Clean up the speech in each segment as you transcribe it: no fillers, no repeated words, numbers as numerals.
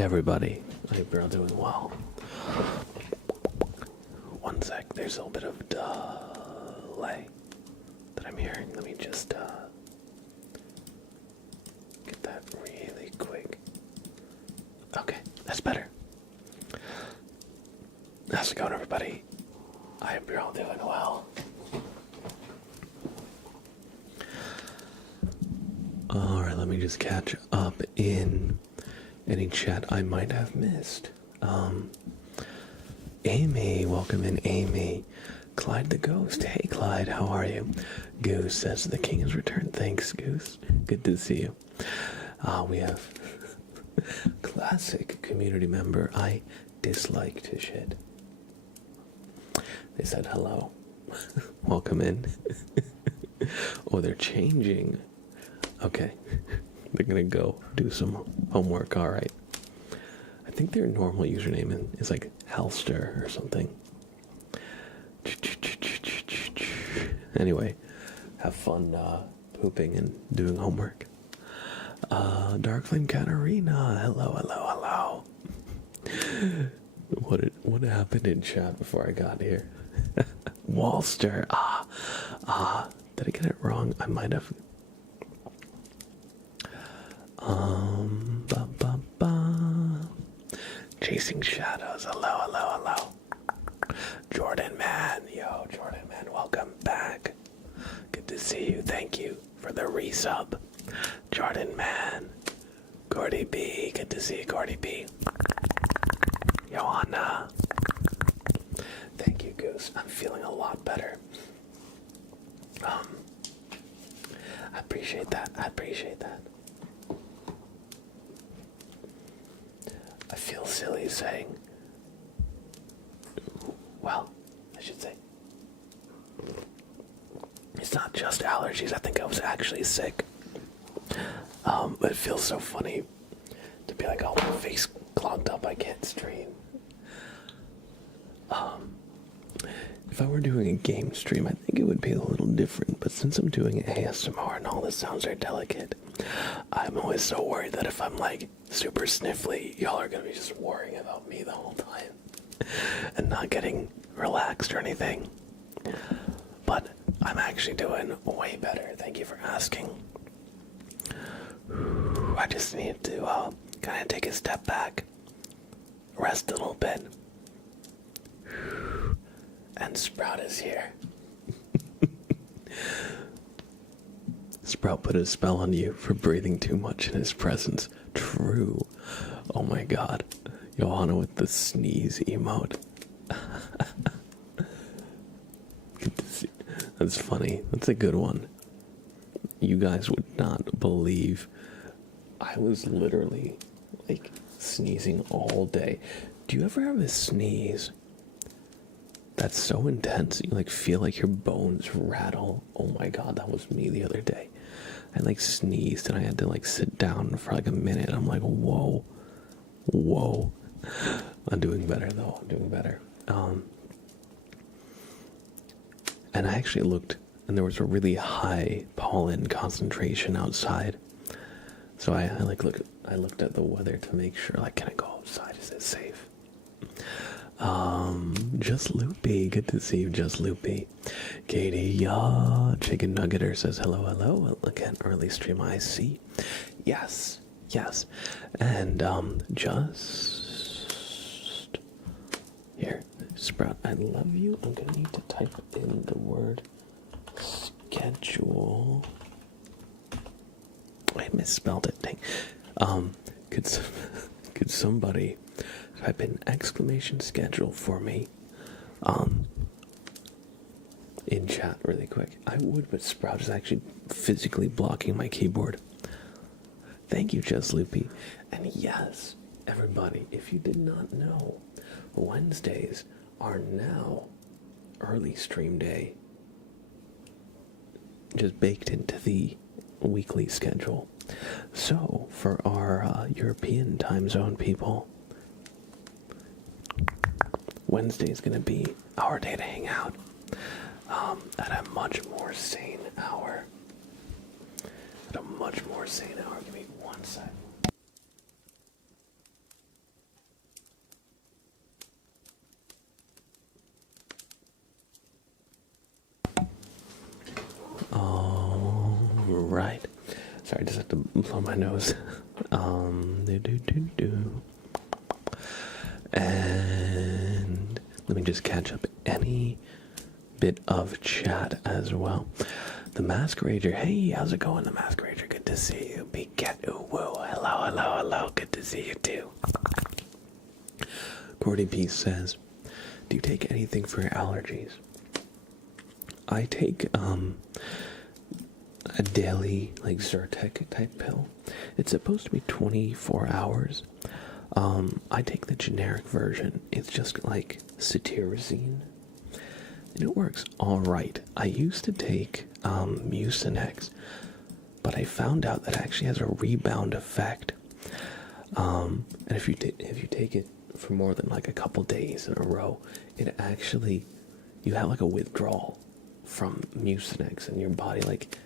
everybody. I hope you're all doing well. One sec, there's a little bit of delay that I'm hearing. Let me just get that really quick. Okay, that's better. How's it going, everybody? I hope you're all doing well. Alright, let me just catch up in any chat I might have missed. Amy, welcome in, Amy. Clyde the Ghost, hey Clyde, how are you? Goose says the king has returned. Thanks, Goose. Good to see you. We have classic community member I dislike to shit. They said hello. Welcome in. Oh, they're changing. Okay. They're gonna go do some homework, alright. I think their normal username is like Halster or something. Anyway, have fun pooping and doing homework. Darkflame Katarina, hello. What happened in chat before I got here? Walster, did I get it wrong? I might have. Chasing Shadows, hello. Jordan Man, welcome back. Good to see you, thank you for the resub. Jordan Man, Gordy B, good to see you, Gordy B. Johanna, thank you, Goose. I'm feeling a lot better. I appreciate that. I feel silly saying, well, I should say, it's not just allergies. I think I was actually sick. But it feels so funny to be like, oh, my face clogged up, I can't stream. If I were doing a game stream, I think it would be a little different, but since I'm doing ASMR and all the sounds are delicate, I'm always so worried that if I'm like super sniffly, y'all are gonna be just worrying about me the whole time and not getting relaxed or anything. But I'm actually doing way better. Thank you for asking. I just need to kind of take a step back, rest a little bit. And Sprout is here. Sprout put a spell on you for breathing too much in his presence. True. Oh my god. Johanna with the sneeze emote. Good to see. That's funny. That's a good one. You guys would not believe I was literally like sneezing all day. Do you ever have a sneeze that's so intense you like feel like your bones rattle? Oh my god, that was me the other day. I like sneezed and I had to like sit down for like a minute. I'm like, whoa. I'm doing better though. I'm doing better. And I actually looked, and there was a really high pollen concentration outside. So I looked at the weather to make sure, like, can I go outside? Is it safe? Just Loopy, good to see you, Just Loopy. Katie, Chicken Nuggeter says hello. Again, early stream I see. Yes. And, just here, Sprout, I love you. I'm gonna need to type in the word schedule. I misspelled it, dang. Could somebody type in exclamation schedule for me in chat really quick? I would, but Sprout is actually physically blocking my keyboard. Thank you, Just Loopy. And yes, everybody, if you did not know, Wednesdays are now early stream day, just baked into the weekly schedule. So, for our European time zone people, Wednesday is going to be our day to hang out at a much more sane hour. Give me one sec. right. Sorry, I just have to blow my nose. And let me just catch up any bit of chat as well. The Masquerader, hey, how's it going, the Masquerader? Good to see you. Big Cat, ooh, whoa, hello. Good to see you too. Gordy Peace says, do you take anything for your allergies? I take a daily like Zyrtec type pill. It's supposed to be 24 hours. I take the generic version. It's just like cetirizine, and it works all right. I used to take Mucinex, but I found out that it actually has a rebound effect. And if you take it for more than like a couple days in a row, it actually, you have like a withdrawal from Mucinex, and your body like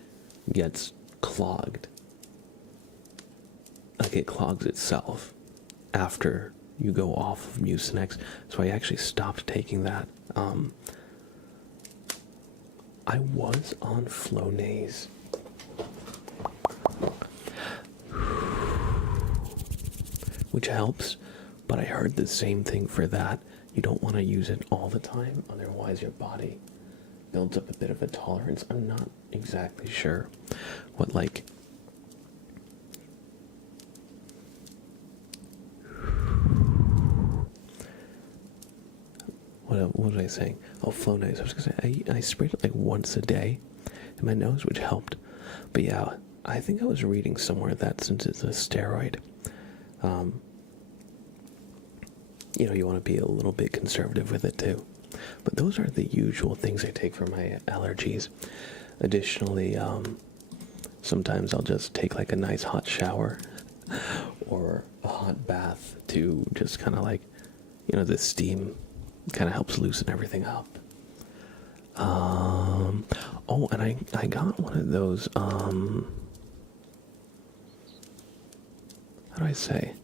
gets clogged. Like it clogs itself after you go off of Mucinex. So I actually stopped taking that. I was on Flonase, which helps, but I heard the same thing for that. You don't want to use it all the time, otherwise your body builds up a bit of a tolerance. I'm not exactly sure what like what was I saying? Oh, Flonase. I was gonna say I sprayed it like once a day in my nose, which helped. But yeah, I think I was reading somewhere that since it's a steroid, you want to be a little bit conservative with it too. But those are the usual things I take for my allergies. Additionally, sometimes I'll just take like a nice hot shower or a hot bath to just kind of like, the steam kind of helps loosen everything up. Oh, and I got one of those, how do I say?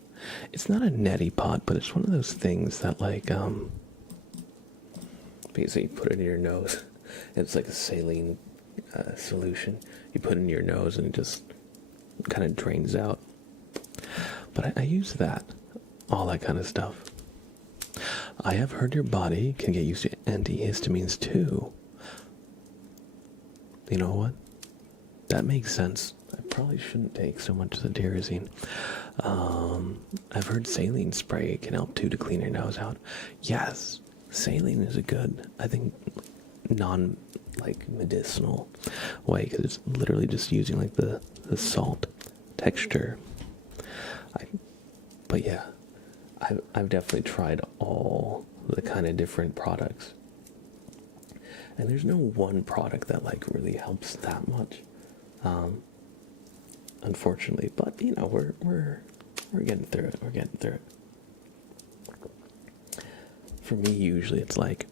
It's not a neti pot, but it's one of those things that like, basically you put it in your nose. It's like a saline solution. You put it in your nose and it just kind of drains out. But I use that, all that kind of stuff. I have heard your body can get used to antihistamines too. You know what? That makes sense. I probably shouldn't take so much cetirizine. I've heard saline spray can help too to clean your nose out. Yes, saline is a good, I think, medicinal way, because it's literally just using like the salt texture. But yeah, I've definitely tried all the kind of different products, and there's no one product that like really helps that much, unfortunately. But we're getting through it. We're getting through it. For me, usually it's like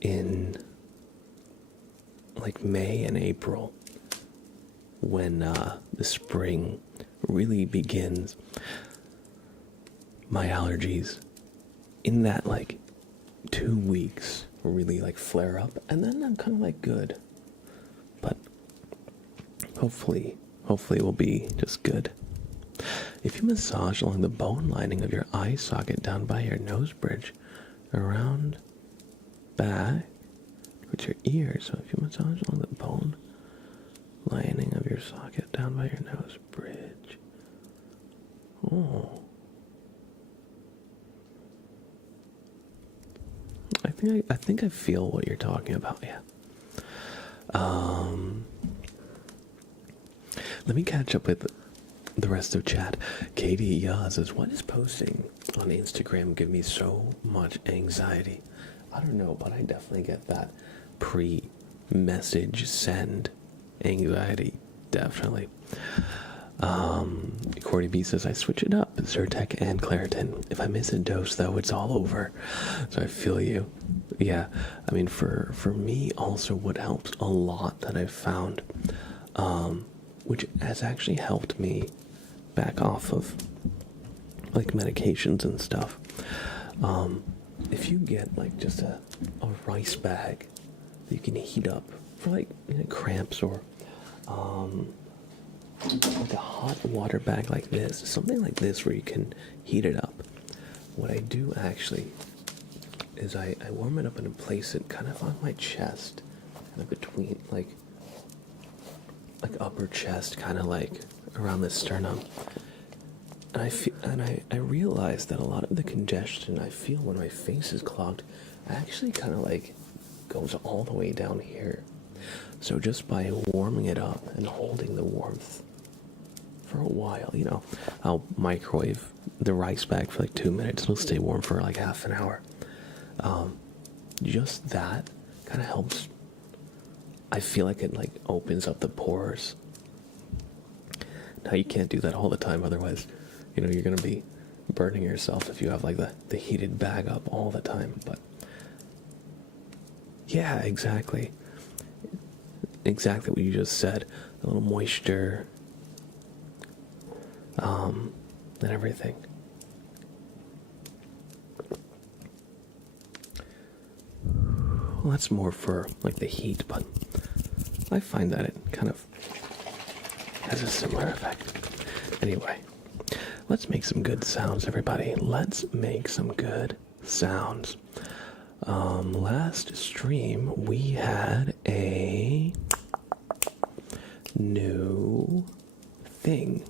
in like May and April when the spring really begins. My allergies in that like 2 weeks really like flare up, and then I'm kind of like good. But hopefully it will be just good. If you massage along the bone lining of your eye socket down by your nose bridge, around back with your ears, so if you massage along the bone lining of your socket down by your nose bridge. Oh. I think I feel what you're talking about, yeah. Let me catch up with the rest of chat. Katie says, what is posting on Instagram give me so much anxiety? I don't know, but I definitely get that pre-message send anxiety, definitely. Cordy B says, I switch it up, Zyrtec and Claritin. If I miss a dose, though, it's all over. So I feel you. Yeah, I mean, for me, also, what helps a lot that I've found, which has actually helped me back off of, like, medications and stuff. If you get, like, just a rice bag that you can heat up for like cramps or like a hot water bag like this, something like this where you can heat it up. What I do actually is I warm it up and place it kind of on my chest, kind of between like upper chest, kind of like around the sternum. And I realize that a lot of the congestion I feel when my face is clogged actually kind of like goes all the way down here. So just by warming it up and holding the warmth for a while, I'll microwave the rice bag for like 2 minutes. It'll stay warm for like half an hour. Just that kind of helps. I feel like it like opens up the pores. Now you can't do that all the time, otherwise, you're gonna be burning yourself if you have like the heated bag up all the time. But yeah, exactly what you just said. A little moisture, and everything. Well, that's more for like the heat, but I find that it kind of has a similar effect. Anyway, let's make some good sounds, everybody. Let's make some good sounds. Last stream we had a new thing.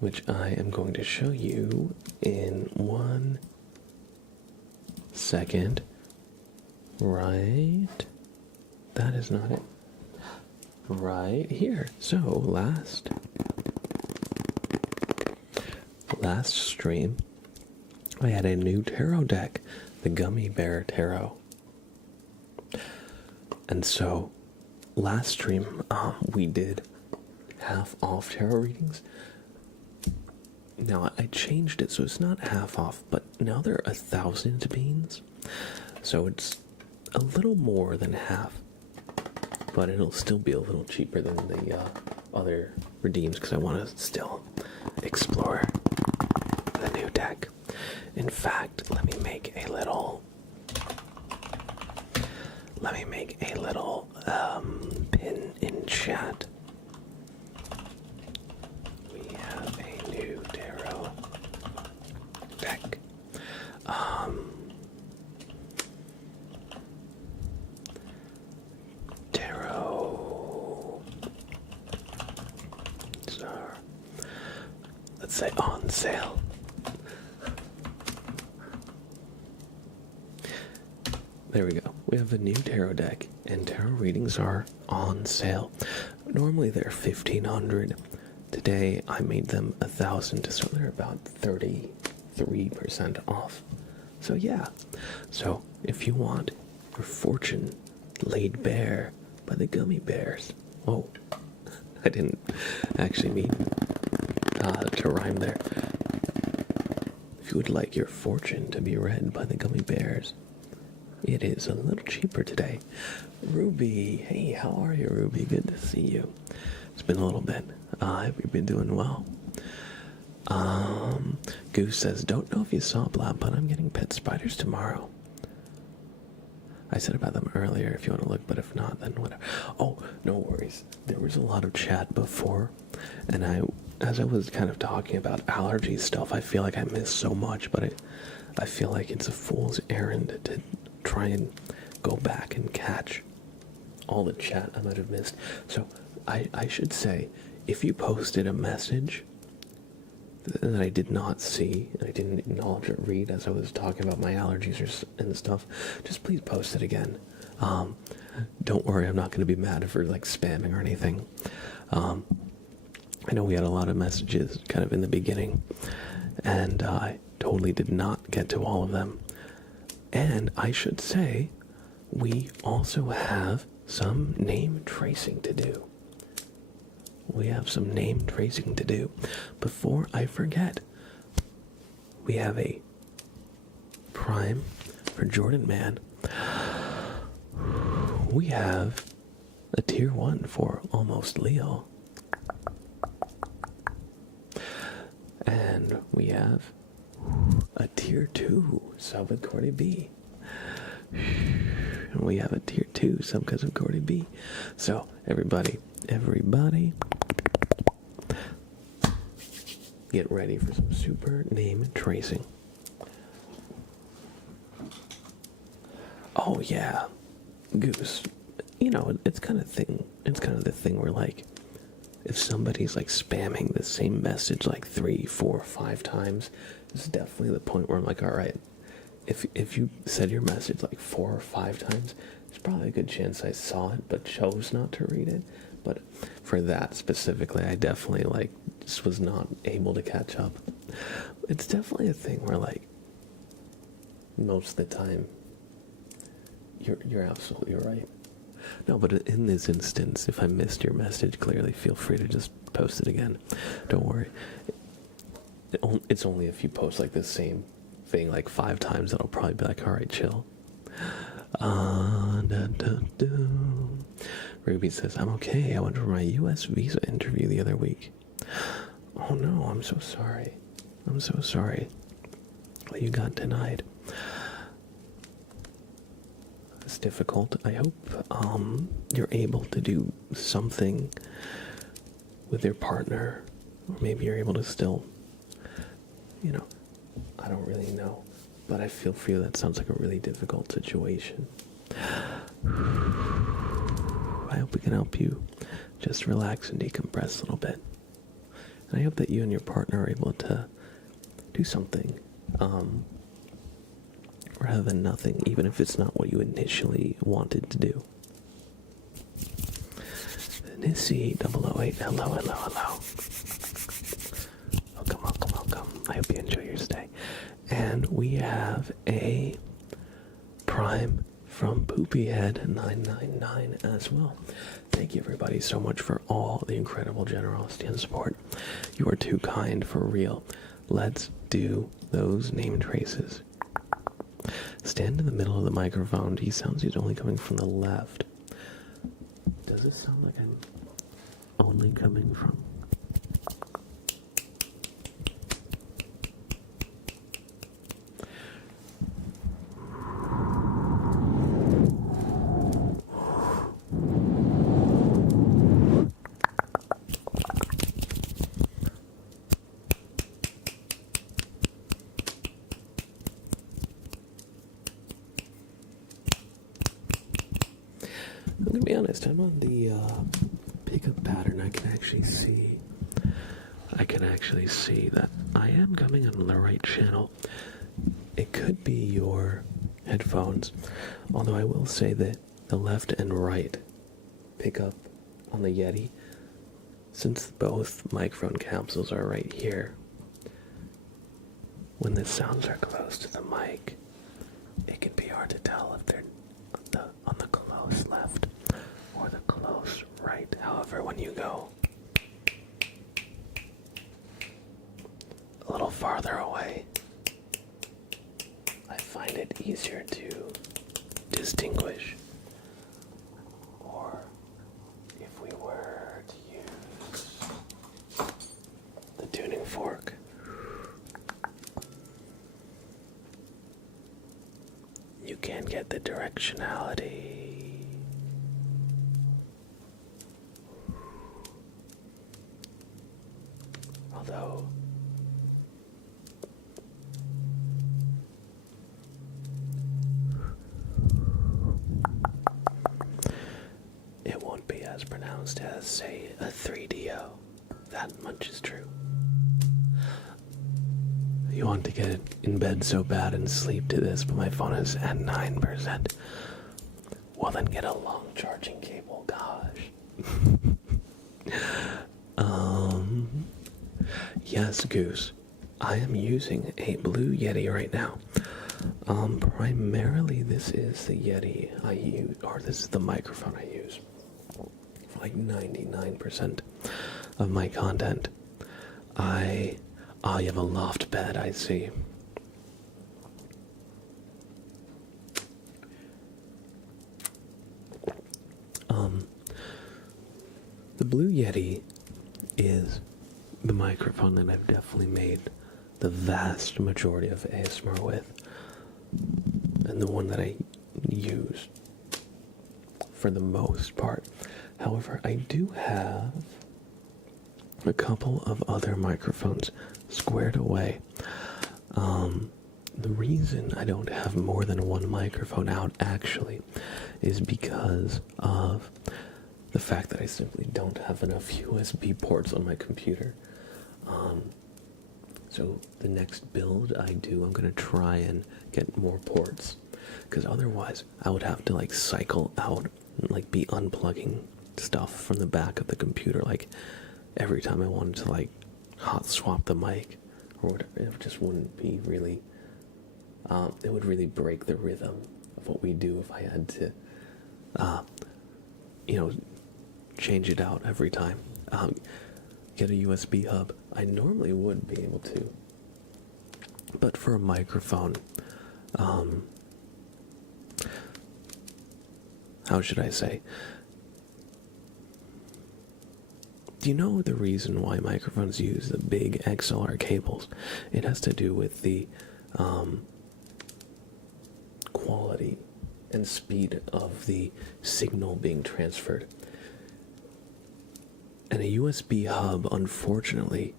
Which I am going to show you in 1 second. Right. That is not it. Right here. So last stream, I had a new tarot deck, the Gummy Bear Tarot. And so last stream, we did half off tarot readings. Now I changed it so it's not half off, but now they're 1,000 beans. So it's a little more than half, but it'll still be a little cheaper than the other redeems because I want to still explore the new deck. In fact, let me make a little pin in chat. We have a new tarot deck. Tarot. So, let's say on sale. There we go. We have a new tarot deck, and tarot readings are on sale. Normally they're $1,500. Today I made them 1,000, so they're about 33% off. So yeah. So if you want your fortune laid bare by the gummy bears. Oh, I didn't actually mean to rhyme there. If you would like your fortune to be read by the gummy bears, it is a little cheaper today. Ruby, hey, how are you, Ruby? Good to see you. It's been a little bit. Have you been doing well? Goose says, don't know if you saw Blab, but I'm getting pet spiders tomorrow. I said about them earlier if you want to look, but if not, then whatever. Oh, no worries. There was a lot of chat before, and as I was kind of talking about allergy stuff, I feel like I missed so much, but I feel like it's a fool's errand to try and go back and catch all the chat I might have missed. So I should say, if you posted a message that I did not see, and I didn't acknowledge or read as I was talking about my allergies and stuff, just please post it again. Don't worry, I'm not going to be mad for like spamming or anything. I know we had a lot of messages kind of in the beginning, and I totally did not get to all of them. And I should say, we also have some name tracing to do. Before I forget, we have a Prime for Jordan Man. We have a Tier 1 for Almost Leo. And we have A tier 2 sub with Cordy B. We have a tier 2 sub because of Cordy B. So, everybody, get ready for some super name tracing. Oh yeah, Goose. You know, it's kind of the thing where, like, if somebody's like spamming the same message like 3, 4, 5 times, it's definitely the point where I'm like, all right, if you said your message like 4 or 5 times, there's probably a good chance I saw it but chose not to read it. But for that specifically, I definitely like just was not able to catch up. It's definitely a thing where, like, most of the time you're absolutely right. No, but in this instance, if I missed your message, clearly feel free to just post it again. Don't worry. It's only if you post like the same thing like 5 times that I'll probably be like, all right, chill. Ruby says, I'm okay. I went for my US visa interview the other week. Oh no, I'm so sorry. I'm so sorry. Well, you got denied. It's difficult. I hope you're able to do something with your partner, or maybe you're able to still, you know, I don't really know, but I feel for you. That sounds like a really difficult situation. I hope we can help you just relax and decompress a little bit. And I hope that you and your partner are able to do something rather than nothing, even if it's not what you initially wanted to do. Nissy008, hello. Welcome. I hope you enjoy your stay. And we have a Prime from Poopyhead999 as well. Thank you everybody so much for all the incredible generosity and support. You are too kind, for real. Let's do those name traces. Stand in the middle of the microphone. He sounds he's only coming from the left. Does it sound like I'm only coming from... I'm gonna be honest, I'm on the pickup pattern. I can actually see that I am coming on the right channel. It could be your headphones, although I will say that the left and right pickup on the Yeti, since both microphone capsules are right here, when the sounds are close to the mic, it can be hard to tell if they're on the close left or the close right. However, when you go a little farther away, I find it easier to distinguish. Or if we were to use the tuning fork, you can get the directionality. Although it won't be as pronounced as, say, a 3DO. That much is true. You want to get in bed so bad and sleep to this, but my phone is at 9%. Well, then get a long charging cable, gosh. Yes, Goose. I am using a Blue Yeti right now. Primarily this is the Yeti I use, or this is the microphone I use for like 99% of my content. You have a loft bed, I see. The Blue Yeti is the microphone that I've definitely made the vast majority of ASMR with, and the one that I use for the most part. However, I do have a couple of other microphones squared away. The reason I don't have more than one microphone out actually is because of the fact that I simply don't have enough USB ports on my computer. So the next build I do, I'm going to try and get more ports, because otherwise I would have to like cycle out and like be unplugging stuff from the back of the computer like every time I wanted to like hot swap the mic or whatever. It just wouldn't be really, it would really break the rhythm of what we do if I had to, change it out every time. Get a USB hub. I normally would be able to, but for a microphone, how should I say? Do you know the reason why microphones use the big XLR cables? It has to do with the quality and speed of the signal being transferred. And a USB hub, unfortunately,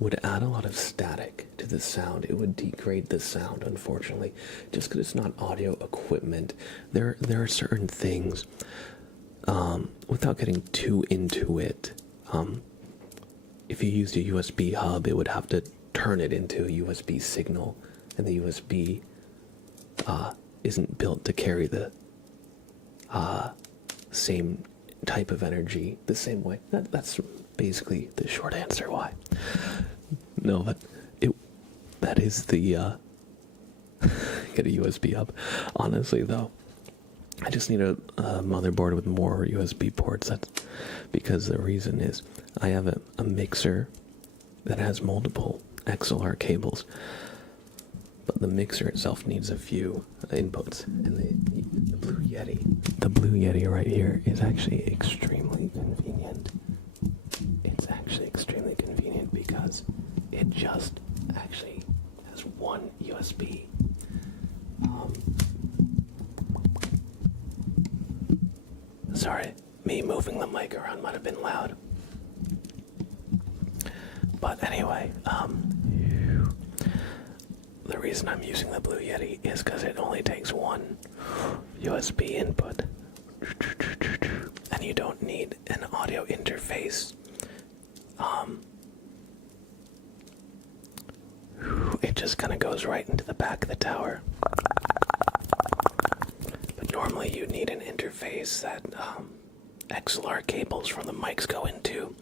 would add a lot of static to the sound. It would degrade the sound, unfortunately, just because it's not audio equipment. There are certain things, without getting too into it, if you used a USB hub, it would have to turn it into a USB signal, and the USB isn't built to carry the same type of energy the same way. That's basically the short answer why. No, but that is the get a USB hub. Honestly though, I just need a motherboard with more USB ports. That's because the reason is I have a mixer that has multiple XLR cables, but the mixer itself needs a few inputs, and the Blue Yeti right here is actually extremely convenient. It's actually extremely convenient because it just actually has one USB. Sorry, me moving the mic around might have been loud. But anyway, the reason I'm using the Blue Yeti is because it only takes one USB input. And you don't need an audio interface. It just kind of goes right into the back of the tower. But normally you need an interface that XLR cables from the mics go into.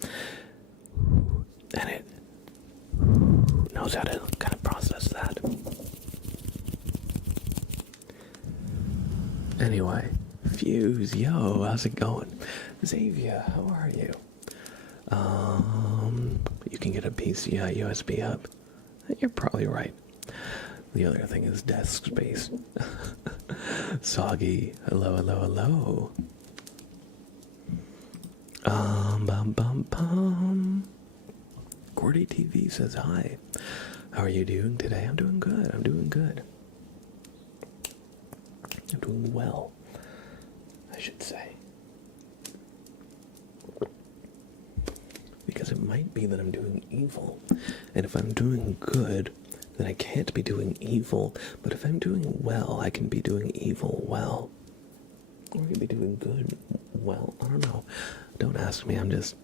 And it knows how to kind of process that. Anyway, Fuse, yo, how's it going? Xavier, how are you? You can get a PCI USB hub. You're probably right. The other thing is desk space. Soggy, hello, hello, hello. Gordy TV says hi. How are you doing today? I'm doing good. I'm doing well, I should say. Because it might be that I'm doing evil. And if I'm doing good, then I can't be doing evil. But if I'm doing well, I can be doing evil well. Or I can be doing good well. I don't know. Don't ask me. I'm just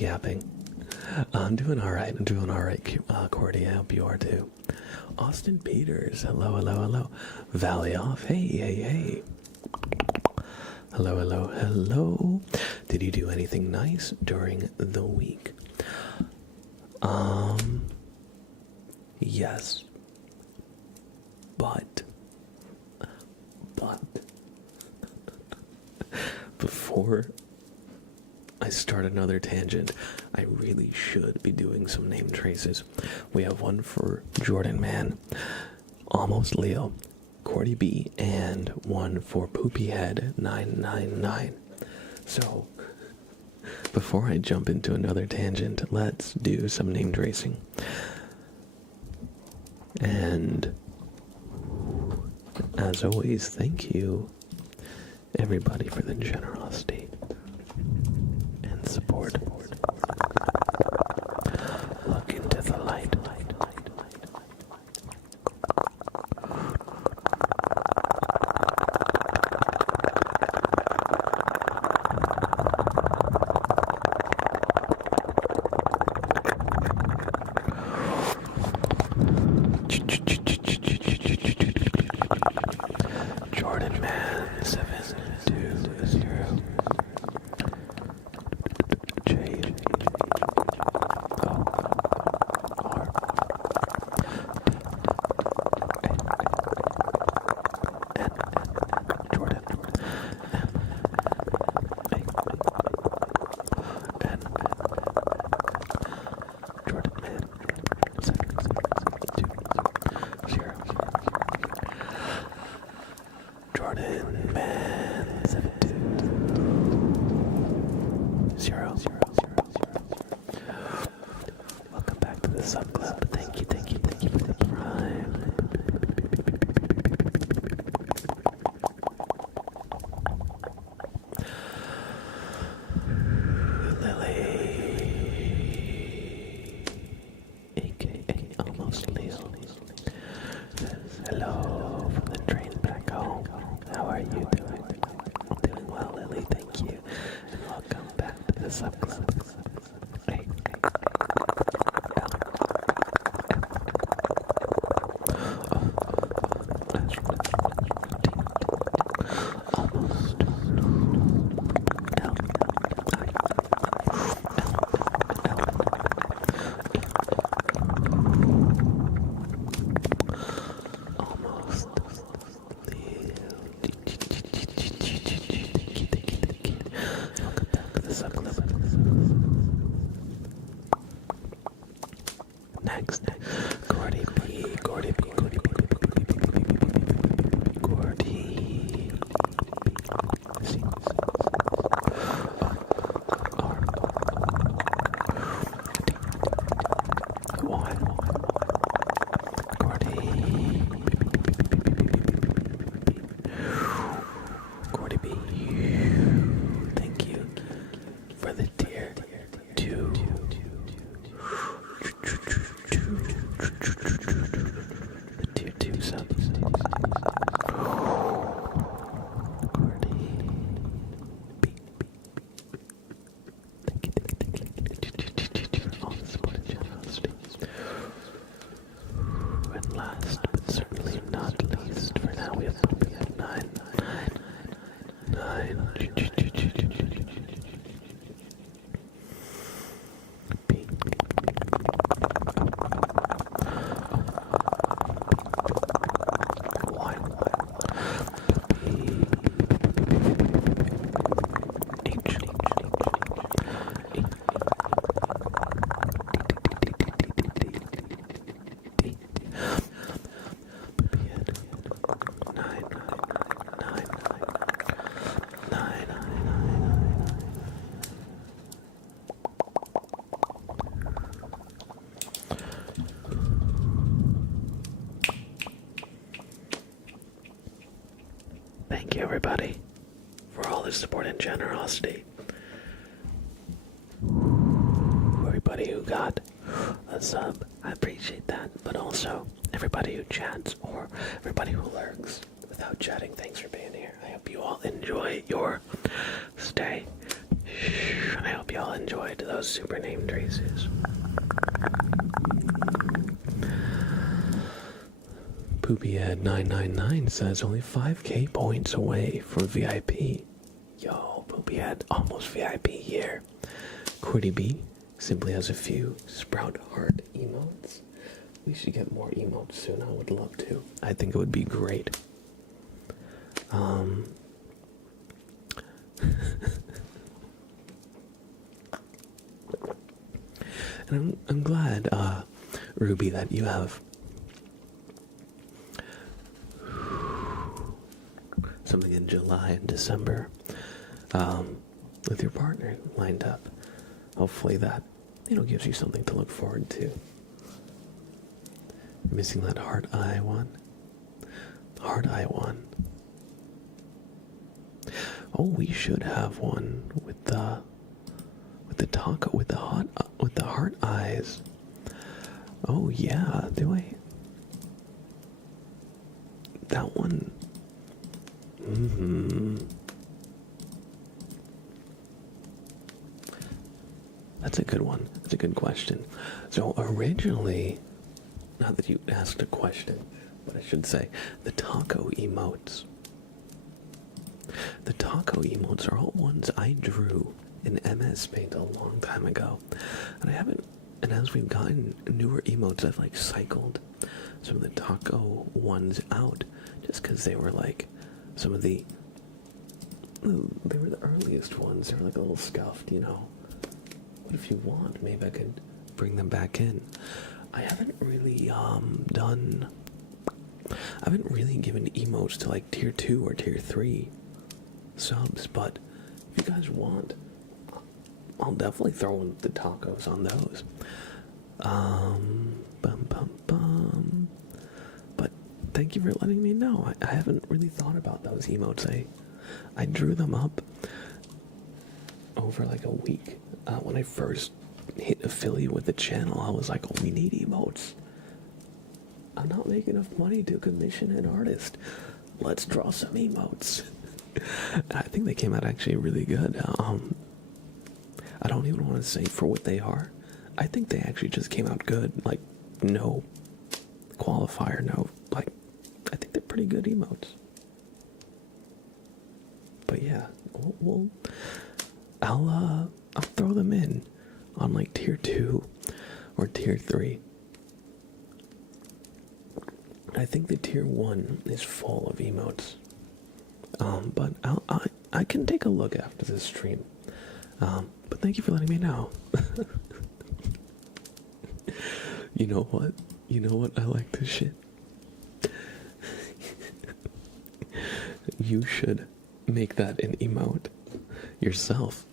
yapping. I'm doing alright. Cordy, I hope you are too. Austin Peters, hello, hello, hello. Valley Off, hey. Hello, hello, hello. Did you do anything nice during the week? Yes. But before I start another tangent, I really should be doing some name traces. We have one for Jordan Man, Almost Leo, Cordy B, and one for Poopyhead 999. So, before I jump into another tangent, let's do some name tracing. And as always, thank you, everybody, for the generosity and support. Look into the light. Jordan Man 720 Jade O R N Jordan M A N Jordan Man 720 Jordan Man 720. Welcome back to the Sub Club. Thank you for the prime. Lily, aka Almost Leo, says hello from the train back home. How are you doing? I'm doing well, Lily, thank you. And welcome back to the Sub Club. Hey. Next, Gordy B. Gordy B. Thank you for the tier 2. The tier 2 subs. Gordy B. Thank you. All the support and generosity. And last but certainly not least, for now we have 9. Thank you, everybody, for all the support and generosity. Everybody who got a sub, I appreciate that. But also, everybody who chats or everybody who lurks without chatting, thanks for being here. I hope you all enjoy your stay. And I hope you all enjoyed those super name traces. Poopyhead999 says only 5k points away from VIP. Yo, Poopyhead, almost VIP here. Cordy B simply has a few Sprout Heart emotes. We should get more emotes soon. I would love to. I think it would be great. And I'm glad, Ruby, that you have something in July and December with your partner lined up. Hopefully that, gives you something to look forward to. Missing that heart eye one. Heart eye one. Oh, we should have one with the taco with the heart eyes. Oh yeah, do I? That one. That's a good one. That's a good question. So originally, not that you asked a question, but I should say, the taco emotes. The taco emotes are all ones I drew in MS Paint a long time ago. And as we've gotten newer emotes, I've like cycled some of the taco ones out just because they were like they were the earliest ones. They were like a little scuffed, you know. What if you want? Maybe I could bring them back in. I haven't really given emotes to like tier 2 or tier 3 subs, but if you guys want, I'll definitely throw in the tacos on those. But thank you for letting me know. I haven't really thought about those emotes. I drew them up over like a week. When I first hit affiliate with the channel, I was like, oh, we need emotes. I'm not making enough money to commission an artist. Let's draw some emotes. I think they came out actually really good. I don't even want to say for what they are. I think they actually just came out good. Like, no qualifier, no, like, I think they're pretty good emotes. But yeah, I'll throw them in on like tier 2 or tier 3. I think the tier 1 is full of emotes. But I can take a look after this stream. But thank you for letting me know. You know what? I like this shit. You should make that an emote yourself.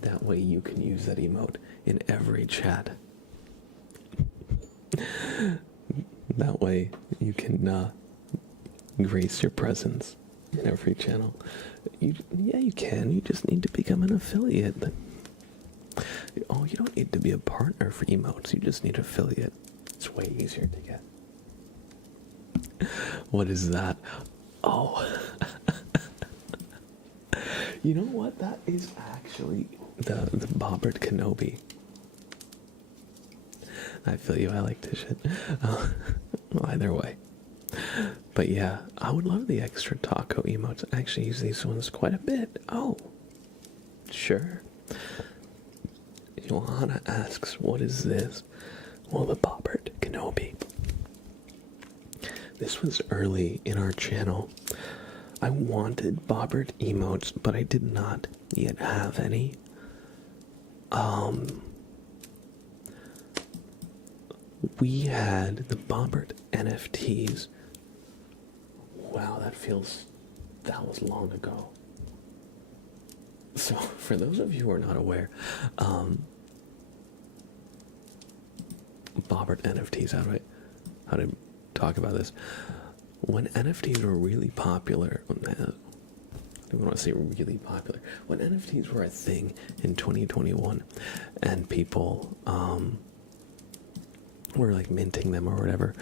That way you can use that emote in every chat. That way you can grace your presence in every channel. Yeah, you can. You just need to become an affiliate. Oh, you don't need to be a partner for emotes. You just need affiliate. It's way easier to get. What is that? Oh. You know what? That is actually the Bobbert Kenobi. I feel you. I like this shit. Well, either way. But yeah, I would love the extra taco emotes. I actually use these ones quite a bit. Oh, sure. Johanna asks, what is this? Well, the Bobbert Kenobi. This was early in our channel. I wanted Bobbert emotes, but I did not yet have any. We had the Bobbert NFTs. Wow, that was long ago. So, for those of you who are not aware, Bobbert NFTs, how to talk about this? When NFTs were really popular, I don't want to say really popular, when NFTs were a thing in 2021, and people were like minting them or whatever,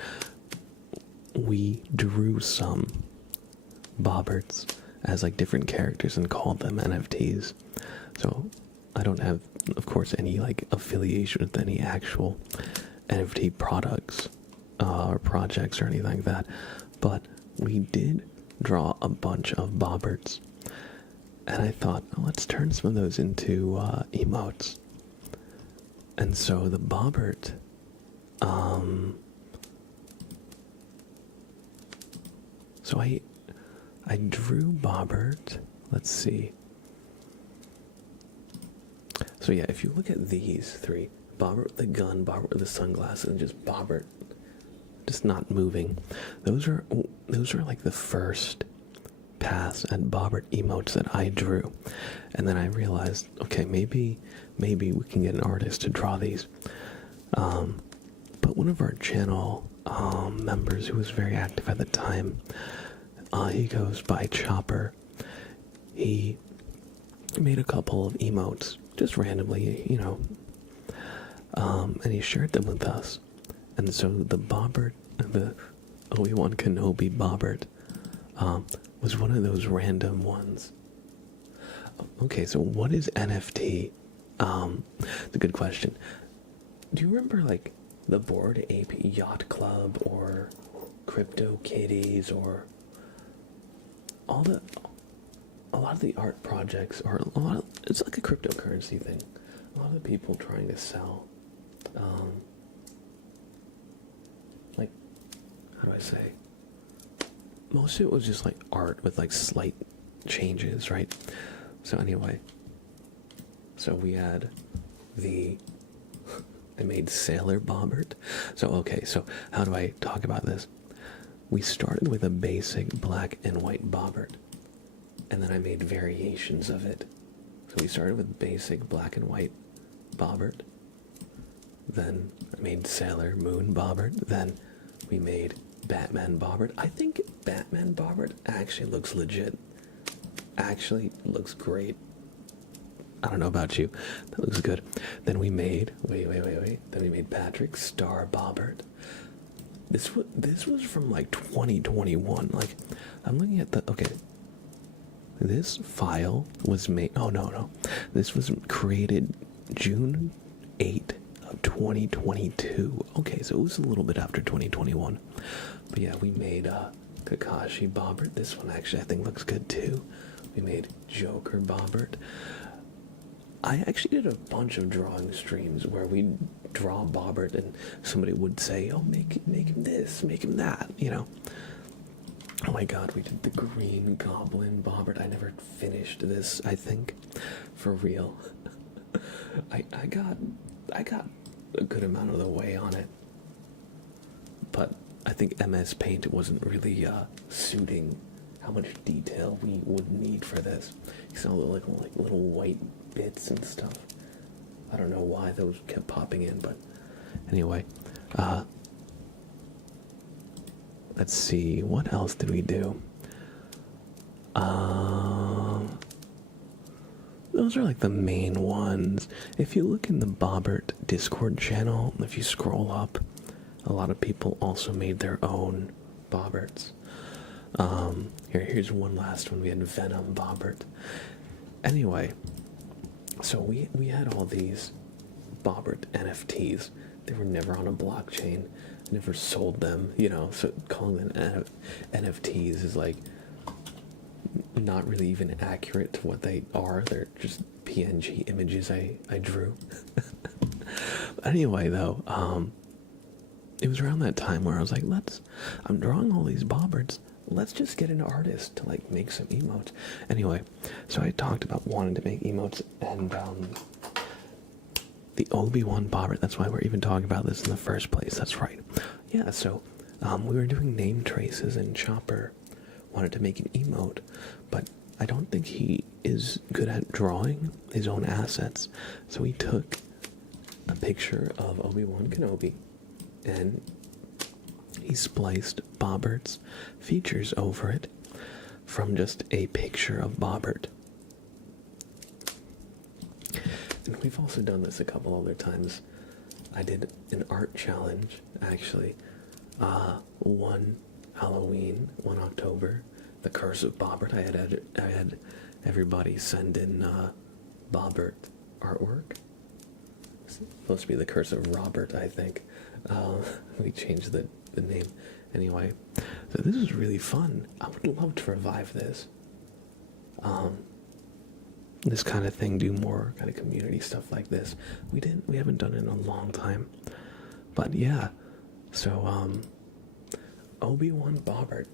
we drew some Bobberts as like different characters and called them NFTs. So I don't have, of course, any like affiliation with any actual NFT products or projects or anything like that, but we did draw a bunch of Bobberts, and I thought, oh, let's turn some of those into emotes. And so the Bobbert, so I drew Bobbert. Let's see. So yeah, if you look at these three, Bobbert with the gun, Bobbert with the sunglasses, and just Bobbert just not moving, those are like the first pass at Bobbert emotes that I drew. And then I realized, okay, maybe we can get an artist to draw these. But one of our channel members who was very active at the time. He goes by Chopper. He made a couple of emotes, just randomly, and he shared them with us. And so the Bobbert, the Obi-Wan Kenobi Bobbert, was one of those random ones. Okay, so what is NFT? It's a good question. Do you remember, like, the Bored Ape Yacht Club, or Crypto Kitties, or a lot of the art projects, or it's like a cryptocurrency thing. A lot of the people trying to sell, like, how do I say? Most of it was just like art with like slight changes, right? So anyway, so we had I made Sailor Bobbert. So okay, so how do I talk about this? We started with a basic black and white Bobbert, and then I made variations of it. So we started with basic black and white Bobbert, then I made Sailor Moon Bobbert, then we made Batman Bobbert. I think Batman Bobbert actually looks legit. Actually looks great. I don't know about you. That looks good. Then we made, wait. Then we made Patrick Star Bobbert. This was from like 2021. Like, I'm looking at okay. This file was made, oh no. This was created June 8th of 2022. Okay, so it was a little bit after 2021. But yeah, we made Kakashi Bobbert. This one actually I think looks good too. We made Joker Bobbert. I actually did a bunch of drawing streams where we'd draw Bobbert and somebody would say, oh, make him this, make him that, Oh my god, we did the Green Goblin Bobbert. I never finished this, I think, for real. I got a good amount of the way on it. But I think MS Paint wasn't really suiting how much detail we would need for this. You saw like little white bits and stuff. I don't know why those kept popping in, but anyway, let's see, what else did we do? Those are like the main ones. If you look in the Bobbert Discord channel, if you scroll up, a lot of people also made their own Bobberts. Here's one last one. We had Venom Bobbert. Anyway, so we had all these Bobbert NFTs. They were never on a blockchain. Never sold them, so calling them NFTs is like not really even accurate to what they are. They're just PNG images I drew. Anyway, though, it was around that time where I was like, I'm drawing all these Bobberts. Let's just get an artist to like make some emotes. Anyway, so I talked about wanting to make emotes, and the Obi-Wan Bobbert, that's why we're even talking about this in the first place. That's right. Yeah, so we were doing name traces, and Chopper wanted to make an emote, but I don't think he is good at drawing his own assets. So he took a picture of Obi-Wan Kenobi, and he spliced Bobbert's features over it from just a picture of Bobbert. And we've also done this a couple other times. I did an art challenge, actually. One Halloween, 1 October, the Curse of Bobbert. I had everybody send in Bobbert artwork. It's supposed to be the Curse of Robert, I think. We changed the name. Anyway, so this is really fun. I would love to revive this. This kind of thing, do more kind of community stuff like this. We haven't done it in a long time. But yeah, so Obi-Wan Bobbert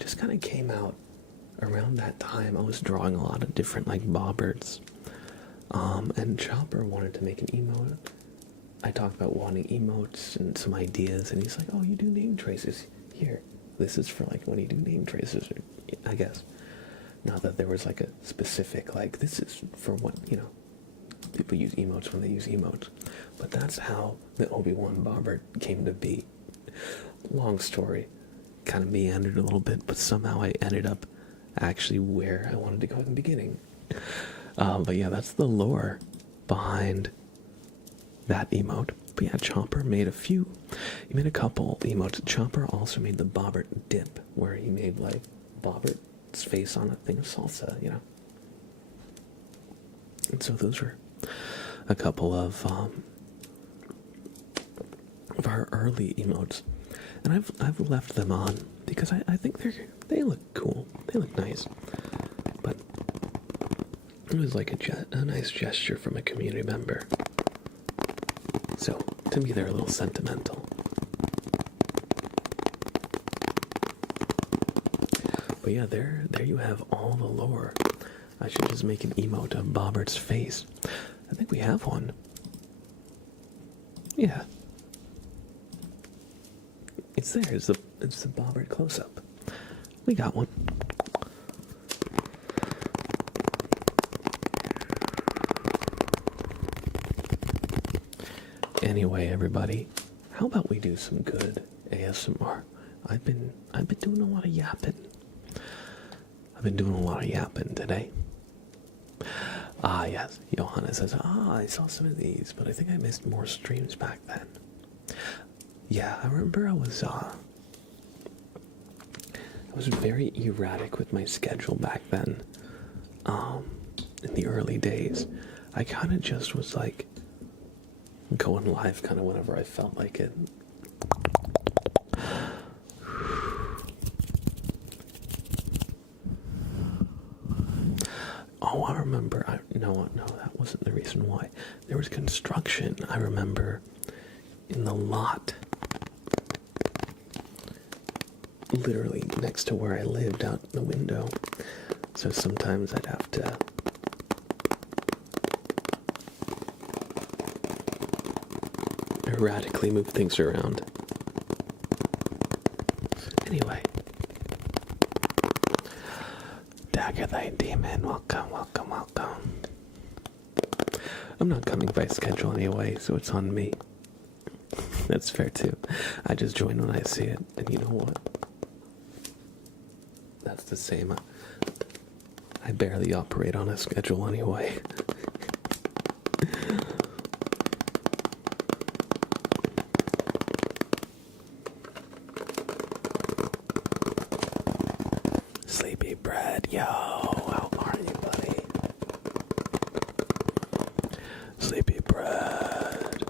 just kind of came out around that time. I was drawing a lot of different like Bobberts. And Chopper wanted to make an emote. I talked about wanting emotes and some ideas, and he's like, oh, you do name traces. Here, this is for like when you do name traces, I guess. Not that there was like a specific, like, this is for what, people use emotes when they use emotes. But that's how the Obi-Wan Bobbert came to be. Long story. Kind of meandered a little bit, but somehow I ended up actually where I wanted to go in the beginning. But yeah, that's the lore behind that emote. But yeah, Chomper made a few. He made a couple emotes. Chomper also made the Bobbert dip, where he made like Bobbert's face on a thing of salsa, you know. And so those were a couple of our early emotes, and I've left them on because I think they look cool. They look nice, but it was like a nice gesture from a community member. So to me, they're a little sentimental. But yeah, there you have all the lore. I should just make an emote of Bobbert's face. I think we have one. Yeah. It's there. It's the Bobbert close-up. We got one. Anyway, everybody, how about we do some good ASMR? I've been doing a lot of yapping. I've been doing a lot of yapping today. Ah, yes. Johanna says, I saw some of these, but I think I missed more streams back then. Yeah, I remember I was very erratic with my schedule back then. In the early days, I kind of just was like going live kind of whenever I felt like it. Oh, I remember. No, that wasn't the reason why. There was construction, I remember, in the lot. Literally next to where I lived, out the window. So sometimes I'd have to erratically move things around. Anyway. Dagger thy demon, welcome, welcome, welcome. I'm not coming by schedule anyway, so it's on me. That's fair too. I just join when I see it, and you know what? That's the same. I barely operate on a schedule anyway. Sleepy Bread, yo, how are you, buddy? Sleepy Bread.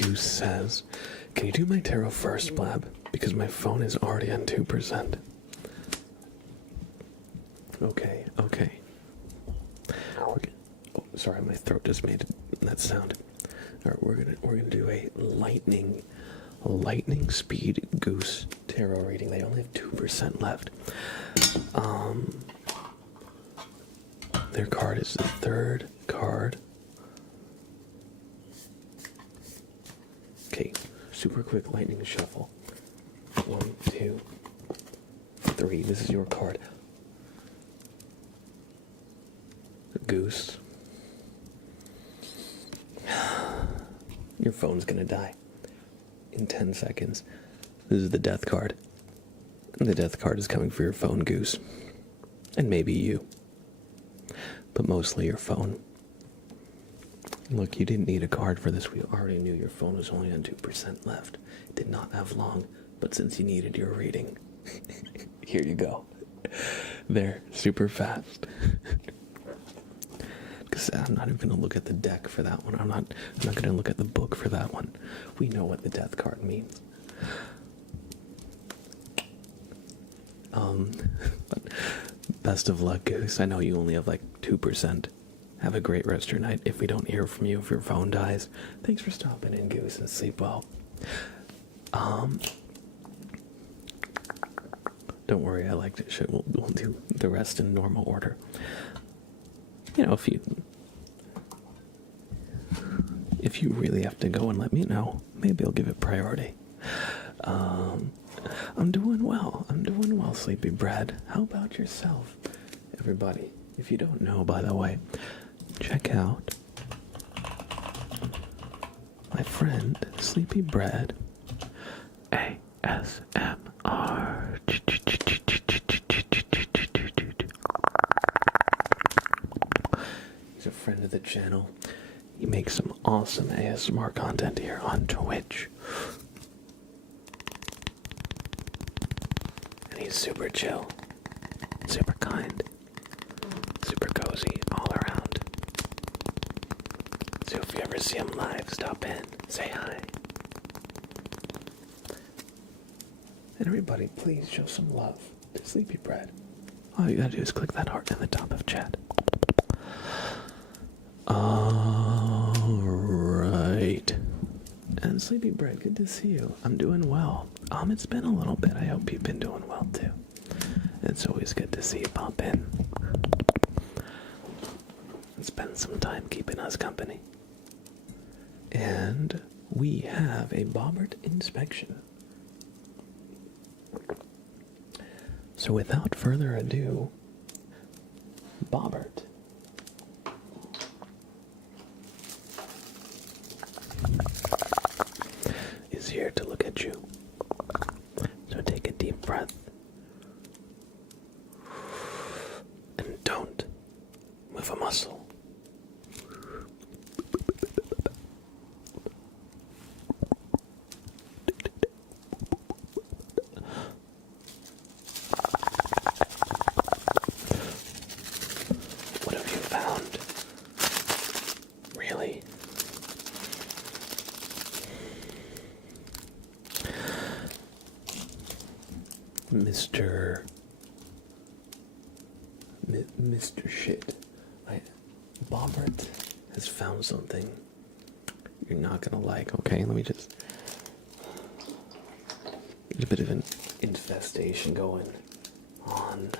Goose says, can you do my tarot first, Blab? Because my phone is already on 2%. Okay. Oh, sorry, my throat just made that sound. Alright, we're gonna do a lightning speed goose tarot reading. They only have 2% left. Their card is the third card. Okay, super quick lightning shuffle. 1, 2, 3. This is your card. Goose. Your phone's gonna die in 10 seconds. This is the death card. And the death card is coming for your phone, Goose. And maybe you. But mostly your phone. Look, you didn't need a card for this. We already knew your phone was only on 2% left. It did not have long, but since you needed your reading, here you go. There, super fast. Because I'm not even going to look at the deck for that one. I'm not going to look at the book for that one. We know what the death card means. But best of luck, Goose. I know you only have like 2%. Have a great rest of your night. If we don't hear from you, if your phone dies, thanks for stopping in, Goose, and sleep well. Don't worry, I liked it. Shit, we'll do the rest in normal order. You know, if you really have to go and let me know, maybe I'll give it priority. I'm doing well, Sleepy Bread. How about yourself, everybody? If you don't know, by the way, check out my friend Sleepy Bread ASMR. He's a friend of the channel. He makes some awesome ASMR content here on Twitch. And he's super chill, super kind, super cozy all around. So if you ever see him live, stop in, say hi. And everybody, please show some love to Sleepy Bread. All you gotta do is click that heart in the top of chat. Alright. And Sleepy Bread, good to see you. I'm doing well. It's been a little bit. I hope you've been doing well too. It's always good to see you pop in and spend some time keeping us company. And we have a Bobbert inspection. So without further ado, Bobbert. Is here to look at you. So take a deep breath. And don't move a muscle. What have you found? Really? Mr. Shit. Bobbert has found something you're not gonna like, okay? Let me just... There's a bit of an infestation going on.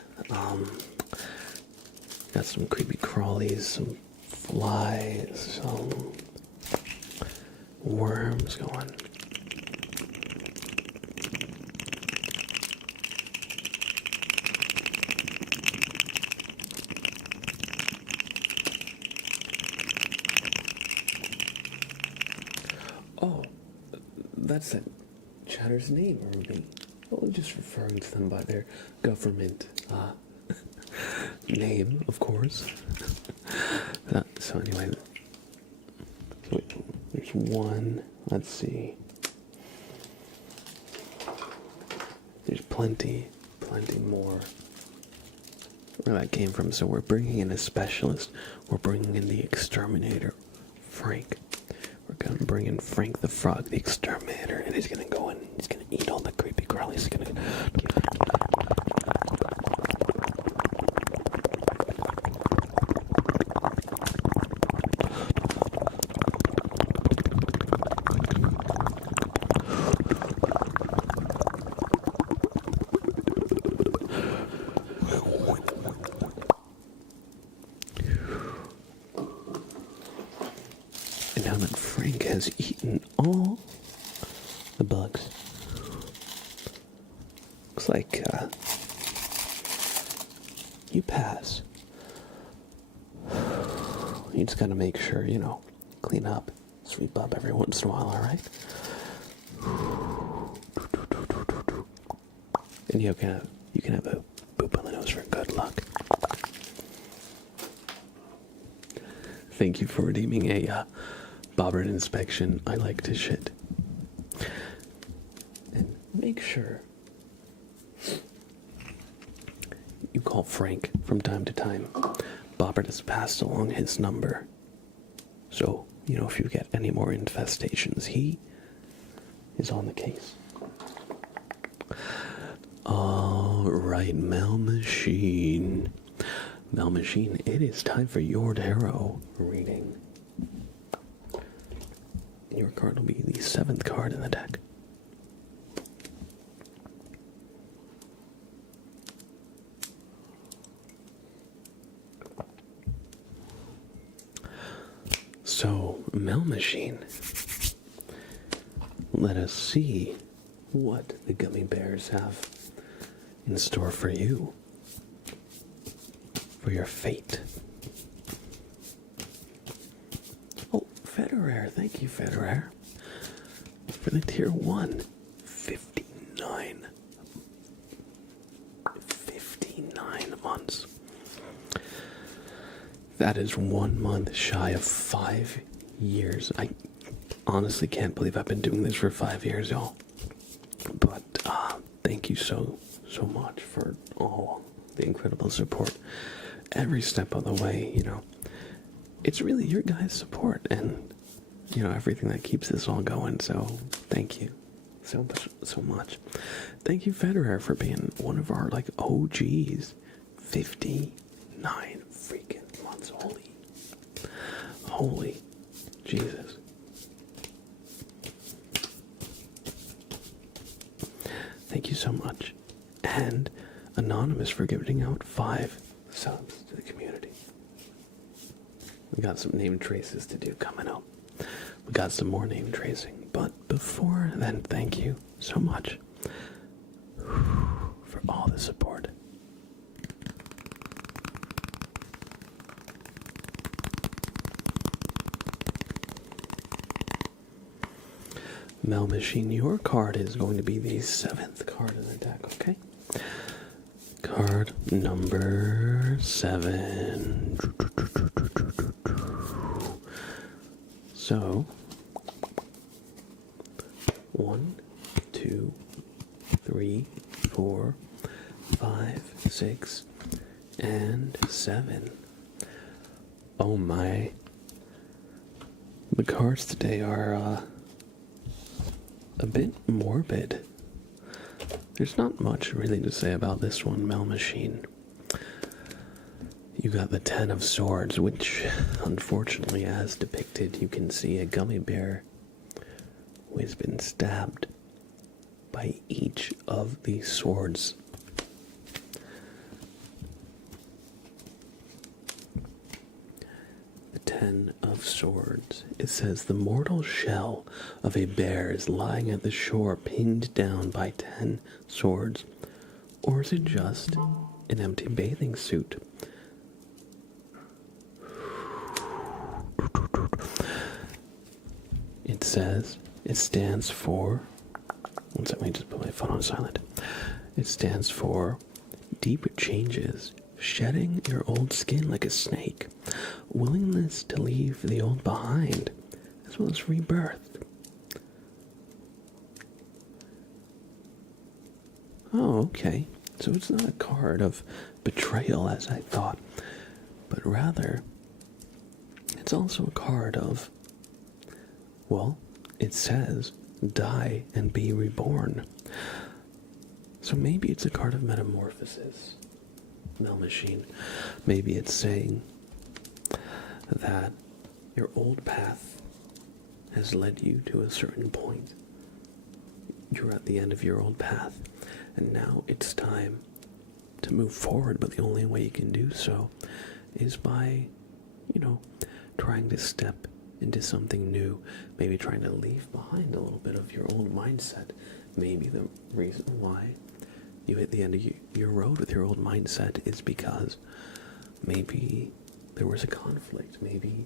Got some creepy crawlies, some flies, some worms going. Oh, that's that chatter's name, Ruby. Well, just referring to them by their government name, of course. So anyway, so there's one. Let's see. There's plenty more where that came from. So we're bringing in a specialist. We're bringing in the exterminator, Frank. We're gonna bring in Frank the Frog, the exterminator, and he's gonna go in. He's gonna eat all the creepy crawlies. He's gonna. And now that Frank has eaten all the bugs, looks like you pass. You just gotta make sure, clean up, sweep up every once in a while, alright? And you can have a boop on the nose for good luck. Thank you for redeeming a Bobbert inspection. I like to shit. And make sure you call Frank from time to time. Bobbert has passed along his number. So, if you get any more infestations, he is on the case. Alright, Mel Machine. Mel Machine, it is time for your tarot reading. Your card will be the 7th card in the deck. So, Mel Machine, let us see what the gummy bears have in store for you, for your fate. Oh, Federer. Thank you, Federer. For the tier 1. 59. 59 months. That is 1 month shy of 5 years. I honestly can't believe I've been doing this for 5 years, y'all. But thank you so much for all the incredible support every step of the way. It's really your guys' support and everything that keeps this all going. So thank you so much. Thank you, Federer, for being one of our OGs. 59 freaking months. Holy Jesus. Thank you so much. And Anonymous for giving out 5 subs to the community. We got some name traces to do coming up. We got some more name tracing. But before then, thank you so much for all the support. Mel Machine, your card is going to be the 7th card in the deck, okay? Card number 7. So, 1, 2, 3, 4, 5, 6, and 7. Oh my. The cards today are, a bit morbid. There's not much really to say about this one, Mel Machine. You got the 10 of Swords, which, unfortunately, as depicted, you can see a gummy bear who has been stabbed by each of these swords. The 10 of Swords. It says, the mortal shell of a bear is lying at the shore, pinned down by 10 swords. Or is it just an empty bathing suit? It says, it stands for, one second, let me just put my phone on silent. It stands for deep changes, shedding your old skin like a snake, willingness to leave the old behind, as well as rebirth. Oh, okay. So it's not a card of betrayal as I thought, but rather, it's also a card of, well, it says, die and be reborn. So maybe it's a card of metamorphosis, Mel Machine. Maybe it's saying that your old path has led you to a certain point. You're at the end of your old path, and now it's time to move forward, but the only way you can do so is by, trying to step into something new, maybe trying to leave behind a little bit of your old mindset. Maybe the reason why you hit the end of your road with your old mindset is because maybe there was a conflict, maybe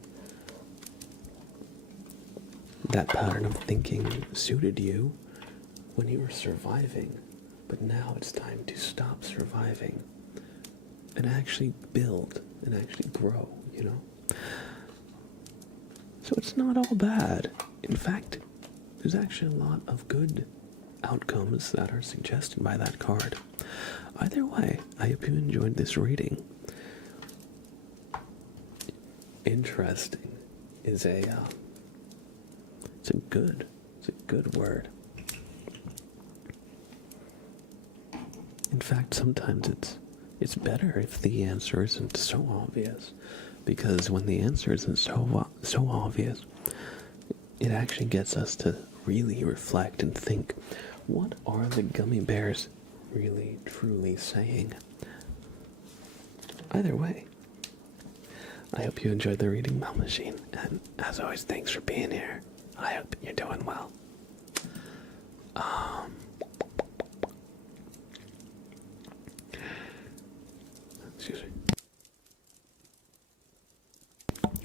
that pattern of thinking suited you when you were surviving, but now it's time to stop surviving and actually build and actually grow, So it's not all bad. In fact, there's actually a lot of good outcomes that are suggested by that card. Either way, I hope you enjoyed this reading. Interesting is it's a good word. In fact, sometimes it's better if the answer isn't so obvious, because when the answer isn't so obvious, it actually gets us to really reflect and think, what are the gummy bears really truly saying? Either way, I hope you enjoyed the reading, Mel Machine, and as always, thanks for being here. I hope you're doing well. Excuse me.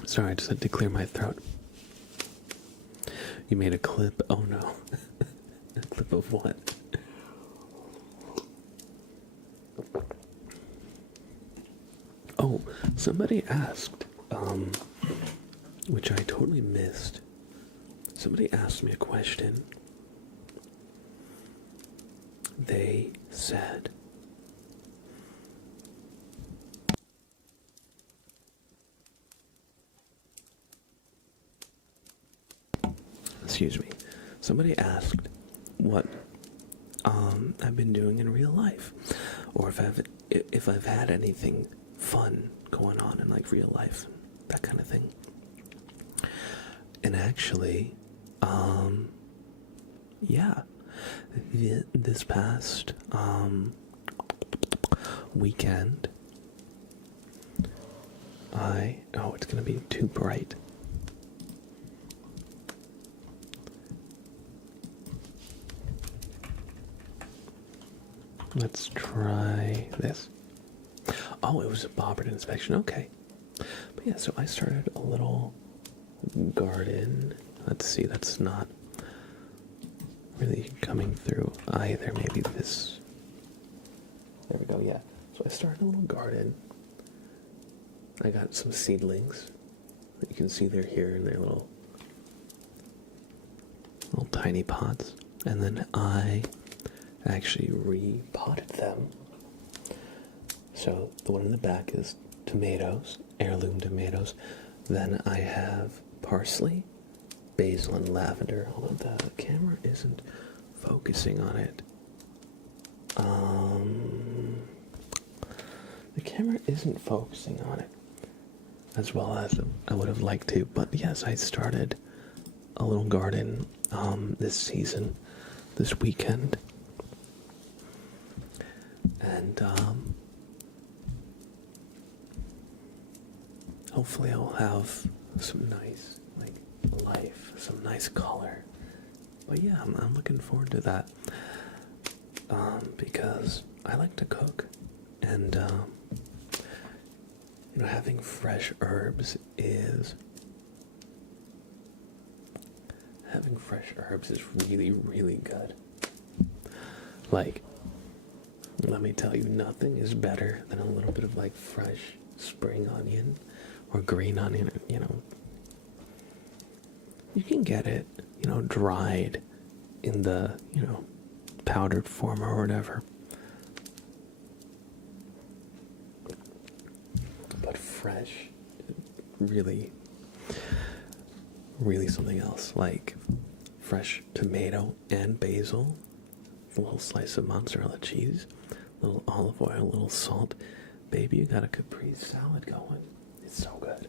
Sorry, I just had to clear my throat. You made a clip? Oh no. A clip of what? Oh, somebody asked, which I totally missed. Somebody asked me a question. They said, excuse me, somebody asked what I've been doing in real life, or if I've had anything fun going on in like real life, that kind of thing. And actually, yeah, this past weekend, oh, it's gonna be too bright. Let's try this. Oh, it was a bobbert inspection. Okay. But yeah, so I started a little garden. Let's see, that's not really coming through either. Maybe this. There we go, yeah. So I started a little garden. I got some seedlings. You can see they're here in their little tiny pots. And then I actually repotted them. So the one in the back is tomatoes, heirloom tomatoes. Then I have parsley, basil, and lavender. Although the camera isn't focusing on it. The camera isn't focusing on it as well as I would have liked to. But yes, I started a little garden this season, this weekend. And hopefully I'll have some nice life, some nice color. But yeah, I'm looking forward to that, because I like to cook, and having fresh herbs is really, really good. Like, let me tell you, nothing is better than a little bit of like fresh spring onion or green onion. You can get it, dried in the, powdered form or whatever. But fresh, really, really something else. Like fresh tomato and basil, a little slice of mozzarella cheese, a little olive oil, a little salt. Baby, you got a caprese salad going. It's so good.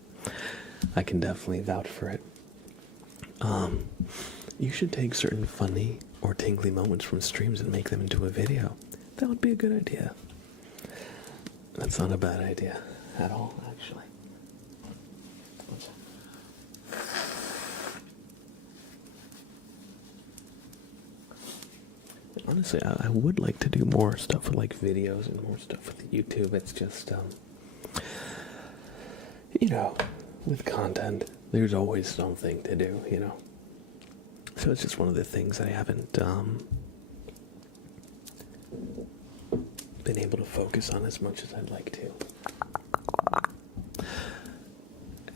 I can definitely vouch for it. You should take certain funny or tingly moments from streams and make them into a video. That would be a good idea. That's not a bad idea at all, actually. Honestly, I would like to do more stuff with like videos and more stuff with YouTube. It's just, with content, there's always something to do, So it's just one of the things I haven't been able to focus on as much as I'd like to.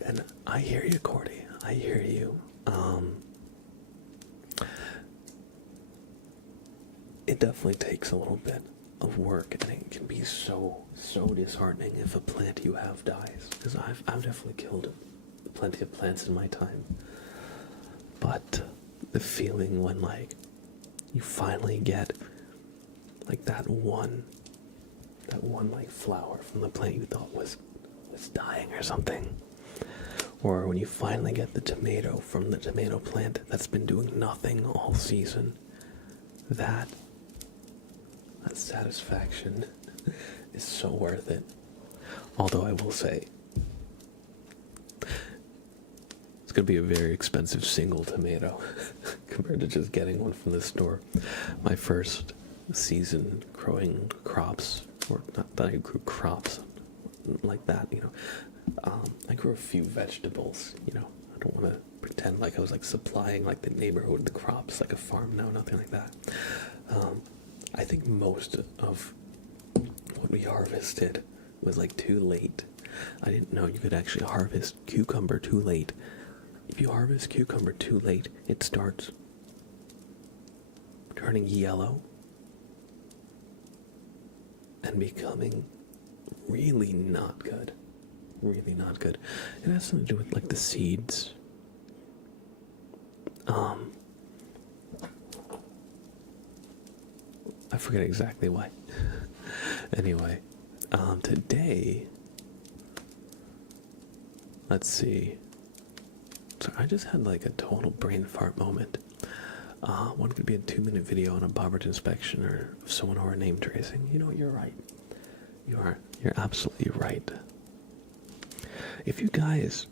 And I hear you, Cordy. I hear you. It definitely takes a little bit of work, and it can be so disheartening if a plant you have dies. Because I've definitely killed plenty of plants in my time. But the feeling when you finally get that one flower from the plant you thought was dying or something, or when you finally get the tomato from the tomato plant that's been doing nothing all season, that satisfaction is so worth it. Although I will say, it's going to be a very expensive single tomato compared to just getting one from the store. My first season growing crops, or not that I grew crops like that, I grew a few vegetables, I don't want to pretend like I was like supplying like the neighborhood, the crops, like a farm. No, nothing like that. I think most of what we harvested was like too late. I didn't know you could actually harvest cucumber too late. If you harvest cucumber too late, it starts turning yellow and becoming really not good. Really not good. It has something to do with like the seeds. I forget exactly why. Anyway, today, let's see. So I just had like a total brain fart moment. One could be a 2-minute video on a Bobbert inspection or of someone who are name tracing. You know, you're right. You're absolutely right. If you guys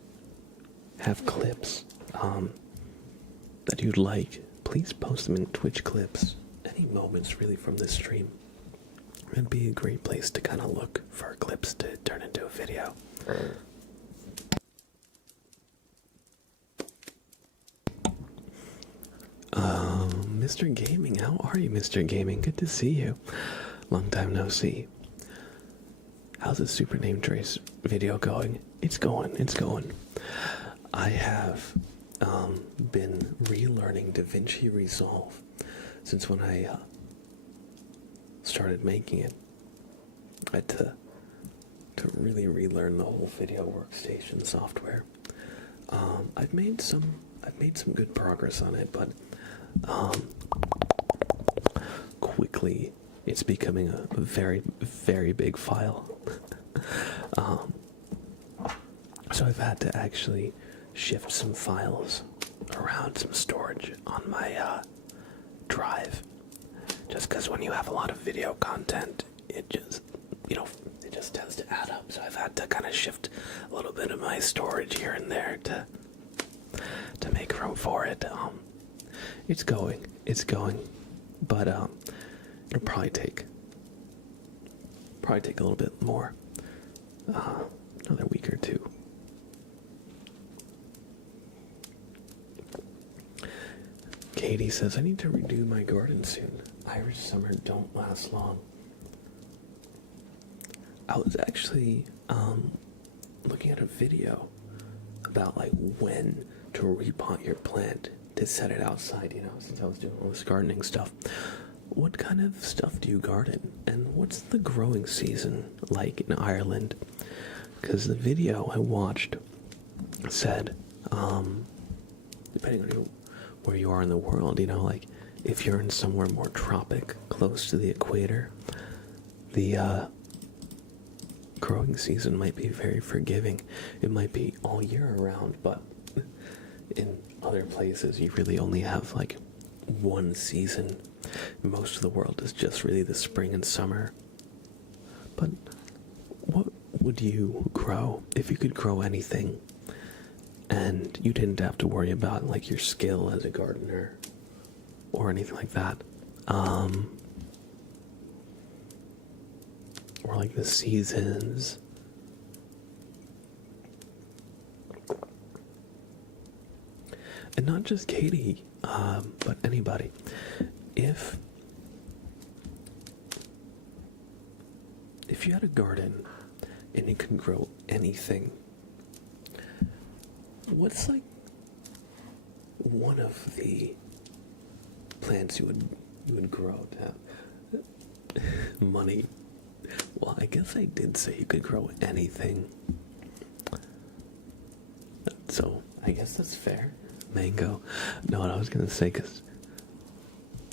have clips that you'd like, please post them in Twitch clips. Any moments really from this stream. It'd be a great place to kind of look for clips to turn into a video. Mr. Gaming, how are you, Mr. Gaming? Good to see you. Long time no see. How's the Super Name Trace video going? It's going. I have been relearning DaVinci Resolve since when I started making it. I had to really relearn the whole video workstation software. I've made some good progress on it, but quickly it's becoming a very, very big file. So I've had to actually shift some files around, some storage on my drive, just because when you have a lot of video content, it just tends to add up. So I've had to kind of shift a little bit of my storage here and there to make room for it. It's going, but it'll probably take a little bit more, another week or two. Katie says, I need to redo my garden soon. Irish summer don't last long. I was actually looking at a video about like when to repot your plant to set it outside, since I was doing all this gardening stuff. What kind of stuff do you garden? And what's the growing season like in Ireland? Because the video I watched said, depending on where you are in the world, like if you're in somewhere more tropic, close to the equator, the growing season might be very forgiving. It might be all year around, but in other places you really only have like one season. Most of the world is just really the spring and summer. But what would you grow if you could grow anything and you didn't have to worry about like your skill as a gardener or anything like that? Or like the seasons. And not just Katie, but anybody. If you had a garden and it could grow anything, what's like one of the plants you would grow to have money? Well, I guess I did say you could grow anything. So, I guess that's fair. Mango. No, what I was gonna say, because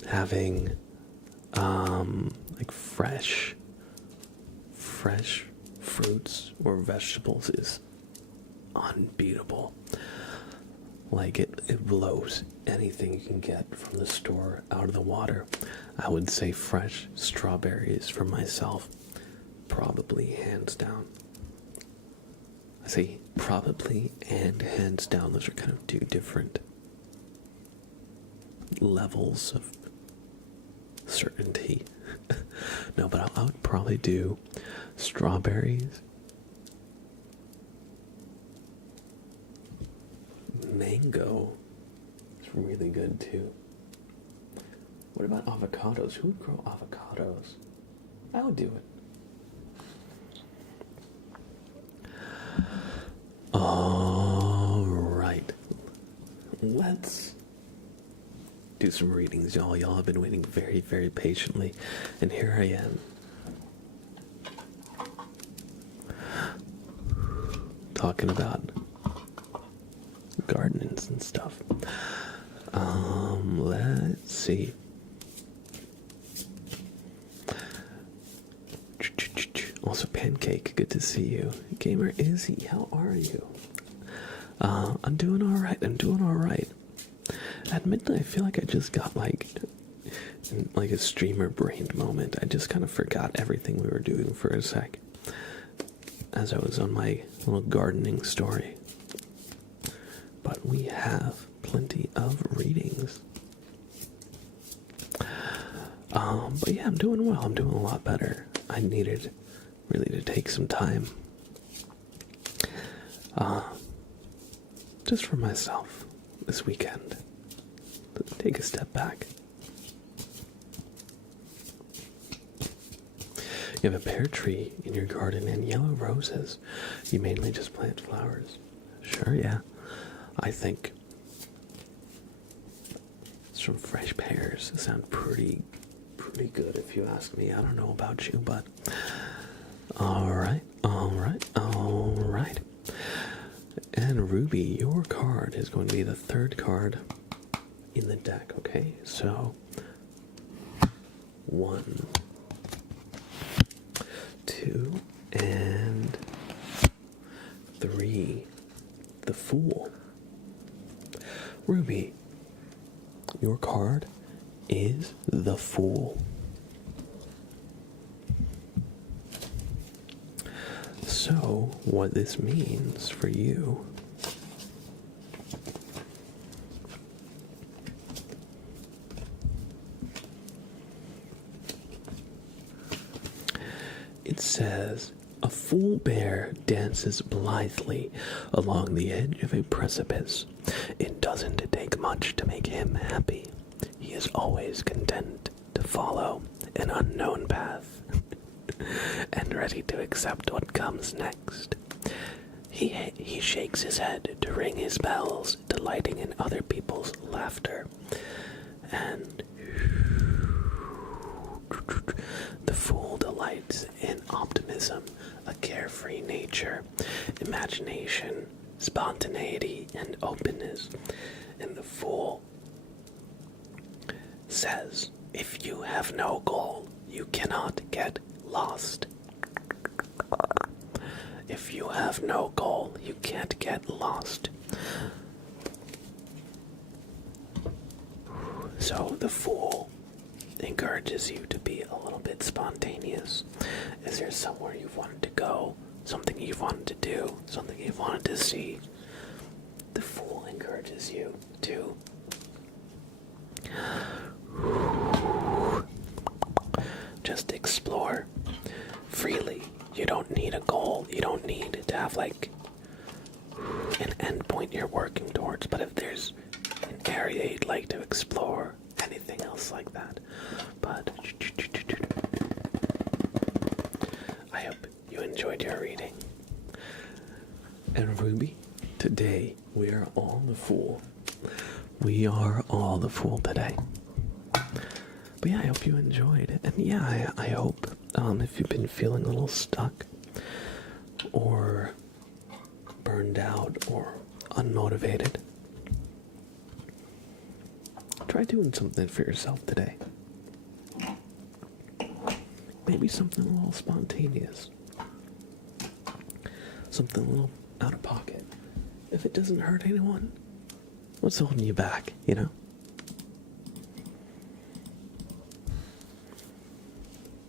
having, like fresh fruits or vegetables is unbeatable. Like, it blows anything you can get from the store out of the water. I would say fresh strawberries for myself. Probably hands down. I say probably and hands down. Those are kind of two different levels of certainty. No, but I would probably do strawberries, mango is really good too. What about avocados? Who would grow avocados? I would do it. Alright. Let's do some readings, y'all. Y'all have been waiting very, very patiently. And here I am. Talking about gardens and stuff. Let's see. Also, Pancake, good to see you. Gamer Izzy, how are you? I'm doing alright, Admittedly, I feel like I just got like a streamer brained moment. I just kind of forgot everything we were doing for a sec as I was on my little gardening story. But we have plenty of readings. But yeah, I'm doing well. I'm doing a lot better. I needed really to take some time. Just for myself this weekend. Take a step back. You have a pear tree in your garden and yellow roses. You mainly just plant flowers. Sure, yeah. I think some fresh pears sound pretty good if you ask me. I don't know about you, but alright. And Ruby, your card is going to be the third card in the deck, okay? So 1, 2, and 3. The Fool. Ruby, your card is the Fool. So, what this means for you it says, a fool bear dances blithely along the edge of a precipice. It doesn't take much to make him happy. He is always content to follow an unknown path and ready to accept what comes next. He shakes his head to ring his bells, delighting in other people's laughter. And the fool delights in optimism, a carefree nature, imagination, spontaneity, and openness. And the fool says, if you have no goal, you cannot get lost. If you have no goal, you can't get lost. So the Fool encourages you to be a little bit spontaneous. Is there somewhere you've wanted to go? Something you've wanted to do? Something you've wanted to see? The Fool encourages you to just explore freely. You don't need a goal. You don't need to have like an endpoint you're working towards. But if there's an area you'd like to explore, anything else like that. But I hope you enjoyed your reading. And Ruby, today we are all the Fool. We are all the Fool today. But yeah, I hope you enjoyed it. And yeah, I hope if you've been feeling a little stuck or burned out or unmotivated, try doing something for yourself today. Maybe something a little spontaneous. Something a little out of pocket. If it doesn't hurt anyone, what's holding you back, you know?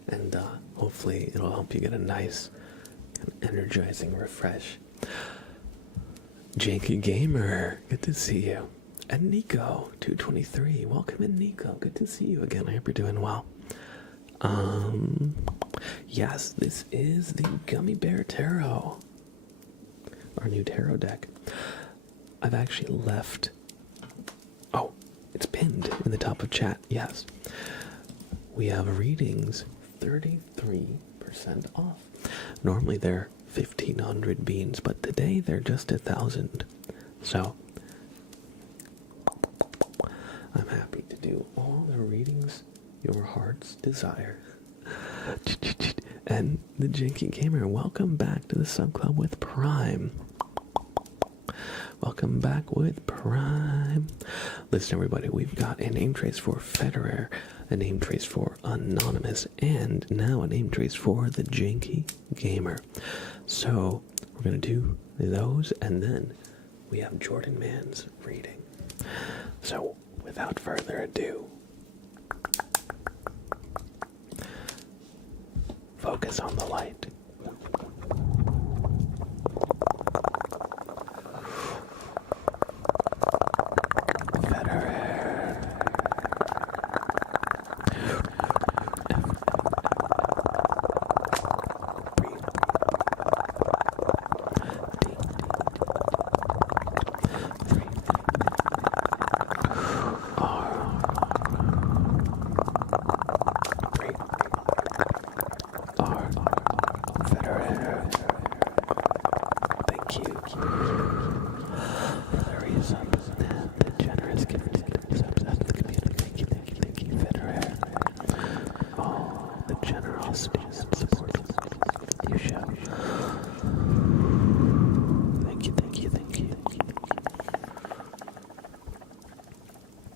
And hopefully it'll help you get a nice, energizing refresh. Janky Gamer, good to see you. And Nico, 223, welcome in, Nico. Good to see you again. I hope you're doing well. Yes, this is the Gummy Bear Tarot, our new tarot deck. I've actually left. Oh, it's pinned in the top of chat. Yes. We have readings 33% off. Normally they're 1,500 beans, but today they're just 1,000. So I'm happy to do all the readings your heart's desire. And the Janky Gamer, welcome back to the Sub Club with Prime. Welcome back with Prime. Listen, everybody, we've got a name trace for Federer, a name trace for Anonymous, and now a name trace for the Janky Gamer. So we're going to do those, and then we have Jordan Mann's reading. So without further ado, focus on the light.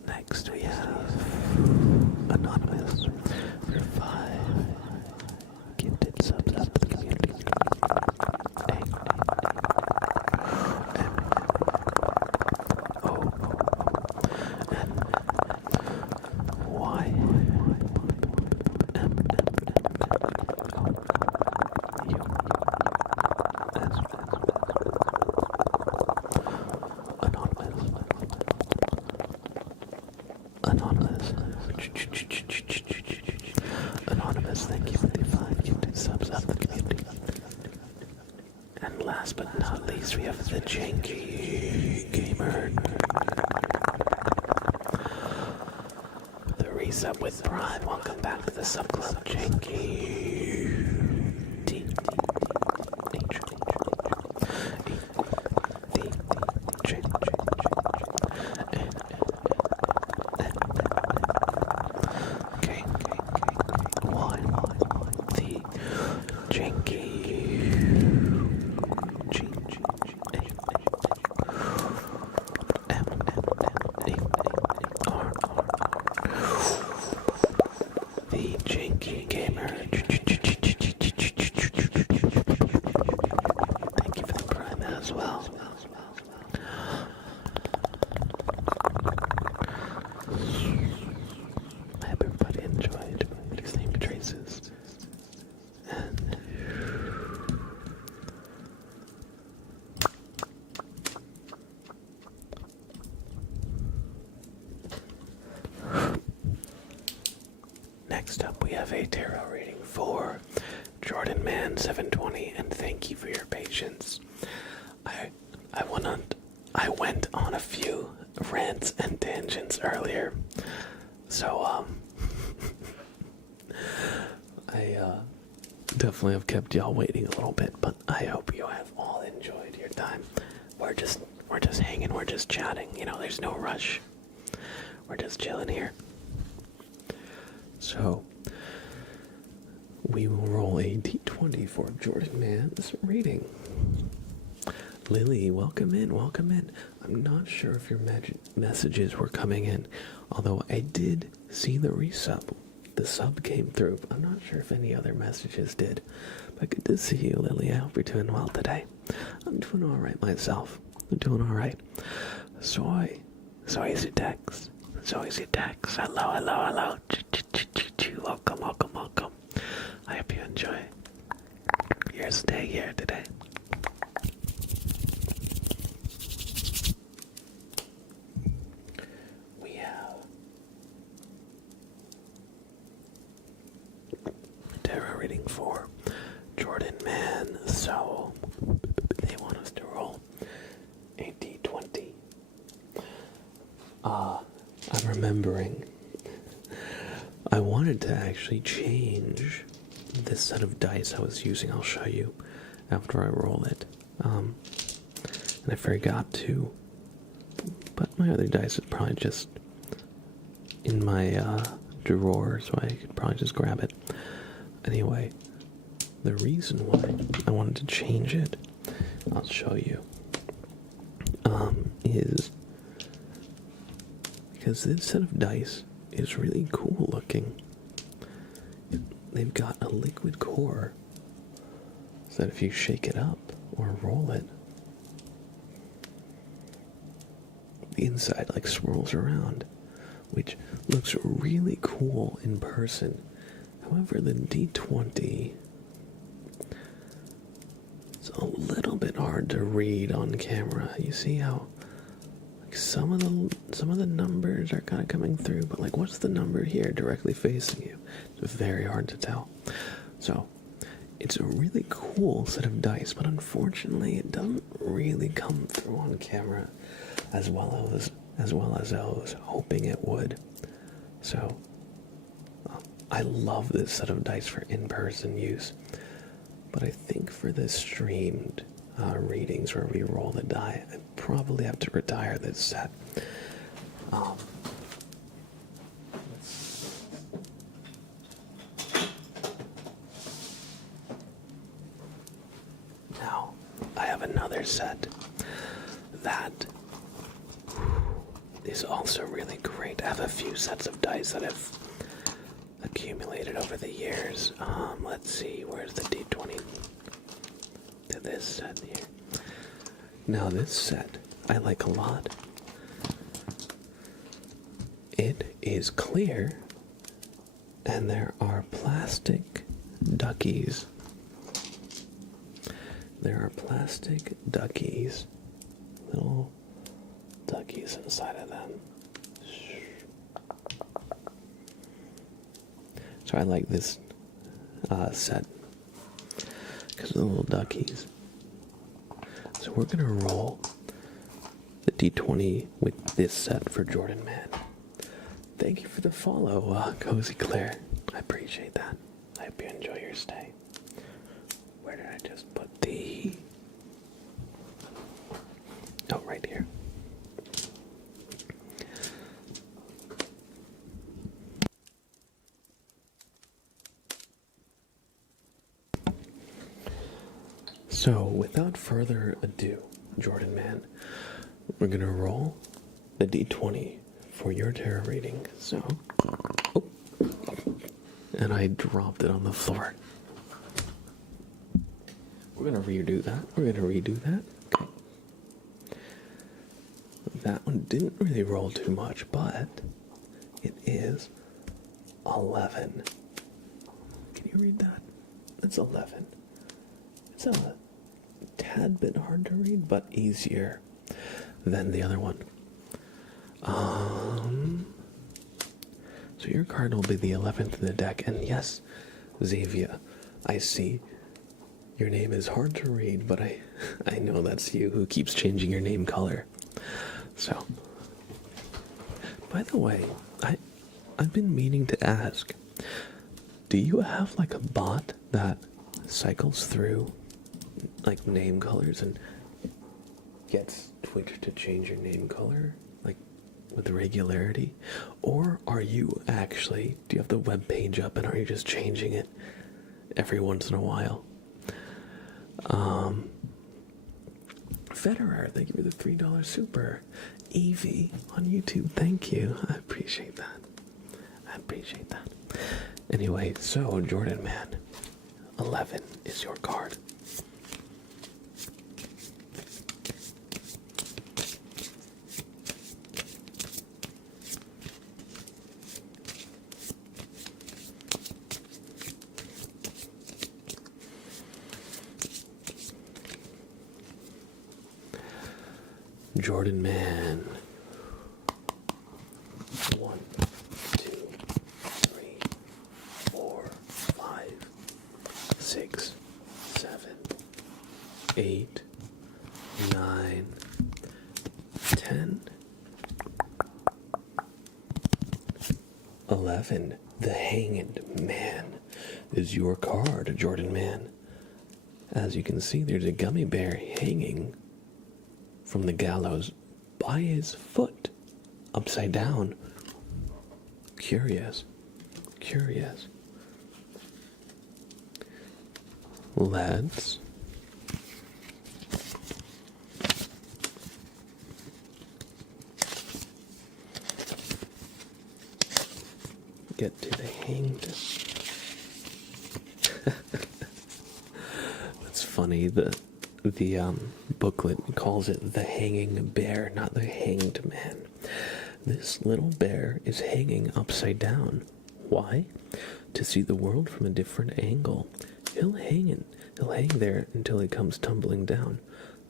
Next we have Anonymous for 5 gifted subs up to the community. Anonymous, thank you for the 5 gifted subs up the community. And last but not least, we have the Janky Gamer. The resub with Prime. Welcome back to the Sub Club, Janky. Next up, we have a tarot reading for Jordan Mann 720, and thank you for your patience. I went on a few rants and tangents earlier, so I definitely have kept y'all waiting a little bit, but I hope you have all enjoyed your time. We're just hanging, we're just chatting, you know, there's no rush. We're just chilling here. So, we will roll a d20 for Jordan Mann's reading. Lily, welcome in, welcome in. I'm not sure if your messages were coming in, although I did see the resub. The sub came through. I'm not sure if any other messages did, but good to see you, Lily. I hope you're doing well today. I'm doing all right myself. I'm doing all right. Soy easy text. So easy text. Hello, hello, hello. Welcome, welcome, welcome. I hope you enjoy your stay here today. We have tarot reading for Jordan Mann. So they want us to roll a d20 remembering. I wanted to actually change this set of dice I was using. I'll show you after I roll it. And I forgot to. But my other dice is probably just in my drawer, so I could probably just grab it. Anyway, the reason why I wanted to change it, I'll show you, is because this set of dice is really cool looking. They've got a liquid core, so that if you shake it up or roll it, the inside like swirls around, which looks really cool in person. However, the D20 is a little bit hard to read on camera. You see how like some of the numbers are kind of coming through, but like what's the number here directly facing you? It's very hard to tell. So it's a really cool set of dice, but unfortunately it doesn't really come through on camera as well as I was hoping it would. So I love this set of dice for in-person use, but I think for the streamed readings where we roll the die, I probably have to retire this set. Now, I have another set that is also really great. I have a few sets of dice that I've accumulated over the years. Let's see, where's the D20? This set here. Now this set I like a lot. It is clear, and there are plastic duckies. There are plastic duckies, little duckies inside of them. So I like this set because of the little duckies. So we're gonna roll the D20 with this set for Jordan Man. Thank you for the follow, Cozy Claire. I appreciate that. I hope you enjoy your stay. Where did I just put the... Oh, right here. So, without further ado, Jordan Man, we're gonna roll the D20 for your tarot reading. So, oh, and I dropped it on the floor. We're gonna redo that. Okay. That one didn't really roll too much, but it is 11. Can you read that? It's 11. It's a tad bit hard to read, but easier than the other one. So your card will be the 11th in the deck, and yes, Xavier, I see your name is hard to read, but I know that's you who keeps changing your name color. So, by the way, I've been meaning to ask, do you have like a bot that cycles through like name colors and gets Twitch to change your name color like with regularity? Or are you actually, do you have the web page up and are you just changing it every once in a while? Federer, thank you for the $3 super. Evie on YouTube, thank you. I appreciate that. Anyway, so Jordan Man, 11 is your card. Jordan Man. 1, 2, 3, 4, 5, 6, 7, 8, 9, 10, 11. The Hanged Man is your card, Jordan Man. As you can see, there's a gummy bear hanging from the gallows by his foot, upside down. Curious. Curious. Let's get to the hanged. That's funny. The booklet calls it the hanging bear, not the hanged man. This little bear is hanging upside down. Why? To see the world from a different angle. He'll hang there until he comes tumbling down.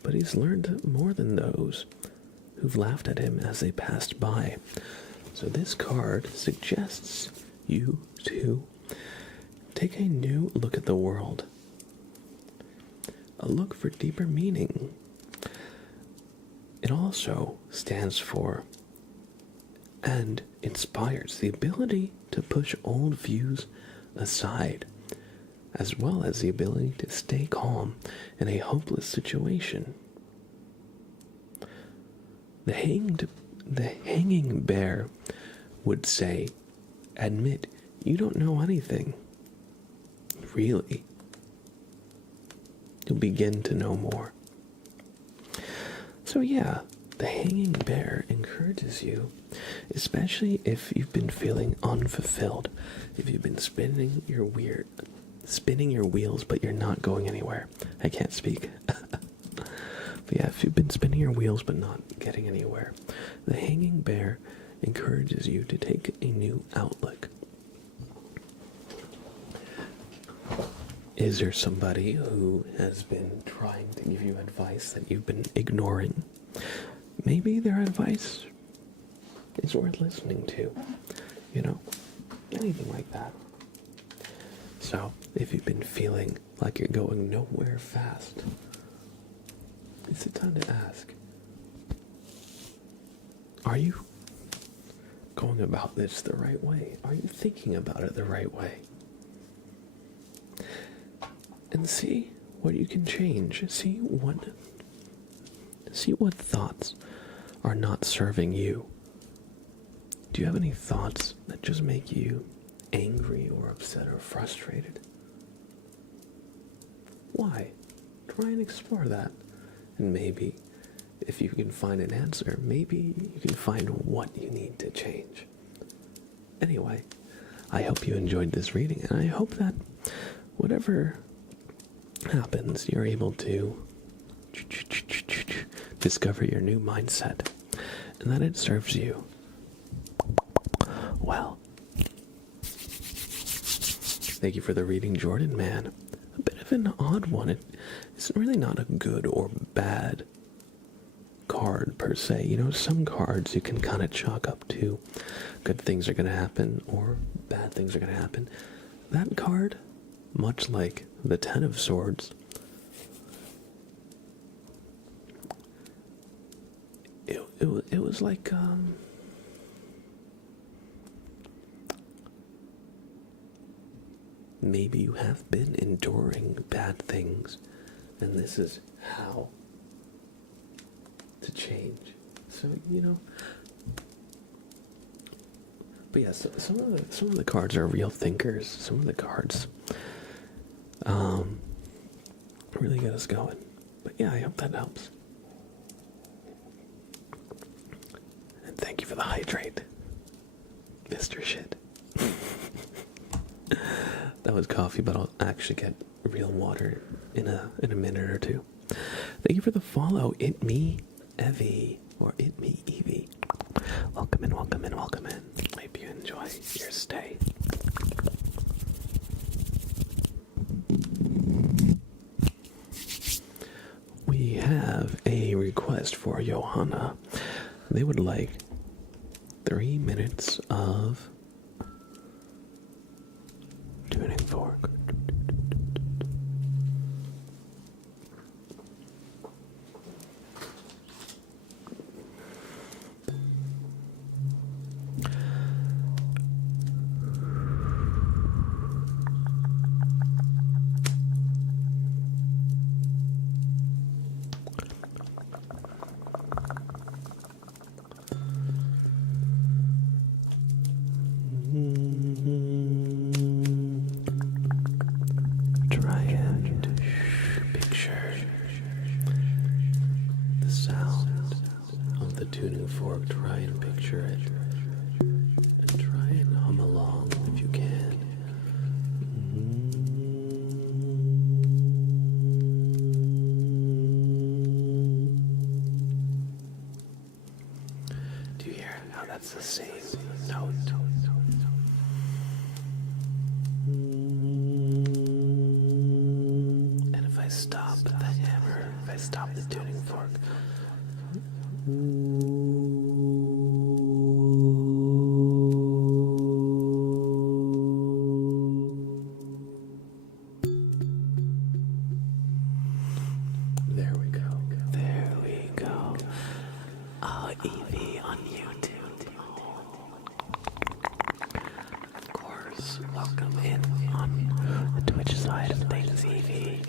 But he's learned more than those who've laughed at him as they passed by. So this card suggests you to take a new look at the world. A look for deeper meaning. It also stands for and inspires the ability to push old views aside, as well as the ability to stay calm in a hopeless situation. The hanging bear would say, admit you don't know anything. Really. You'll begin to know more. So yeah, the hanging bear encourages you, especially if you've been feeling unfulfilled, if you've been spinning your wheels but you're not going anywhere. I can't speak. But yeah, if you've been spinning your wheels but not getting anywhere, the hanging bear encourages you to take a new outlook. Is there somebody who has been trying to give you advice that you've been ignoring? Maybe their advice is worth listening to. You know, anything like that. So, if you've been feeling like you're going nowhere fast, it's the time to ask, are you going about this the right way? Are you thinking about it the right way? And see what you can change. See what thoughts are not serving you. Do you have any thoughts that just make you angry or upset or frustrated? Why? Try and explore that. And maybe, if you can find an answer, maybe you can find what you need to change. Anyway, I hope you enjoyed this reading, and I hope that whatever happens, you're able to discover your new mindset, and that it serves you well. Thank you for the reading, Jordan, man. A bit of an odd one. It's really not a good or bad card per se. You know, some cards you can kind of chalk up to good things are going to happen or bad things are going to happen. That card, much like the Ten of Swords, it was like maybe you have been enduring bad things, and this is how to change. So, you know. But yeah, so some of the cards are real thinkers. Some of the cards really get us going. But yeah, I hope that helps. And thank you for the hydrate, Mr. Shit. That was coffee, but I'll actually get real water in a minute or two. Thank you for the follow, It Me Evie, or It Me Evie. Welcome in, welcome in, welcome in. Hope you enjoy your stay. We have a request for Johanna. They would like 3 minutes of tuning fork. always the same note. And if I stop the hammer, if I stop the tuning fork, there we go. There we go. Oh, Evie on YouTube. Of course, welcome in on the Twitch side of things, Evie.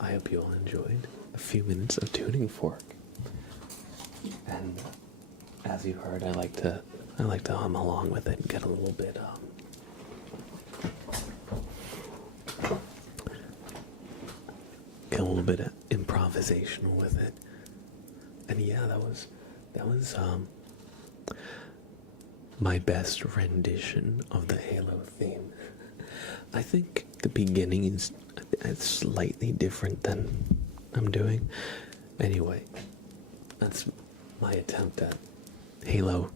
I hope you all enjoyed a few minutes of tuning fork. And as you heard, I like to hum along with it and get a little bit of improvisational with it. And yeah, that was my best rendition of the Halo theme. I think the beginning is slightly different than I'm doing. Anyway, that's my attempt at Halo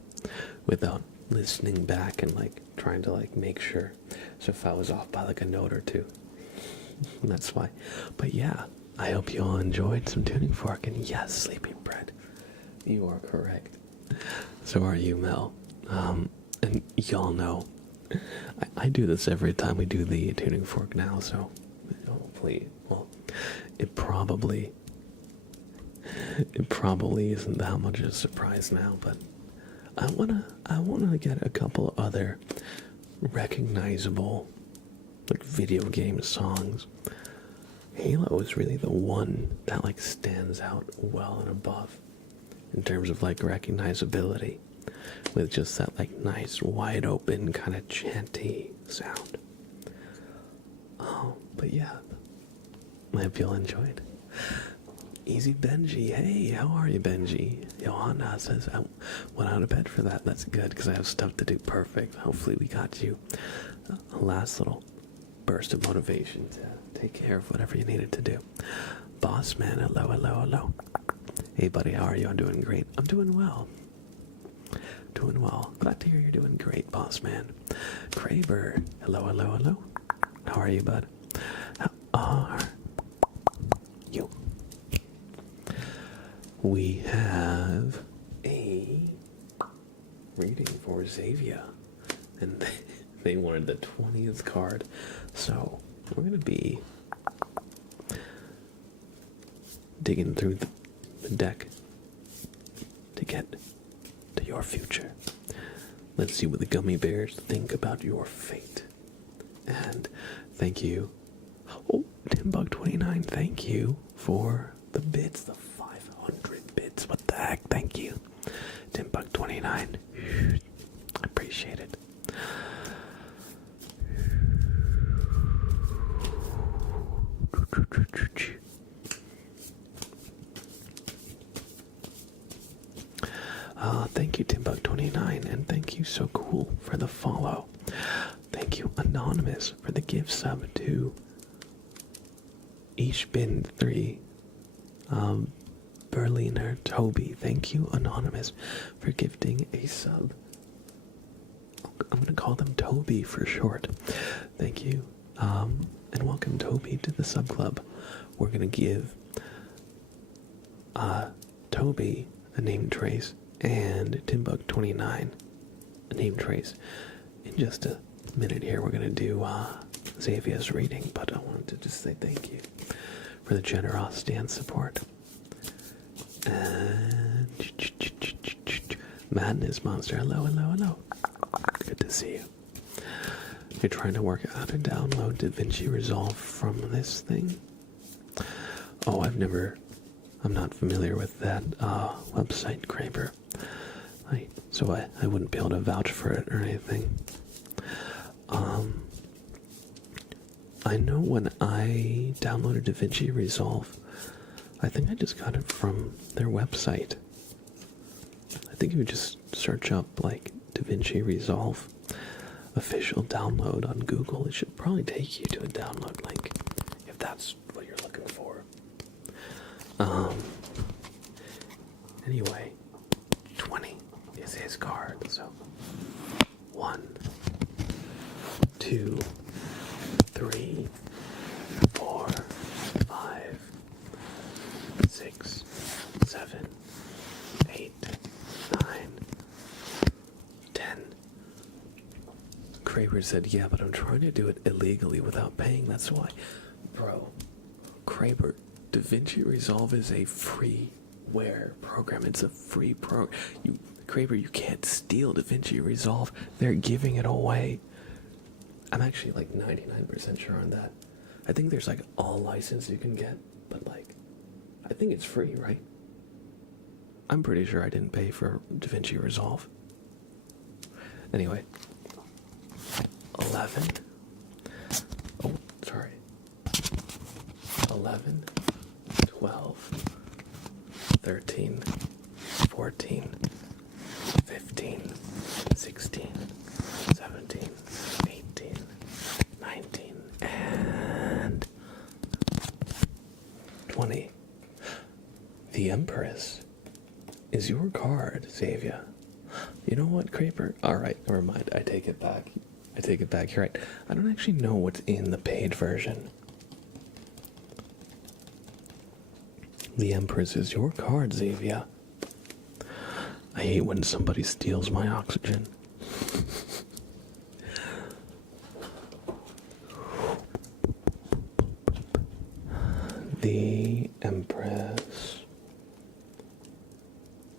without listening back and trying to make sure. So if I was off by a note or two, that's why. But yeah, I hope you all enjoyed some tuning fork. And yes, Sleepy Bread, you are correct. So are you, Mel. And y'all know I do this every time we do the tuning fork now, so hopefully, well, it probably isn't that much of a surprise now, but I wanna get a couple other recognizable video game songs. Halo is really the one that stands out well and above in terms of recognizability, with just that nice wide open kind of chanty sound. But yeah, I hope you'll enjoy it. Easy Benji, hey, how are you, Benji? Johanna says I went out of bed for that. That's good because I have stuff to do. Perfect. Hopefully we got you a last little burst of motivation to take care of whatever you needed to do. Boss man, hello, hello, hello. Hey buddy, how are you? I'm doing great. I'm doing well. Doing well. Glad to hear you're doing great, boss man. Craver, hello, hello, hello. How are you, bud? How are you? We have a reading for Xavier, and they wanted the 20th card, so we're going to be digging through the deck to get to your future. Let's see what the gummy bears think about your fate. And thank you. Oh, Timbug29, thank you for the bits, the 500 bits. What the heck? Thank you, Timbug29. I appreciate it. So Cool for the follow. Thank you, Anonymous, for the gift sub to Ishbin3. Berliner Toby. Thank you, Anonymous, for gifting a sub. I'm going to call them Toby for short. Thank you. And welcome, Toby, to the sub club. We're going to give Toby a name trace and Timbuk29 a name trace. In just a minute here, we're going to do Xavier's reading, but I wanted to just say thank you for the generosity and support. And Madness Monster, hello. Good to see you. You're trying to work out how to download DaVinci Resolve from this thing? Oh, I'm not familiar with that website, Kraber. So I wouldn't be able to vouch for it or anything. I know when I downloaded DaVinci Resolve, I think I just got it from their website. I think if you just search up like DaVinci Resolve official download on Google, it should probably take you to a download link if that's what you're looking for. Anyway, 20 is his card, so 1, 2, 3, 4, 5, 6, 7, 8, 9, 10. Kraber said, yeah, but I'm trying to do it illegally without paying, that's why. Bro, Kraber, DaVinci Resolve is a freeware program. It's a free program. Kraber, you can't steal DaVinci Resolve. They're giving it away. I'm actually like 99% sure on that. I think there's like all license you can get, but like, I think it's free, right? I'm pretty sure I didn't pay for DaVinci Resolve. Anyway. 11. Oh, sorry. 11, 12, 13, 14, 15, 16, 17, 18, 19, and 20. The Empress is your card, Xavier. You know what, Kraper? Alright, never mind. I take it back. You're right. I don't actually know what's in the paid version. The Empress is your card, Xavier. I hate when somebody steals my oxygen. The Empress.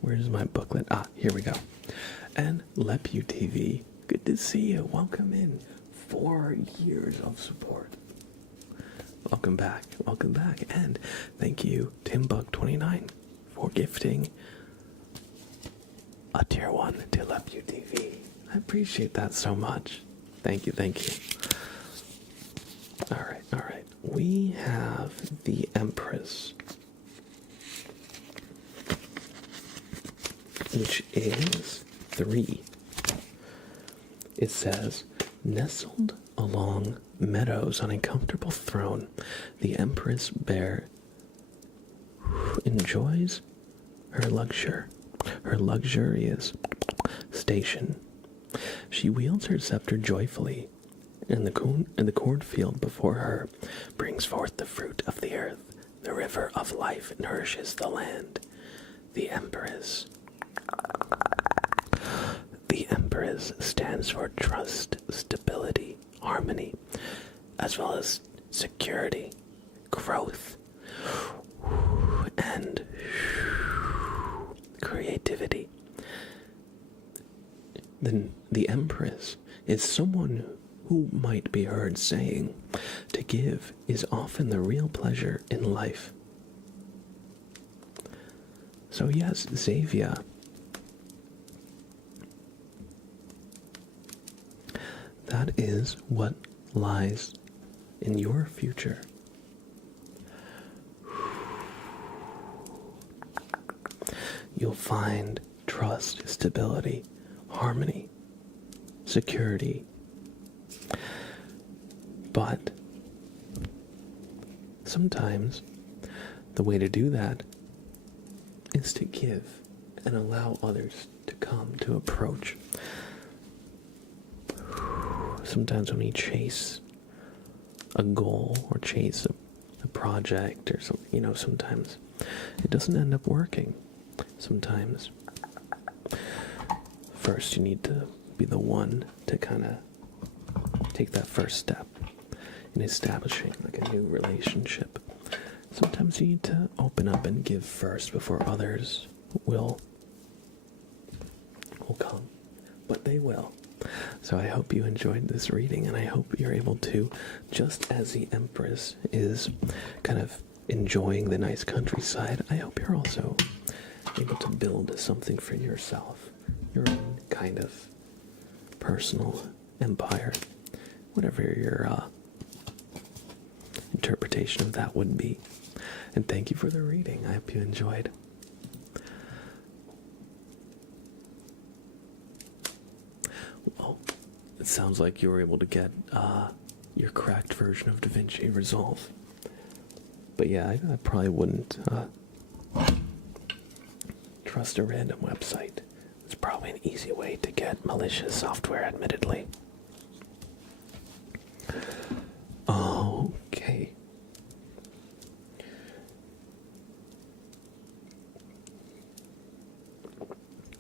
Where's my booklet? Ah, here we go. And Lepu TV. Good to see you. Welcome in. 4 years of support. Welcome back. And thank you, Timbuk29, for gifting a tier 1 to Lepu TV. I appreciate that so much. Thank you. Alright. We have the Empress, which is 3. It says, nestled along meadows on a comfortable throne, the Empress Bear enjoys her luxurious station. She wields her scepter joyfully, and the cornfield before her brings forth the fruit of the earth. The river of life nourishes the land. The Empress. The Empress stands for trust, stability, harmony, as well as security, growth, and creativity. Then the Empress is someone who might be heard saying, to give is often the real pleasure in life. So yes, Xavier, that is what lies in your future. You'll find trust, stability, harmony, security. But sometimes the way to do that is to give and allow others to come, to approach. Sometimes when we chase a goal or chase a project or something, sometimes it doesn't end up working. Sometimes first you need to be the one to kind of take that first step in establishing like a new relationship. Sometimes you need to open up and give first before others will come. But they will. So I hope you enjoyed this reading, and I hope you're able to, just as the Empress is kind of enjoying the nice countryside, I hope you're also able to build something for yourself, your own kind of personal empire, whatever your interpretation of that would be. And thank you for the reading. I hope you enjoyed. Well, it sounds like you were able to get your cracked version of DaVinci Resolve. But yeah, I probably wouldn't trust a random website. It's probably an easy way to get malicious software, admittedly. Okay.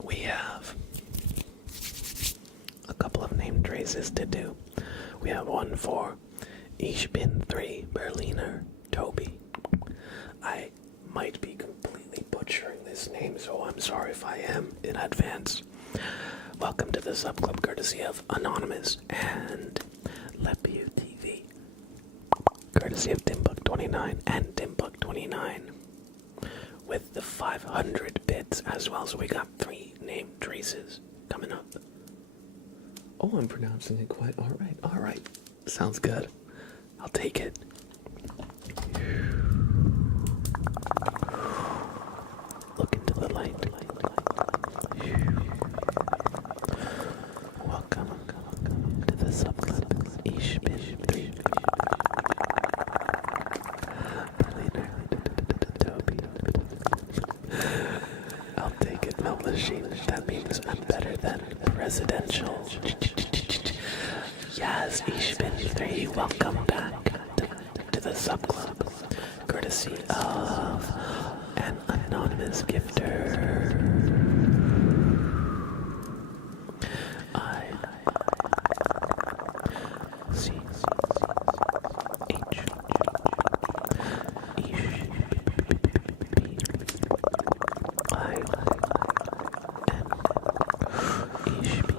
We have a couple of name traces to do. We have one for Ich bin 3 Berliner Toby. I might be completely butchering this name, so I'm sorry if I am in advance. Welcome to the subclub courtesy of Anonymous and Lepu TV. Courtesy of Timbuck29 and Timbuck29. With the 500 bits as well, so we got 3 name traces coming up. Oh, I'm pronouncing it quite alright. Sounds good. I'll take it. Look into the light. Welcome to the subclub. Ich bin 3 Berliner Toby. I'll take it, Mel Machine. That means I'm better than residential. Yes, Ich bin 3. Welcome back to the subclub. Courtesy of an anonymous gifter. I C H Ish B I N Ish B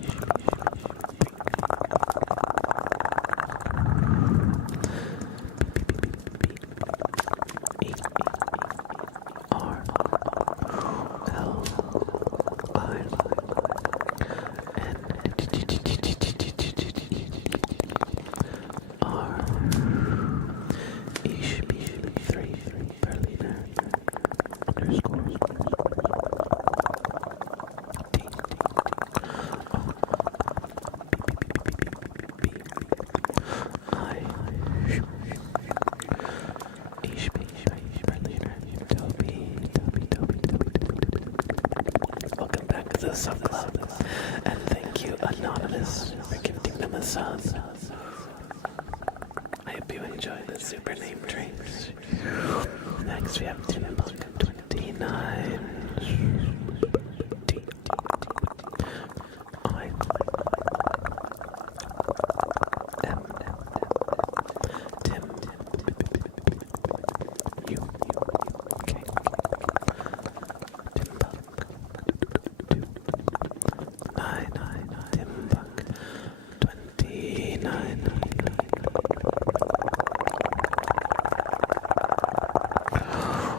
the subclub, and thank you, Anonymous, for gifting them a sub. I hope you enjoy the super name traits. Next, we have Timbuck29. T I M Tim U K Timbuck.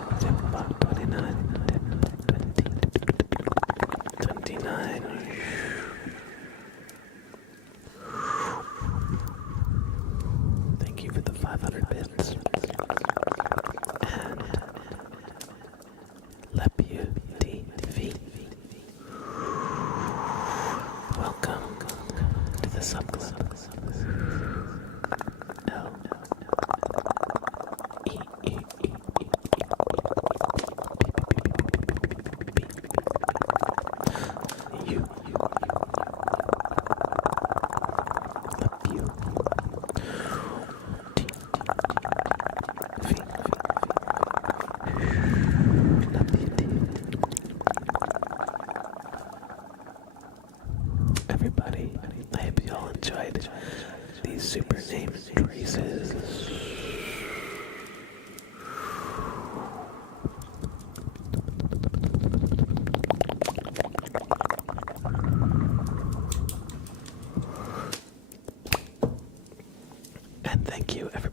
Timbuck29. Thank you for the 500 bits. And Lepu TV. Welcome to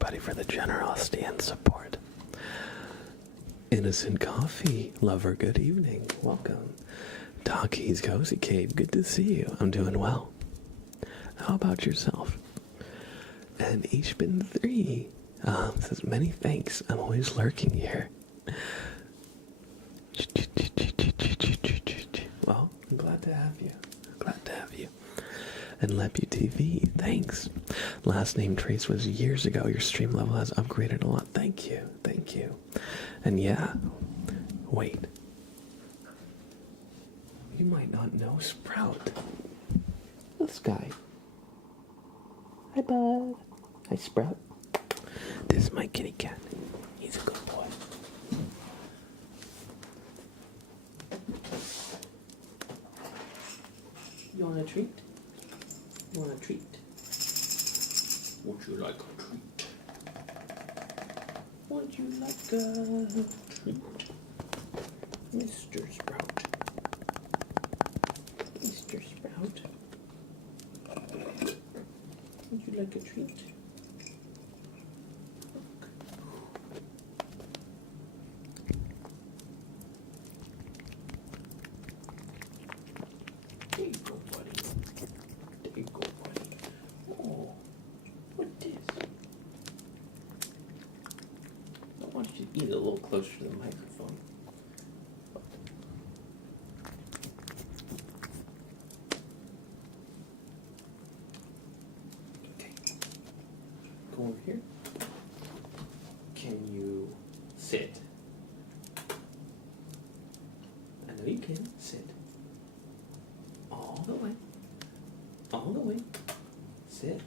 everybody for the generosity and support. Innocent Coffee Lover, good evening. Welcome. Talkies Cozy Cave, good to see you. I'm doing well. How about yourself? And HBin3 says, many thanks. I'm always lurking here. Well, I'm glad to have you. Glad to have you. And Lepu TV, thanks. Last name trace was years ago. Your stream level has upgraded a lot. Thank you. Thank you. And yeah, wait. You might not know Sprout. This guy. Hi, bud. Hi, Sprout. This is my kitty cat. He's a good boy. You want a treat? You want a treat? Would you like a treat? Would you like a treat? Mr. Sprout. Mr. Sprout. Would you like a treat? There you go, buddy. There you go, buddy. Oh, what this? I want you to eat a little closer to the microphone. Okay. Go over here. Can you sit? I know you can. Sit. All the way. All the way. Sit.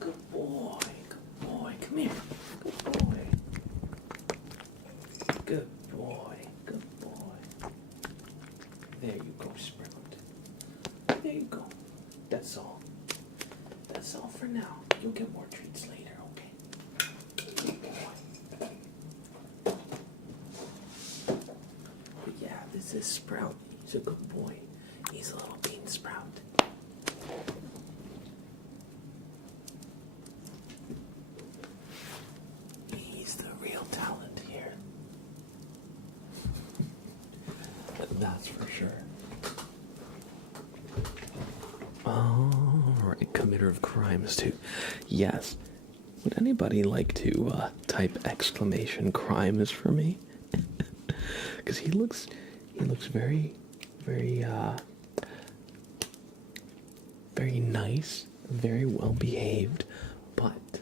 Good boy. Good boy. Come here. Good boy. Good boy. Good boy. There you go, Sprout. There you go. That's all. That's all for now. You'll get more treats later, okay? Good boy. But yeah, this is Sprout. He's a good boy. He's a little bean sprout. He's the real talent here. That's for sure. Alright, committer of crimes too. Yes. Would anybody like to type exclamation crimes for me? Because he looks very, very nice, very well behaved, but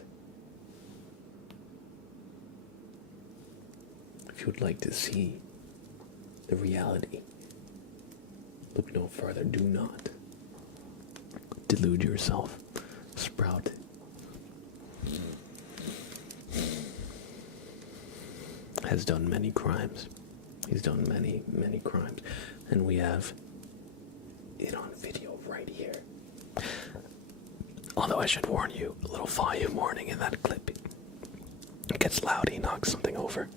if you would like to see the reality, look no further. Do not delude yourself. Sprout has done many crimes. He's done many, many crimes, and we have it on video right here. Although I should warn you, a little volume warning in that clip. It gets loud, he knocks something over.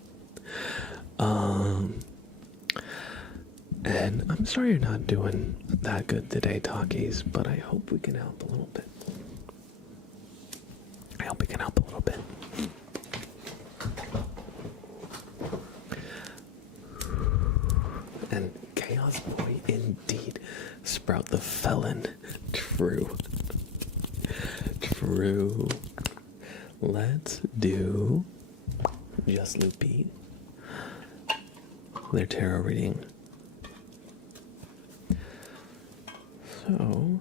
And I'm sorry you're not doing that good today, Talkies, but I hope we can help a little bit. I hope we can help a little bit. And Chaos Boy, indeed. Sprout the felon. True. True. Let's do Just Loopy. Their tarot reading. So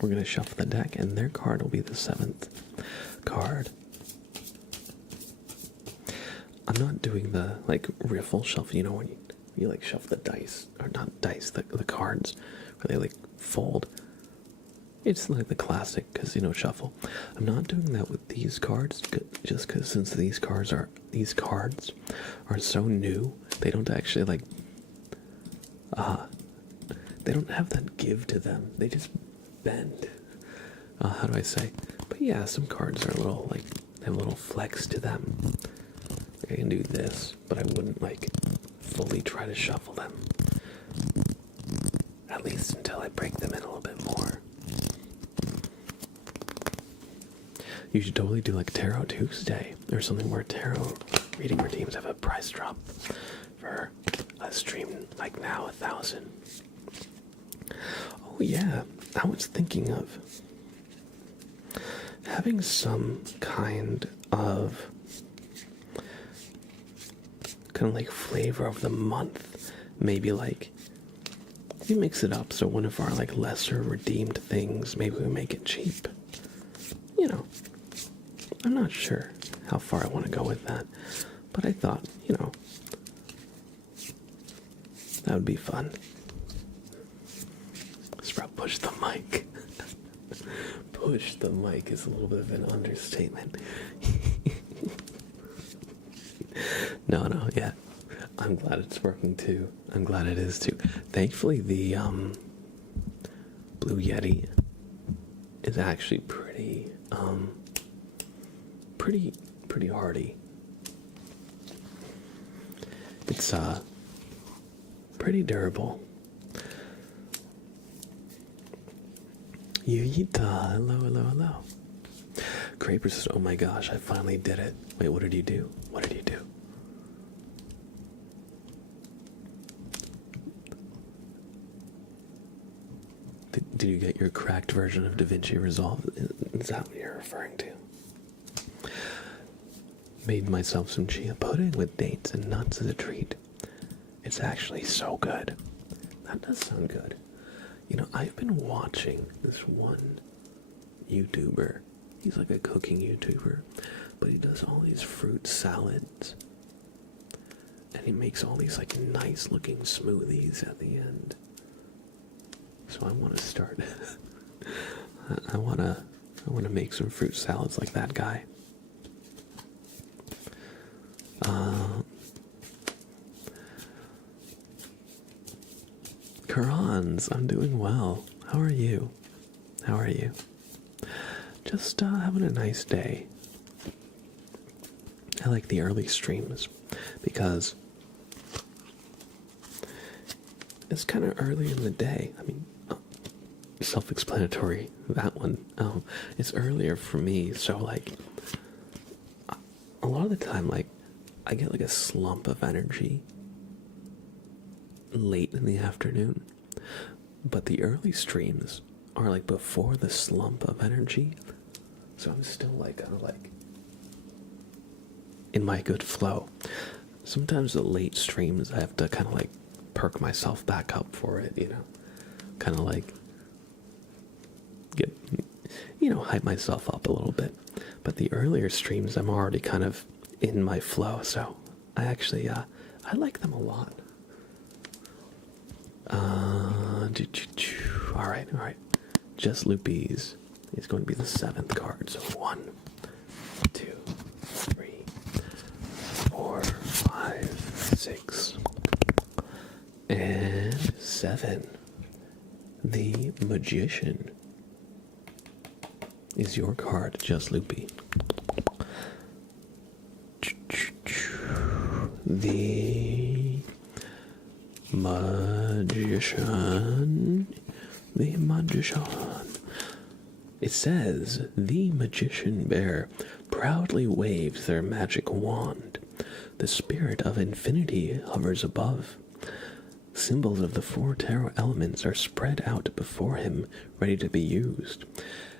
we're gonna shuffle the deck, and their card will be the 7th card. I'm not doing the riffle shuffle, you know, when you like shuffle the dice, or not dice, the cards, where they like fold. It's like the classic casino shuffle. I'm not doing that with these cards, just because since these cards are so new, they don't actually they don't have that give to them. They just bend. How do I say? But yeah, some cards are a little they have a little flex to them. I can do this, but I wouldn't fully try to shuffle them. At least until I break them in a little bit more. You should totally do like Tarot Tuesday or something where tarot reading redeems have a price drop for a stream like now 1,000. Oh yeah, I was thinking of having some kind of like flavor of the month. Maybe like we mix it up so one of our like lesser redeemed things, maybe we make it cheap. You know, I'm not sure how far I want to go with that, but I thought, you know, that would be fun. Sprout, push the mic. Push the mic is a little bit of an understatement. No, yeah. I'm glad it's working too. I'm glad it is too. Thankfully, the Blue Yeti is actually pretty hardy. It's pretty durable. Yuyita, hello. Kraper says, oh my gosh, I finally did it. Wait, what did you do? What did you do? Did you get your cracked version of DaVinci Resolve? Is that what you're referring to? Made myself some chia pudding with dates and nuts as a treat. It's actually so good. That does sound good. You know, I've been watching this one YouTuber. He's like a cooking YouTuber, but he does all these fruit salads. And he makes all these like nice looking smoothies at the end. So I want to start. I want to make some fruit salads like that guy. Karans, I'm doing well. How are you? How are you? Just having a nice day. I like the early streams because it's kind of early in the day. I mean, self-explanatory, that one. It's earlier for me, so like a lot of the time, like I get like a slump of energy late in the afternoon, but the early streams are like before the slump of energy, so I'm still like kind of like in my good flow. Sometimes the late streams I have to kind of like perk myself back up for it, you know, kind of like get, you know, hype myself up a little bit. But the earlier streams I'm already kind of in my flow, so I actually I like them a lot. All right. Just Loopies is going to be the 7th card. So 1, 2, 3, 4, 5, 6, and 7. The Magician is your card, Just Loopy. The Magician. It says, the Magician Bear proudly waves their magic wand. The spirit of infinity hovers above. Symbols of the 4 tarot elements are spread out before him, ready to be used.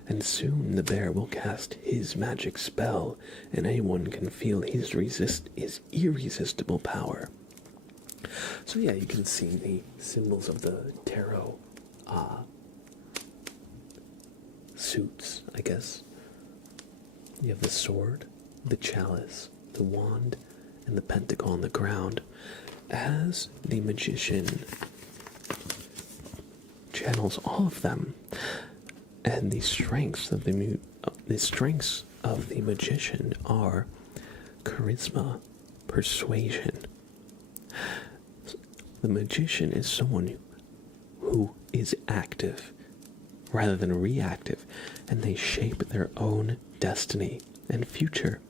And soon the bear will cast his magic spell, and anyone can feel his irresistible power. So yeah, you can see the symbols of the tarot suits, I guess. You have the sword, the chalice, the wand, and the pentacle on the ground, as the magician channels all of them. And the strengths of the magician are charisma, persuasion. The magician is someone who is active rather than reactive, and they shape their own destiny and future.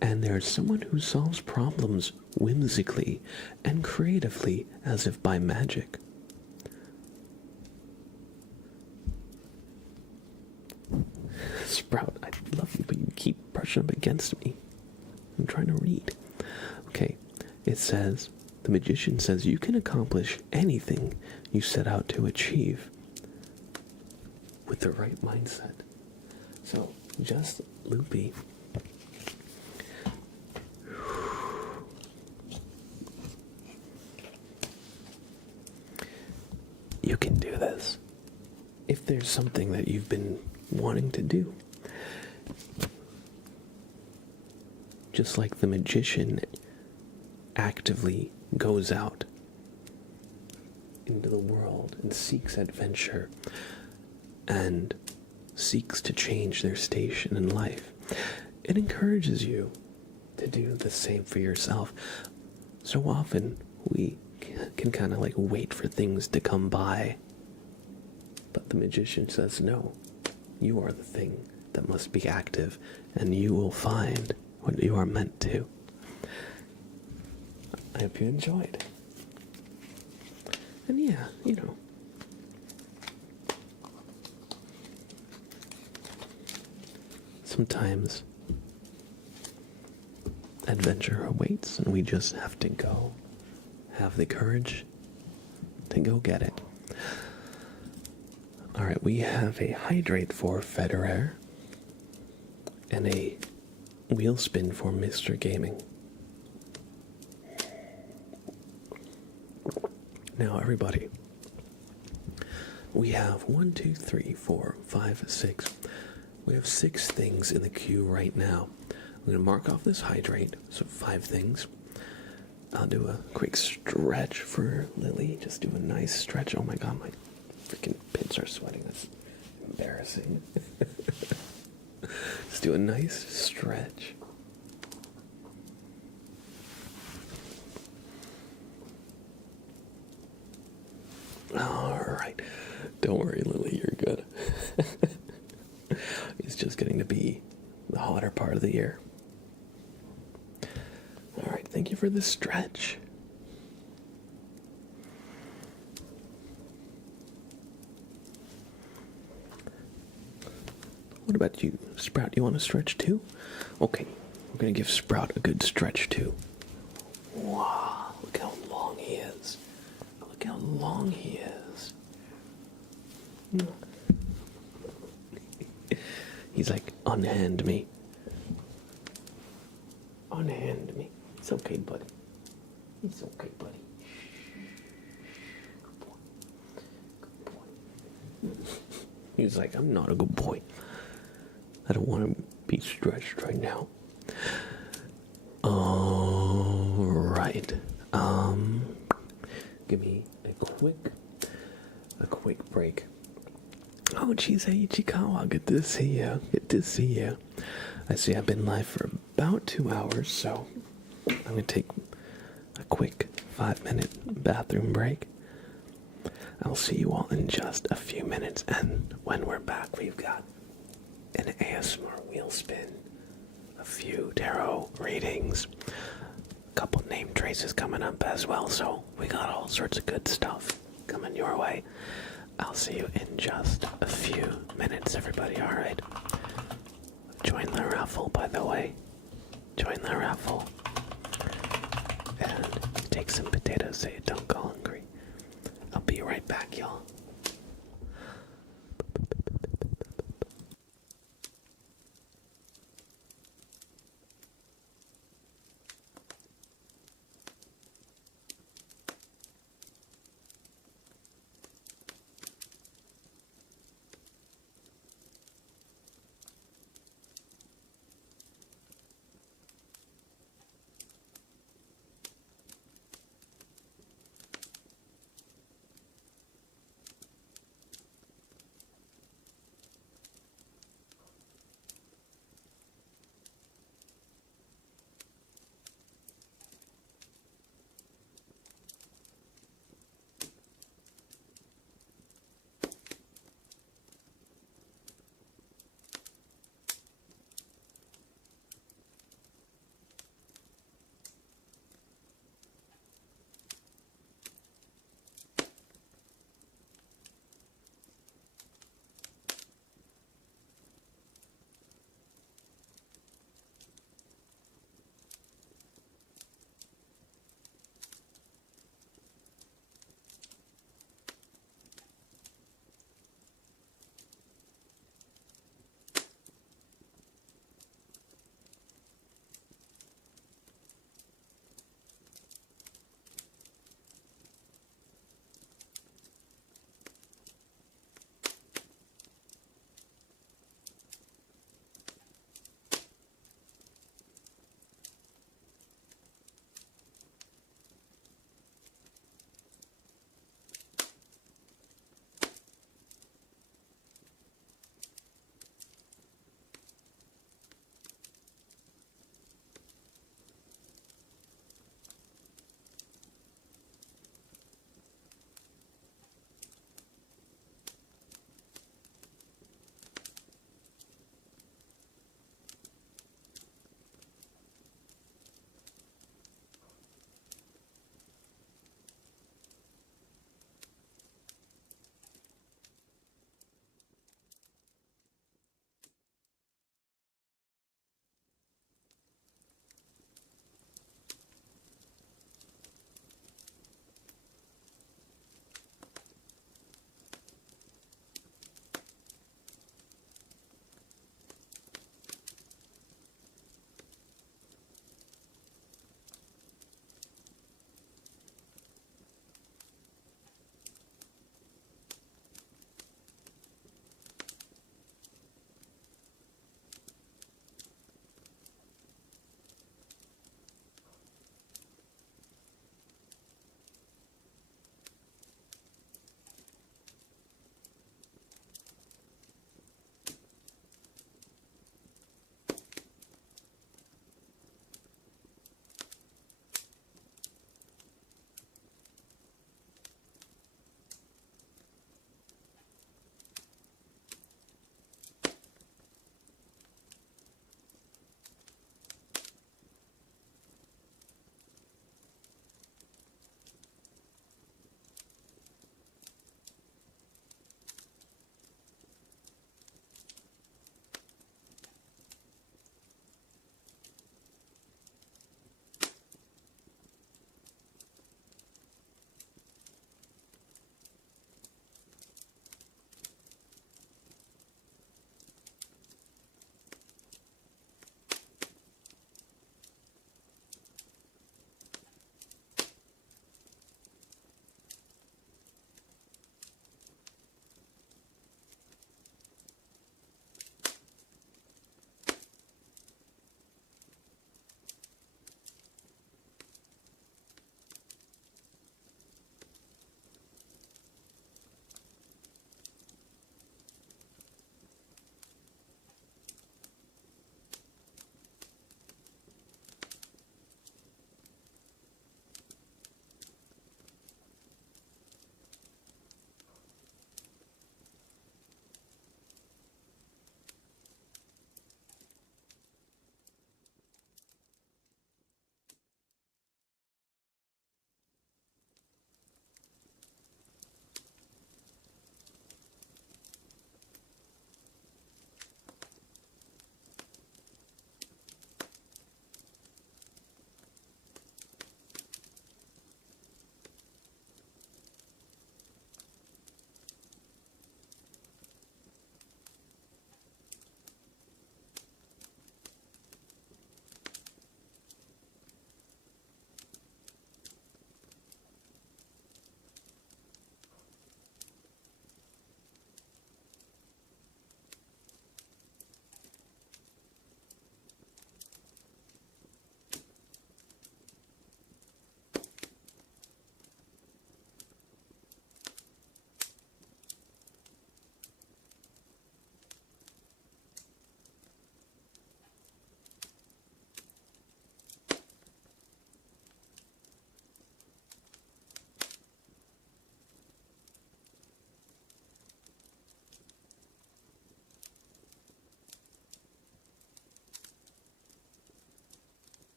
And there's someone who solves problems whimsically and creatively as if by magic. Sprout, brushing up against me. I'm trying to read. Okay, it says, the magician says you can accomplish anything you set out to achieve with the right mindset. So, just loopy. You can do this. If there's something that you've been wanting to do, just like the magician actively goes out into the world and seeks adventure and seeks to change their station in life, it encourages you to do the same for yourself. So often we can kind of like wait for things to come by, but the magician says no, you are the thing that must be active, and you will find what you are meant to. I hope you enjoyed. And yeah, sometimes adventure awaits, and we just have to go. Have the courage to go get it. Alright, we have a hydrate for Federer and a wheel spin for Mr. Gaming. Now, everybody, we have 1, 2, 3, 4, 5, 6. We have 6 things in the queue right now. I'm going to mark off this hydrate, so 5 things. I'll do a quick stretch for Lily. Just do a nice stretch. Oh my god, my freaking pits are sweating. That's embarrassing. Just do a nice stretch. Alright. Don't worry, Lily, you're good. It's just getting to be the hotter part of the year. Alright, thank you for the stretch. What about you, Sprout? You want to stretch too? Okay, we're going to give Sprout a good stretch too. Wow, look how long he is. Look how long he is. He's like, unhand me. Unhand me. It's okay, buddy. It's okay, buddy. Good boy. Good boy. He's like, I'm not a good boy. I don't want to be stretched right now. Alright. Give me a quick break. Oh, geez, hey, Ichikawa, good to see you. Good to see you. I see I've been live for about 2 hours, so I'm going to take a quick 5-minute bathroom break. I'll see you all in just a few minutes, and when we're back, we've got an ASMR wheel spin, a few tarot readings, a couple name traces coming up as well, so we got all sorts of good stuff coming your way. I'll see you in just a few minutes, everybody, alright? Join the raffle, by the way. Join the raffle. And take some potatoes so you don't go hungry. I'll be right back, y'all.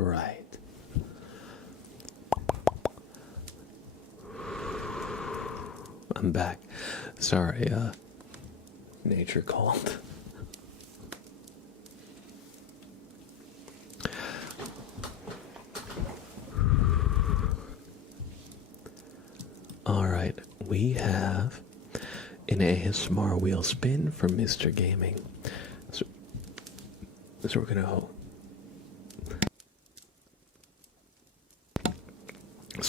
right. I'm back. Sorry, nature called. Alright, we have an ASMR wheel spin from Mr. Gaming. So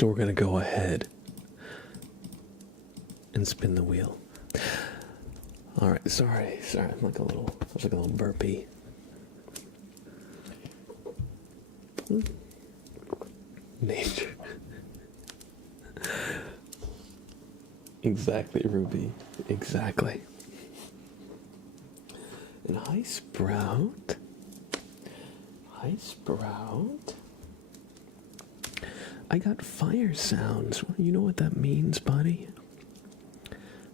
we're gonna go ahead and spin the wheel. Alright, sorry, I'm like a little burpy. Nature. Exactly, Ruby. Exactly. And hi, Sprout. Hi, Sprout. I got fire sounds. You know what that means, buddy?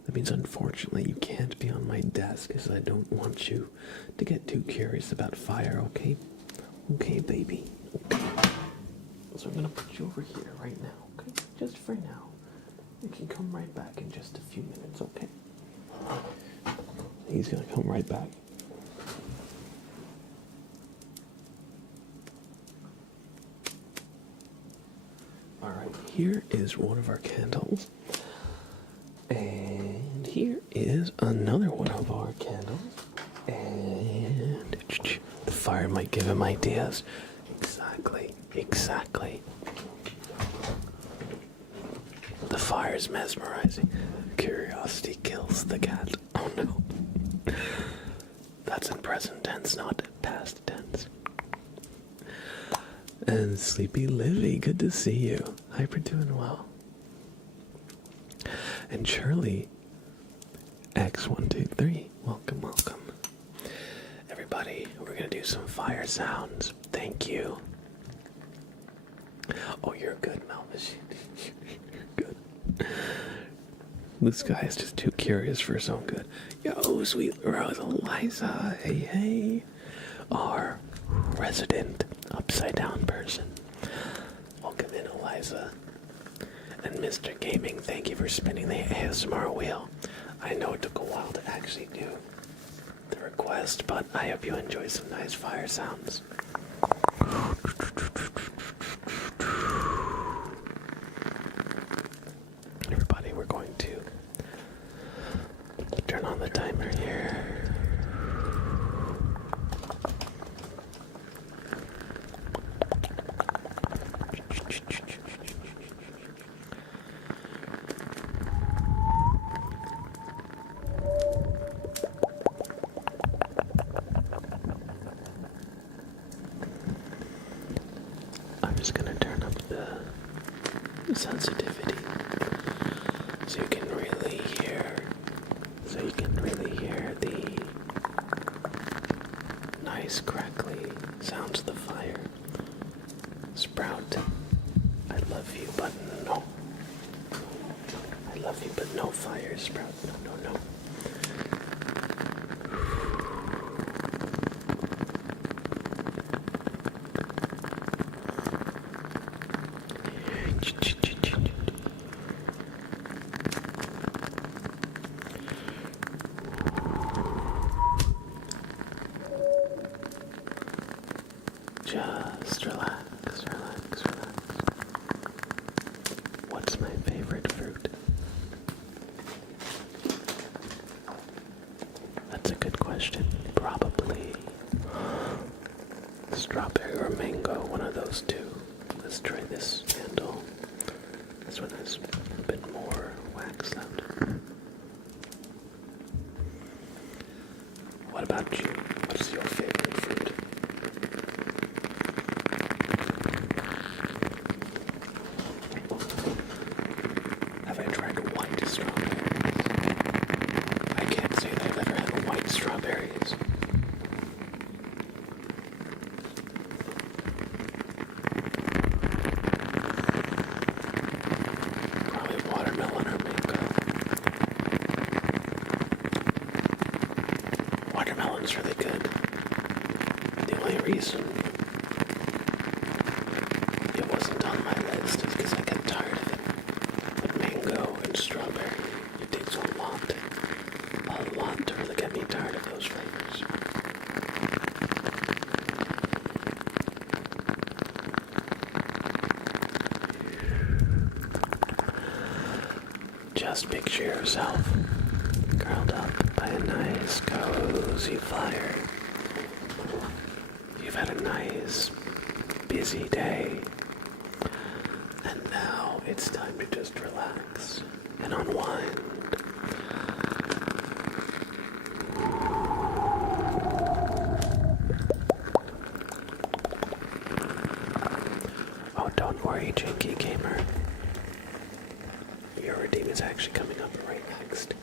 That means, unfortunately, you can't be on my desk, because I don't want you to get too curious about fire, okay? Okay, baby. Okay. So I'm gonna put you over here right now, okay? Just for now. You can come right back in just a few minutes, okay? He's gonna come right back. Alright, here is one of our candles. And here is another one of our candles. And the fire might give him ideas. Exactly. The fire's mesmerizing. Curiosity kills the cat. Oh no. That's in present tense, not past tense. And Sleepy Livy, good to see you. Hope you're doing well. And Shirley, X123, welcome. Everybody, we're gonna do some fire sounds. Thank you. Oh, you're good, Malvish. You're good. This guy is just too curious for his own good. Yo, sweet Rose Eliza. Hey. Our resident upside down person. Welcome in, Eliza. And Mr. Gaming, thank you for spinning the ASMR wheel. I know it took a while to actually do the request, but I hope you enjoy some nice fire sounds. Everybody, we're going to turn on the timer here. I'm just going to turn up the sensitivity so you can really hear the nice crackly sounds of the fire. Sprout, I love you, but no. I love you, but no fire, Sprout. No. Just relax. What's my favorite fruit? That's a good question. Probably strawberry or mango, one of those two. Let's try this candle. This one has a bit more wax out. What about you? What's your favorite fruit? Have I tried white strawberries? I can't say that I've ever had white strawberries. Probably watermelon or mango. Watermelon's really good. The only reason honest, it's because I get tired of it. But mango and strawberry, it takes a lot to really get me tired of those flavors. Just picture yourself curled up by a nice, cozy fire. You've had a nice, busy day, and now it's time to just relax and unwind. Oh, don't worry, Jinky Gamer. Your redeem is actually coming up right next.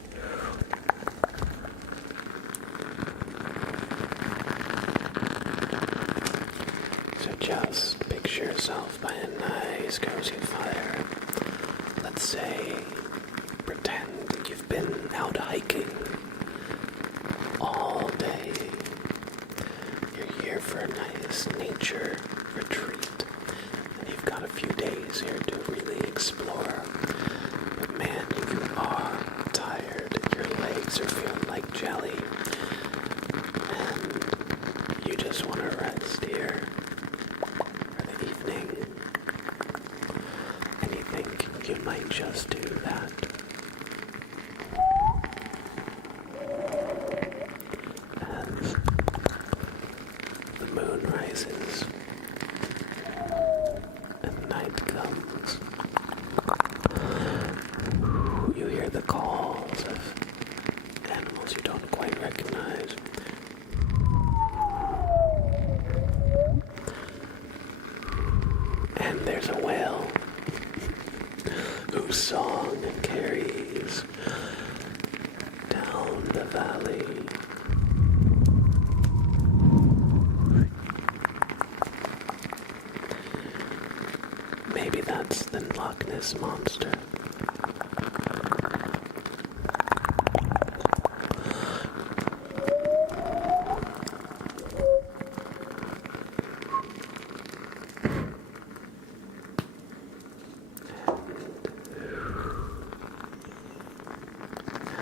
So just picture yourself by a nice cozy fire. Let's say, pretend you've been out hiking all day. You're here for a nice nature retreat, and you've got a few days here to really explore. But man, if you are tired, your legs are feeling like jelly, and you just want to rest here for the evening, and you think you might just do that. As the moon rises and night comes, you hear the calls of animals you don't quite recognize. And there's a whale whose song carries down the valley. Maybe that's the Loch Ness Monster.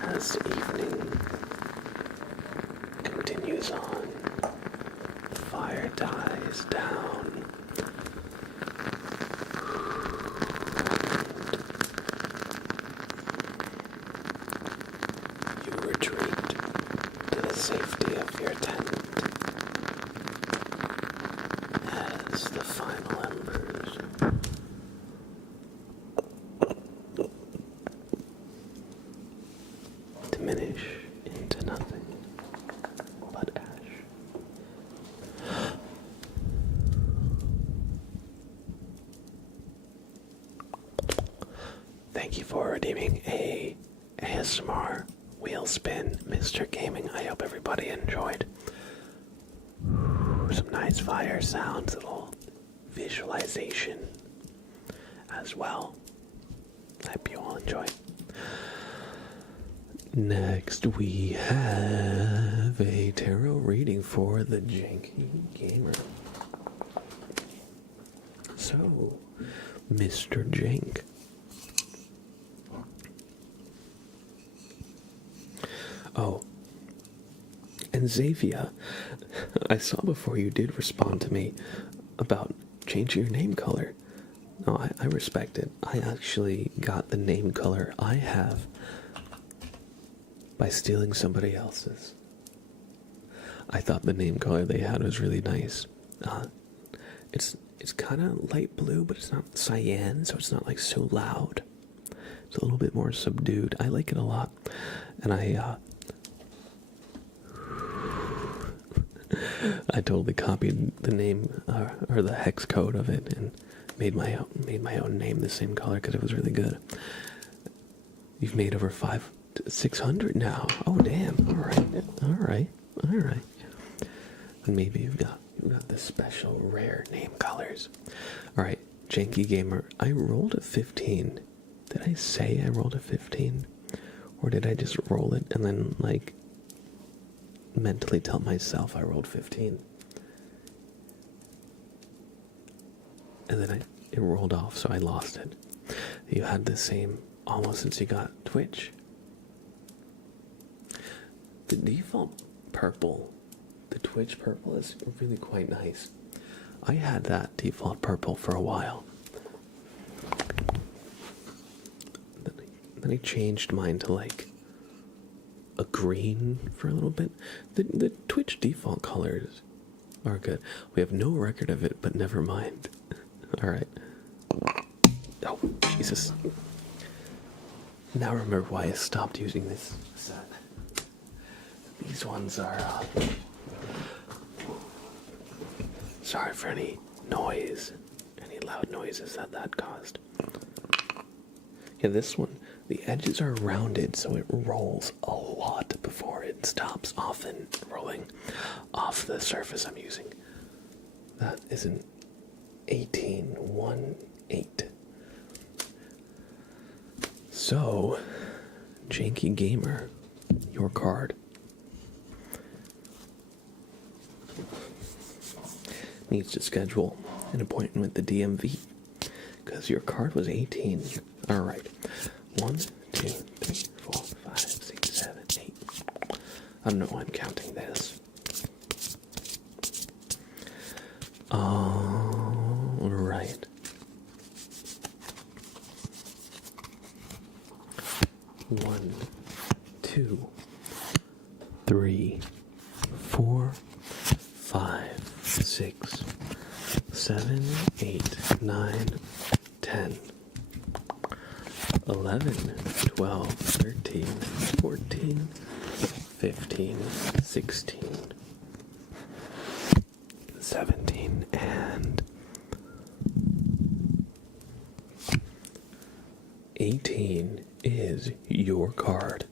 As evening continues on, the fire dies down. You retreat to the safety of your tent as the final embers diminish into nothing but ash. Thank you for redeeming a ASMR wheel spin, Mr. Gaming. I hope everybody enjoyed. Some nice fire sounds, a little visualization as well. I hope you all enjoy. Next, we have a tarot reading for the Janky Gamer. So, Mr. Jank. Oh, and Xavier, I saw before you did respond to me about changing your name color. No, I respect it. I actually got the name color I have by stealing somebody else's. I thought the name color they had was really nice. It's kind of light blue, but it's not cyan, so it's not like so loud. It's a little bit more subdued. I like it a lot, and I totally copied the name or the hex code of it and made my own name the same color because it was really good. You've made over 600 now. Oh damn! All right. And maybe you've got the special rare name colors. All right, Janky Gamer. I rolled a 15. Did I say I rolled a 15, or did I just roll it and then like mentally tell myself I rolled 15? And then it rolled off, so I lost it. You had the same almost since you got Twitch. The default purple, the Twitch purple is really quite nice. I had that default purple for a while. Then I changed mine to like a green for a little bit. The Twitch default colors are good. We have no record of it, but never mind. Alright. Oh, Jesus. Now I remember why I stopped using this set. These ones are, sorry for any noise, any loud noises that caused. Yeah, this one, the edges are rounded, so it rolls a lot before it stops often rolling off the surface I'm using. That is an 1818. So, Janky Gamer, your card. Needs to schedule an appointment with the DMV because your card was 18. All right. 1, 2, 3, 4, 5, 6, 7, 8. I don't know why I'm counting this. All right. 1, 2, 3, 4, 5, 6, 7, 8, 9, 10, 11, 12, 13, 14, 15, 16, 17, and 18 is your card.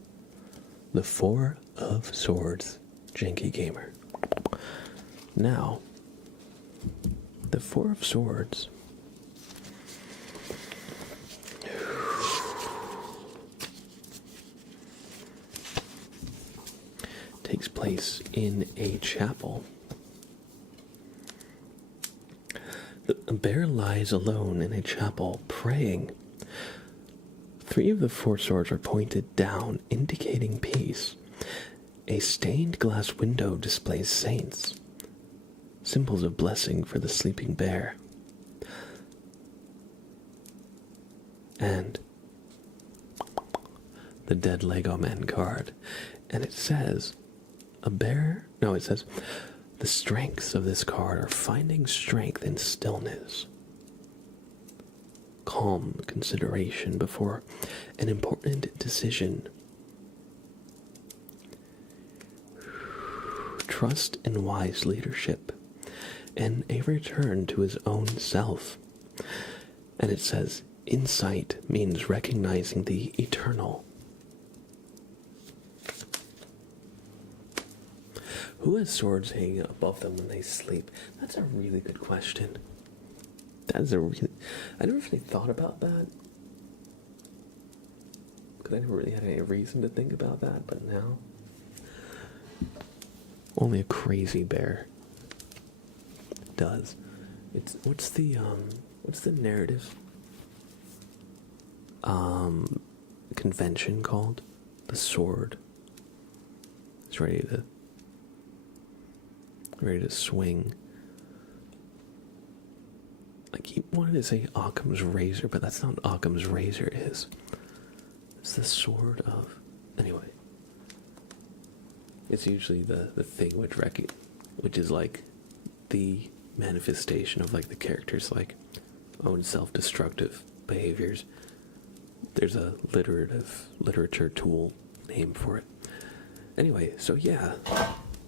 The Four of Swords, Janky Gamer. Now, the Four of Swords takes place in a chapel. A bear lies alone in a chapel praying. 3 of the 4 swords are pointed down, indicating peace. A stained glass window displays saints, symbols of blessing for the sleeping bear. And the dead Lego Man card. And it says, it says, the strengths of this card are finding strength in stillness, calm consideration before an important decision, trust in wise leadership, and a return to his own self. And it says, insight means recognizing the eternal. Who has swords hanging above them when they sleep? That's a really good question. I never really thought about that. Because I never really had any reason to think about that, but now only a crazy bear does. What's the narrative convention called? The sword is ready to swing. I keep wanting to say Occam's razor, but that's not what Occam's razor is. It's the sword of... Anyway. It's usually the thing which is like the manifestation of like the character's like own self-destructive behaviors. There's a literature tool name for it. Anyway, so yeah.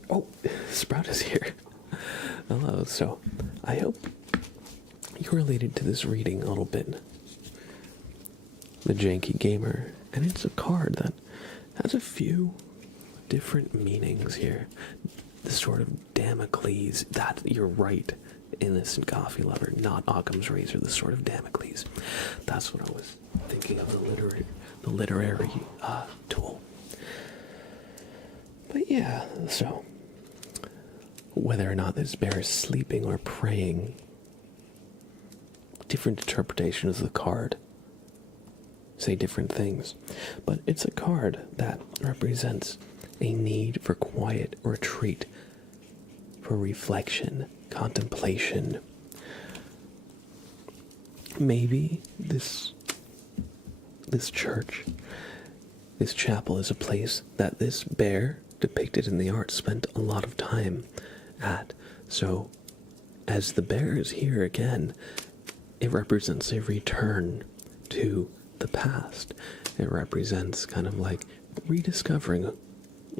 Oh, Sprout is here. Hello. So I hope you're related to this reading a little bit. The Janky Gamer. And it's a card that has a few different meanings here. The Sword of Damocles. That, you're right, innocent coffee lover, not Occam's razor. The Sword of Damocles. That's what I was thinking of, the literary tool. But yeah, so whether or not this bear is sleeping or praying, different interpretations of the card say different things, but it's a card that represents a need for quiet retreat, for reflection, contemplation. Maybe this church, this chapel is a place that this bear depicted in the art spent a lot of time at. So as the bear is here again, it represents a return to the past. It represents kind of like rediscovering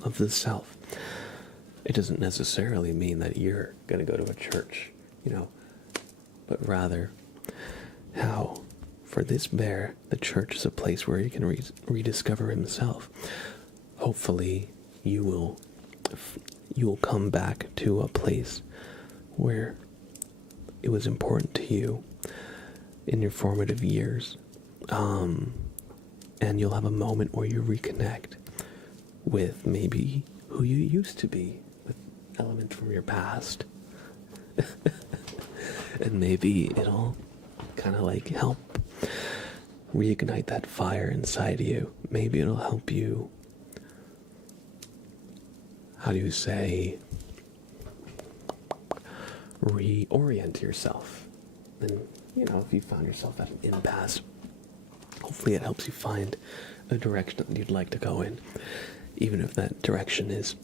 of the self. It doesn't necessarily mean that you're going to go to a church, but rather how for this bear, the church is a place where he can rediscover himself. Hopefully you will come back to a place where it was important to you in your formative years, and you'll have a moment where you reconnect with maybe who you used to be, with elements from your past. And maybe it'll kind of like help reignite that fire inside you. Maybe it'll help you, how do you say, reorient yourself. And, if you found yourself at an impasse, hopefully it helps you find a direction that you'd like to go in, even if that direction is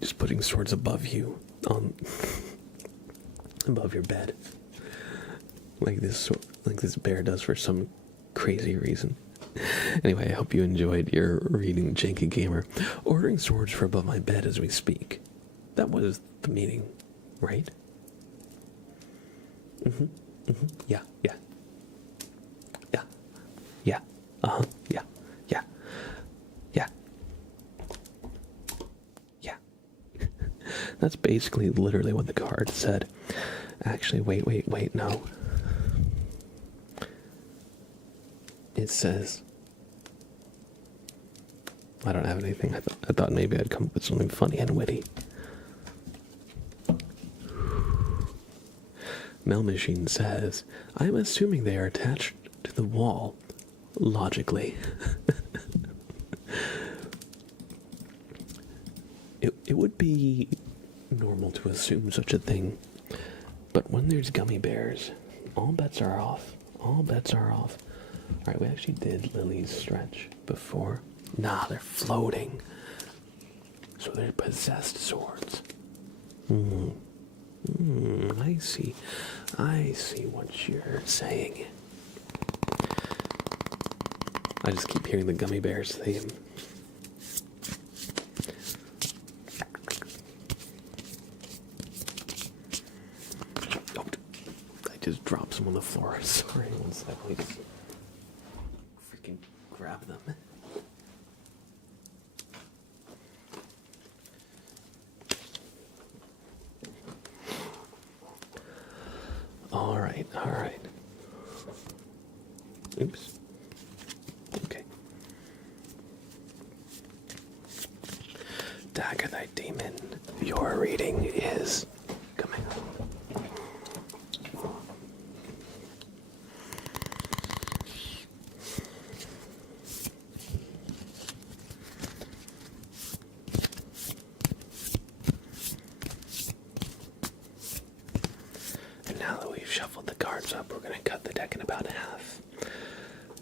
just putting swords above you, above your bed, like this bear does for some crazy reason. Anyway, I hope you enjoyed your reading, Janky Gamer. Ordering swords for above my bed as we speak. That was the meaning, right? Yeah. Yeah. That's basically literally what the card said. Actually, wait, no. It says, I don't have anything. I thought maybe I'd come up with something funny and witty. Mel Machine says, I'm assuming they are attached to the wall, logically. It would be normal to assume such a thing, but when there's gummy bears, all bets are off. All bets are off. Alright, we actually did Lily's stretch before. Nah, they're floating. So they're possessed swords. I see what you're saying. I just keep hearing the gummy bears theme. Oh, I just dropped some on the floor. Sorry, one sec, please. Freaking grab them. All right. Oops. Okay. Dagger thy demon. Your reading is coming up. And now that we've shuffled the cards up, we're going to cut the deck in about half.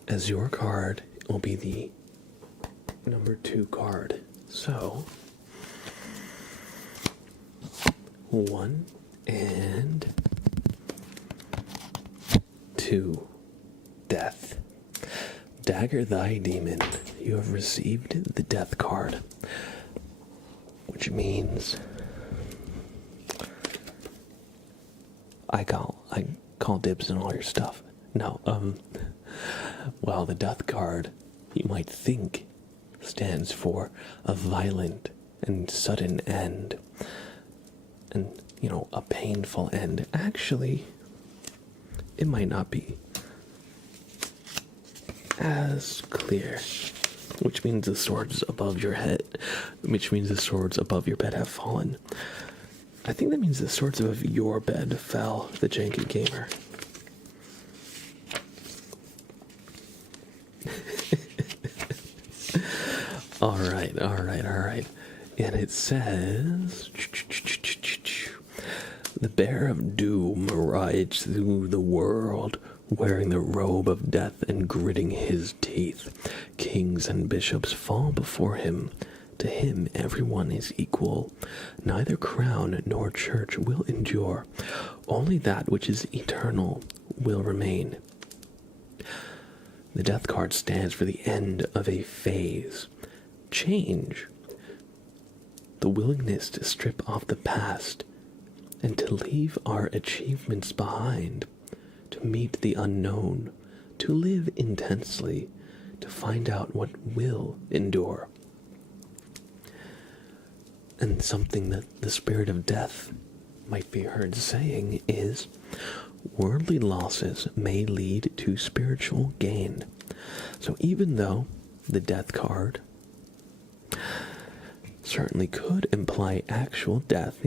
As your card will be the number 2 card. So, 1 and 2. Death. Dagger thy demon. You have received the death card. Which means I call dibs on all your stuff. No, well, the death card, you might think, stands for a violent and sudden end. And, a painful end. Actually, it might not be as clear. Which means the swords above your head, which means the swords above your bed have fallen. I think that means the swords above your bed fell, the Janky Gamer. right. And it says, the bear of doom rides through the world, wearing the robe of death and gritting his teeth. Kings and bishops fall before him. To him everyone is equal. Neither crown nor church will endure. Only that which is eternal will remain. The death card stands for the end of a phase. Change. The willingness to strip off the past and to leave our achievements behind, to meet the unknown, to live intensely, to find out what will endure. And something that the spirit of death might be heard saying is, worldly losses may lead to spiritual gain. So even though the death card certainly could imply actual death,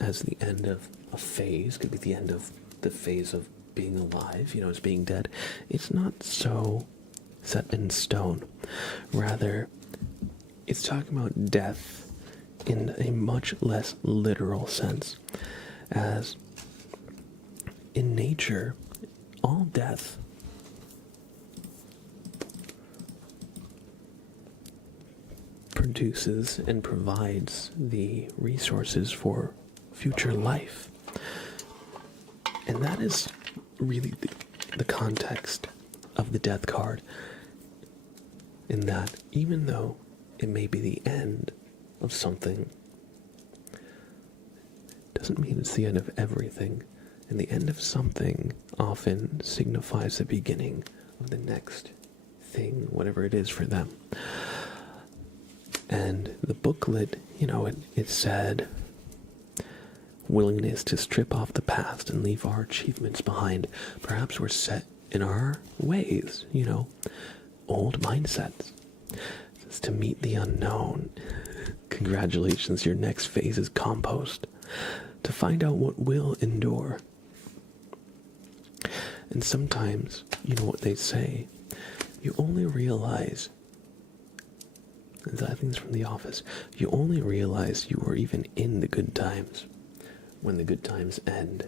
as the end of a phase, could be the end of the phase of being alive, as being dead, it's not so set in stone. Rather, it's talking about death in a much less literal sense, as in nature, all death produces and provides the resources for future life. And that is really the context of the death card, in that even though it may be the end of something, doesn't mean it's the end of everything. And the end of something often signifies the beginning of the next thing, whatever it is for them. And the booklet, it said, willingness to strip off the past and leave our achievements behind. Perhaps we're set in our ways, old mindsets. It's to meet the unknown. Congratulations, your next phase is compost. To find out what will endure. And sometimes, what they say, you only realize, I think it's from The Office, you only realize you were even in the good times when the good times end,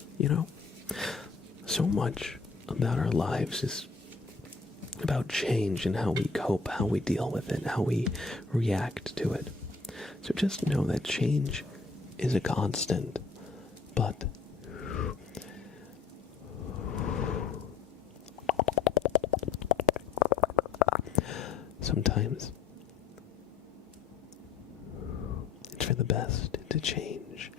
So much about our lives is about change and how we cope, how we deal with it, how we react to it. So just know that change is a constant, but sometimes it's for the best to change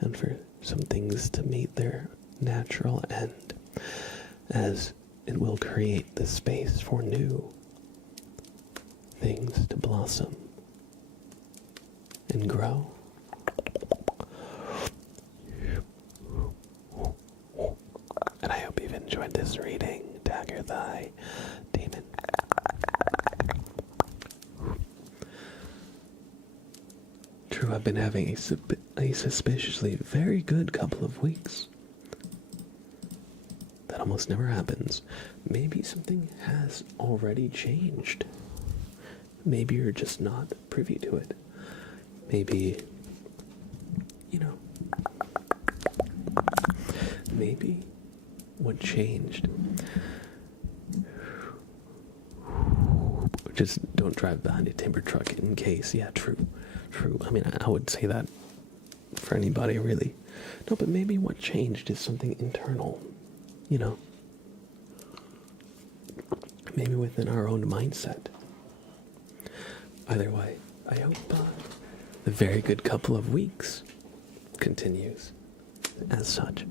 and for some things to meet their natural end, as it will create the space for new things to blossom and grow. And I hope you've enjoyed this reading, Dagger Thy Demon. True, I've been having a suspiciously very good couple of weeks. That almost never happens. Maybe something has already changed. Maybe you're just not privy to it. Maybe, maybe what changed. Just don't drive behind a timber truck in case. Yeah, true. I mean, I would say that for anybody, really. No, but maybe what changed is something internal, Maybe within our own mindset. Either way, I hope the very good couple of weeks continues as such.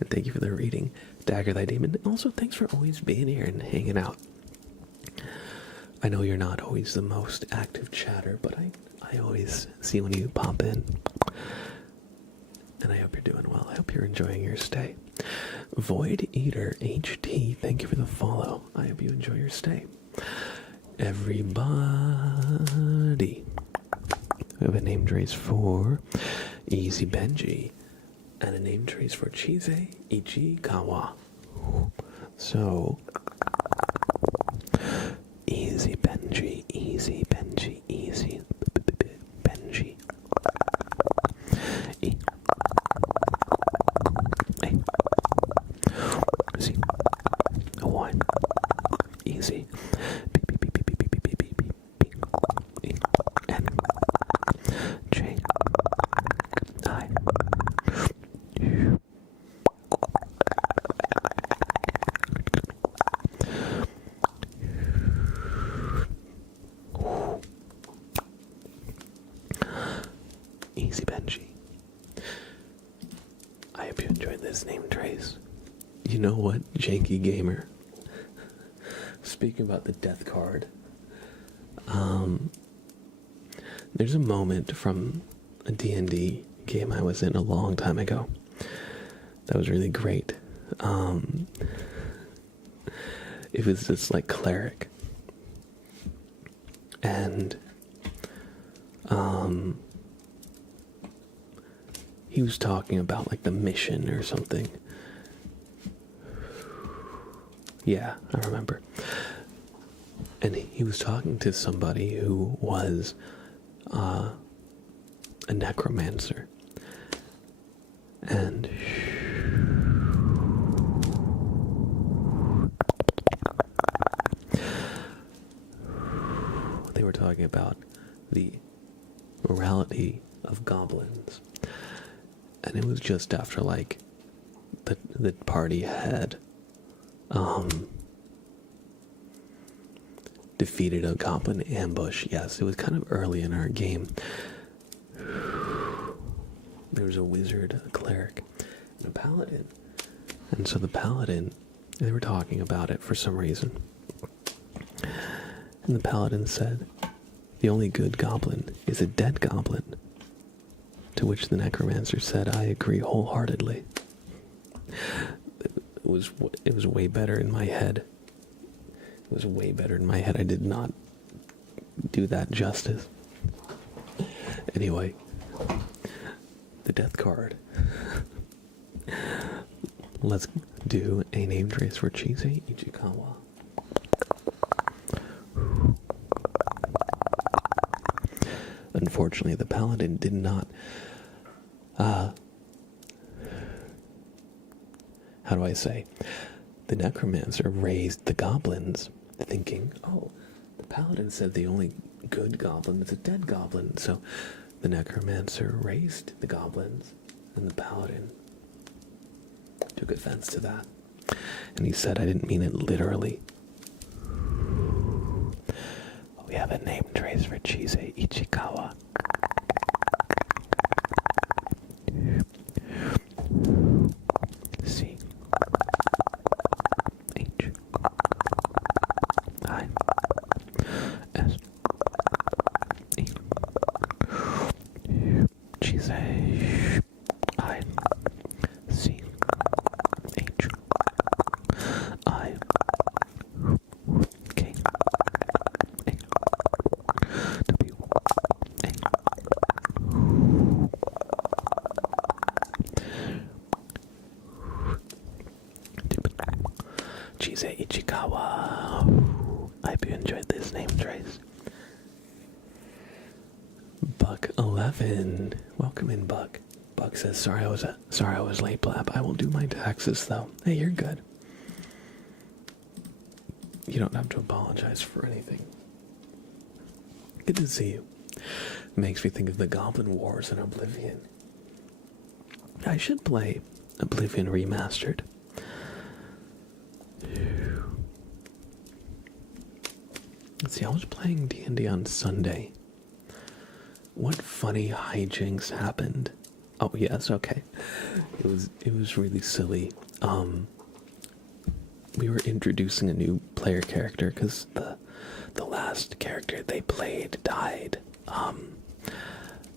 And thank you for the reading, Dagger Thy Demon. Also, thanks for always being here and hanging out. I know you're not always the most active chatter, but I always see when you pop in. And I hope you're doing well. I hope you're enjoying your stay. Void Eater HT, thank you for the follow. I hope you enjoy your stay. Everybody. We have a name trace for Easy Benji and a name trace for Chise Ichikawa. So, Easy Benji, Easy Benji, cheesy. Beep, beep, beep, beep, beep, beep, beep, beep, beep, beep. N J I. Easy Benji. I hope you enjoyed this name trace. You know what, Janky Gamer? Speaking about the death card, there's a moment from a D&D game I was in a long time ago that was really great. It was this like cleric, and he was talking about like the mission or something. Yeah, I remember. And he was talking to somebody who was a necromancer. And they were talking about the morality of goblins. And it was just after like the party had defeated a goblin ambush. Yes, it was kind of early in our game. There was a wizard, a cleric, and a paladin. And so the paladin, they were talking about it for some reason. And the paladin said, the only good goblin is a dead goblin. To which the necromancer said, I agree wholeheartedly. It was way better in my head. It was way better in my head. I did not do that justice. Anyway, the death card. Let's do a name trace for Chise Ichikawa. Unfortunately, the paladin did not how do I say? The necromancer raised the goblins, thinking, oh, the paladin said the only good goblin is a dead goblin. So the necromancer raised the goblins, and the paladin took offense to that. And he said, I didn't mean it literally. We have a name trace for Chise Ichikawa. C H I S E Chise I C H I K A W A. Chise Ichikawa. I hope you enjoyed this name trace. Buck 11. Welcome in, Buck. Buck says, sorry I was late, Blab. I will do my taxes though. Hey, you're good. You don't have to apologize for anything. Good to see you. Makes me think of the Goblin Wars in Oblivion. I should play Oblivion Remastered. Let's see, I was playing D&D on Sunday. What funny hijinks happened? Oh yes, okay. It was really silly. We were introducing a new player character because the last character they played died.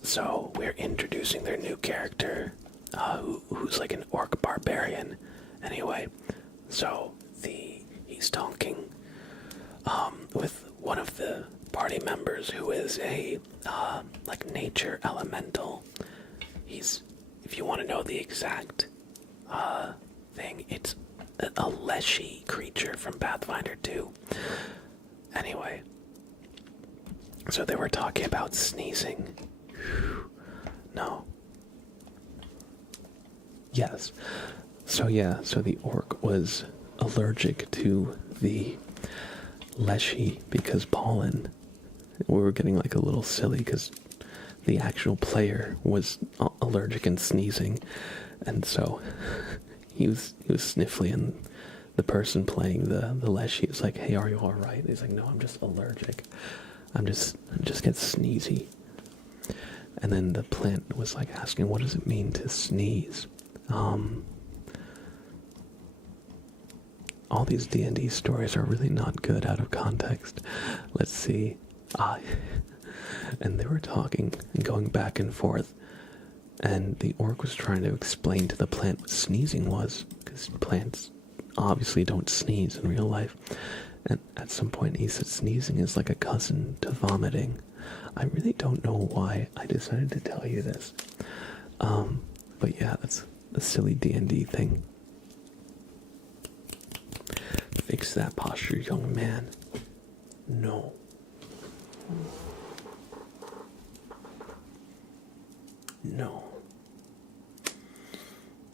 So we're introducing their new character, who's like an orc barbarian. Anyway, so he's talking with one of the party members who is a like nature elemental. If you want to know the exact thing, it's a Leshy creature from Pathfinder 2. Anyway, so they were talking about sneezing. No. Yes. So the orc was allergic to the Leshy because pollen. We were getting like a little silly because the actual player was allergic and sneezing, and so he was sniffly, and the person playing the Leshy is like, "Hey, are you all right?" And he's like, "No, I'm just allergic. I just get sneezy." And then the plant was like asking, "What does it mean to sneeze?" All these D&D stories are really not good out of context. Let's see. And they were talking and going back and forth, and the orc was trying to explain to the plant what sneezing was, because plants obviously don't sneeze in real life. And at some point he said sneezing is like a cousin to vomiting. I really don't know why I decided to tell you this. But yeah, that's a silly D&D thing. Fix that posture, young man. No. No.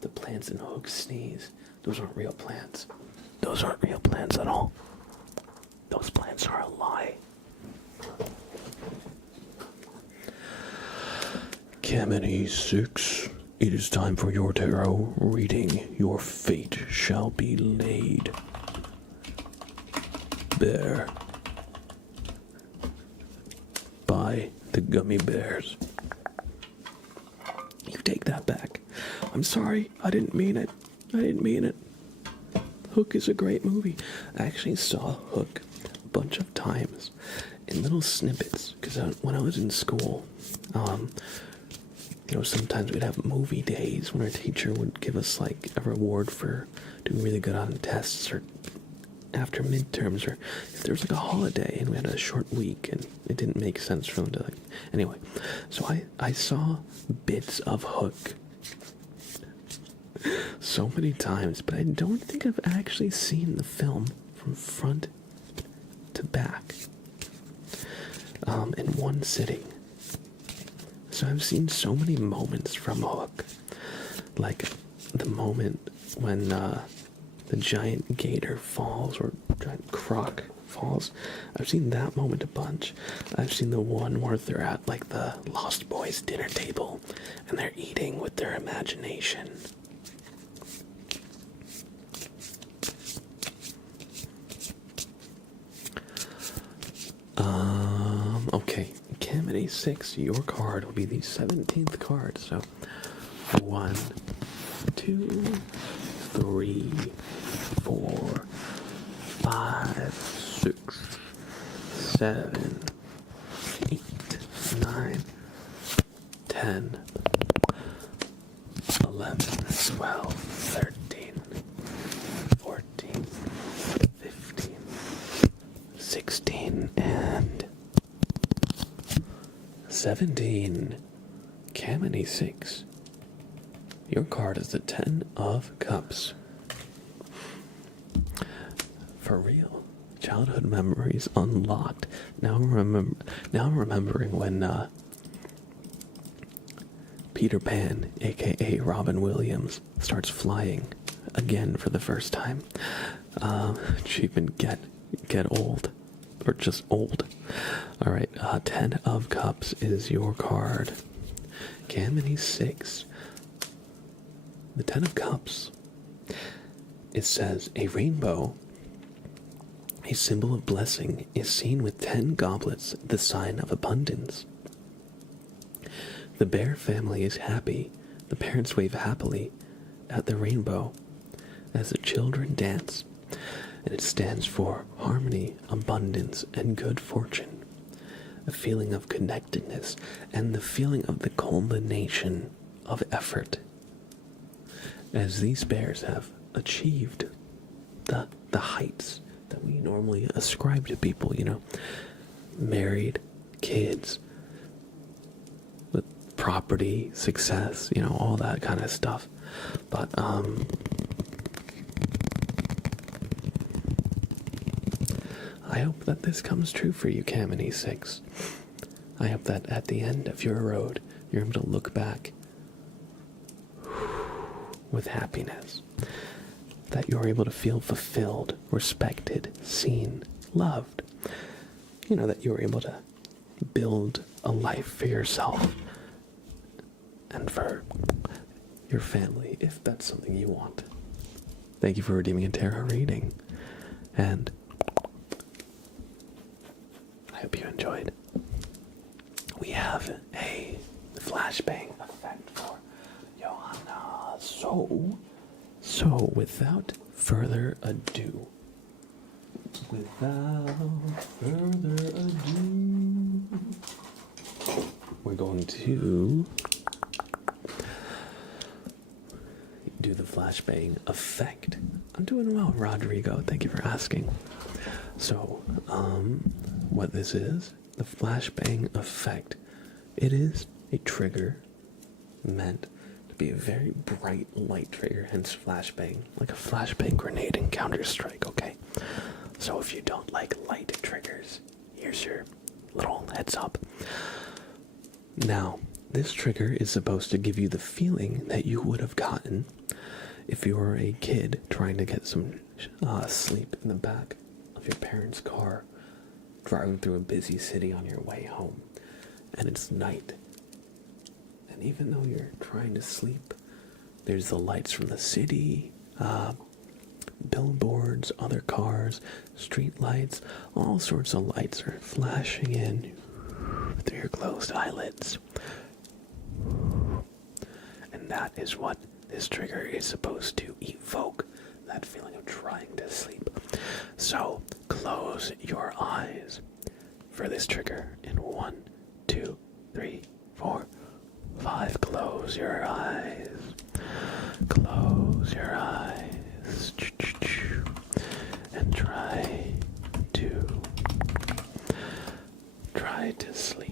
The plants in Hook sneeze. Those aren't real plants. Those aren't real plants at all. Those plants are a lie. Kamini 6, it is time for your tarot reading. Your fate shall be laid. Bear. By the Gummy Bears. You take that back. I'm sorry, I didn't mean it. I didn't mean it. Hook is a great movie. I actually saw Hook a bunch of times in little snippets, because when I was in school, sometimes we'd have movie days when our teacher would give us like a reward for doing really good on tests, or after midterms, or if there was like a holiday and we had a short week and it didn't make sense for them to anyway. So I saw bits of Hook so many times, but I don't think I've actually seen the film from front to back in one sitting. So I've seen so many moments from Hook, like the moment when the giant gator falls, or giant croc falls. I've seen that moment a bunch. I've seen the one where they're at like the Lost Boys dinner table and they're eating with their imagination. Okay, Kamini 6, your card will be the 17th card, so 1, 2, 3, 4, 5, 6, 7, 8, 9, 10, 11, 12, 13, 14, 15, 16, and 17. Kamini 6. Your card is the 10 of Cups. For real. Childhood memories unlocked. Now I'm remembering when Peter Pan, aka Robin Williams, starts flying again for the first time. Achievement get old. Or just old. Alright, 10 of Cups is your card. Kamini 6. The 10 of Cups. It says, a rainbow, a symbol of blessing, is seen with 10 goblets, the sign of abundance. The bear family is happy. The parents wave happily at the rainbow as the children dance, and it stands for harmony, abundance, and good fortune. A feeling of connectedness and the feeling of the culmination of effort, as these bears have achieved the heights that we normally ascribe to people, married, kids, with property, success, all that kind of stuff. But I hope that this comes true for you, Kamini 6. I hope that at the end of your road, you're able to look back with happiness. That you're able to feel fulfilled, respected, seen, loved. You know, that you were able to build a life for yourself and for your family, if that's something you want. Thank you for redeeming a tarot reading, and I hope you enjoyed. We have a flashbang effect for Johanna. So without further ado, we're going to do the flashbang effect. I'm doing well, Rodrigo. Thank you for asking. So, what this is, the flashbang effect, it is a trigger meant to be a very bright light trigger, hence flashbang, like a flashbang grenade in Counter-Strike, okay? So if you don't like light triggers, here's your little heads up. Now, this trigger is supposed to give you the feeling that you would have gotten if you were a kid trying to get some sleep in the back of your parents' car, driving through a busy city on your way home, and it's night. And even though you're trying to sleep, there's the lights from the city, billboards, other cars, street lights, all sorts of lights are flashing in through your closed eyelids. And that is what this trigger is supposed to evoke, that feeling of trying to sleep. So close your eyes for this trigger in 1, 2, 3, 4, 5. Close your eyes. Close your eyes. And try to sleep.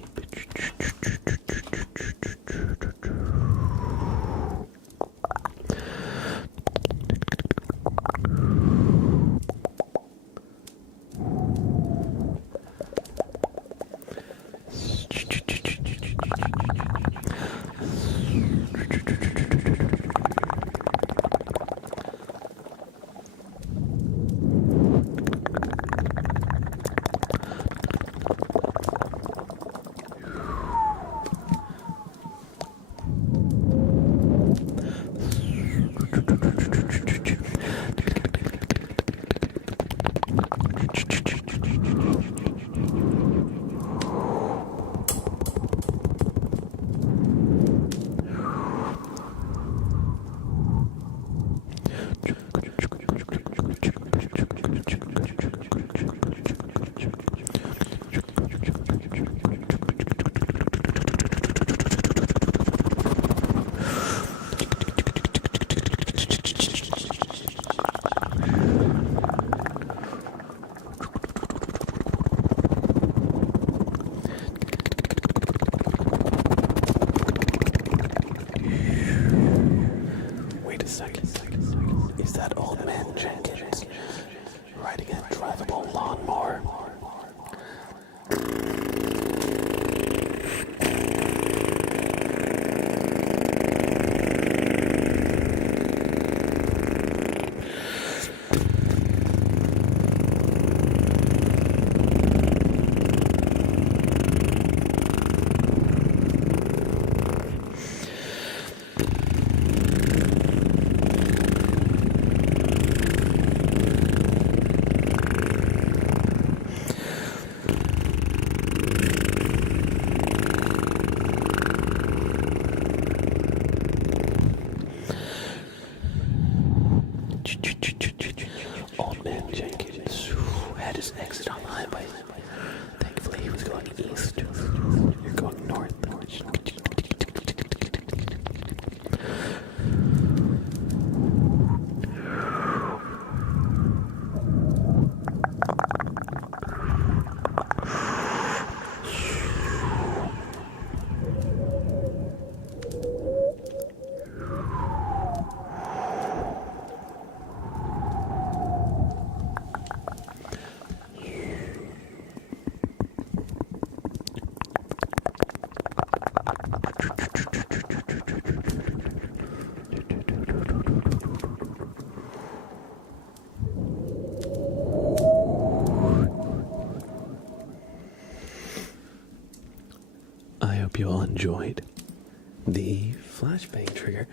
the flashbang trigger.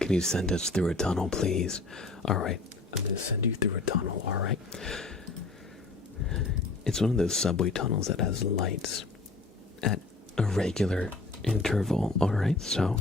Can you send us through a tunnel, please? Alright, I'm gonna send you through a tunnel, alright? It's one of those subway tunnels that has lights at a regular interval, alright? So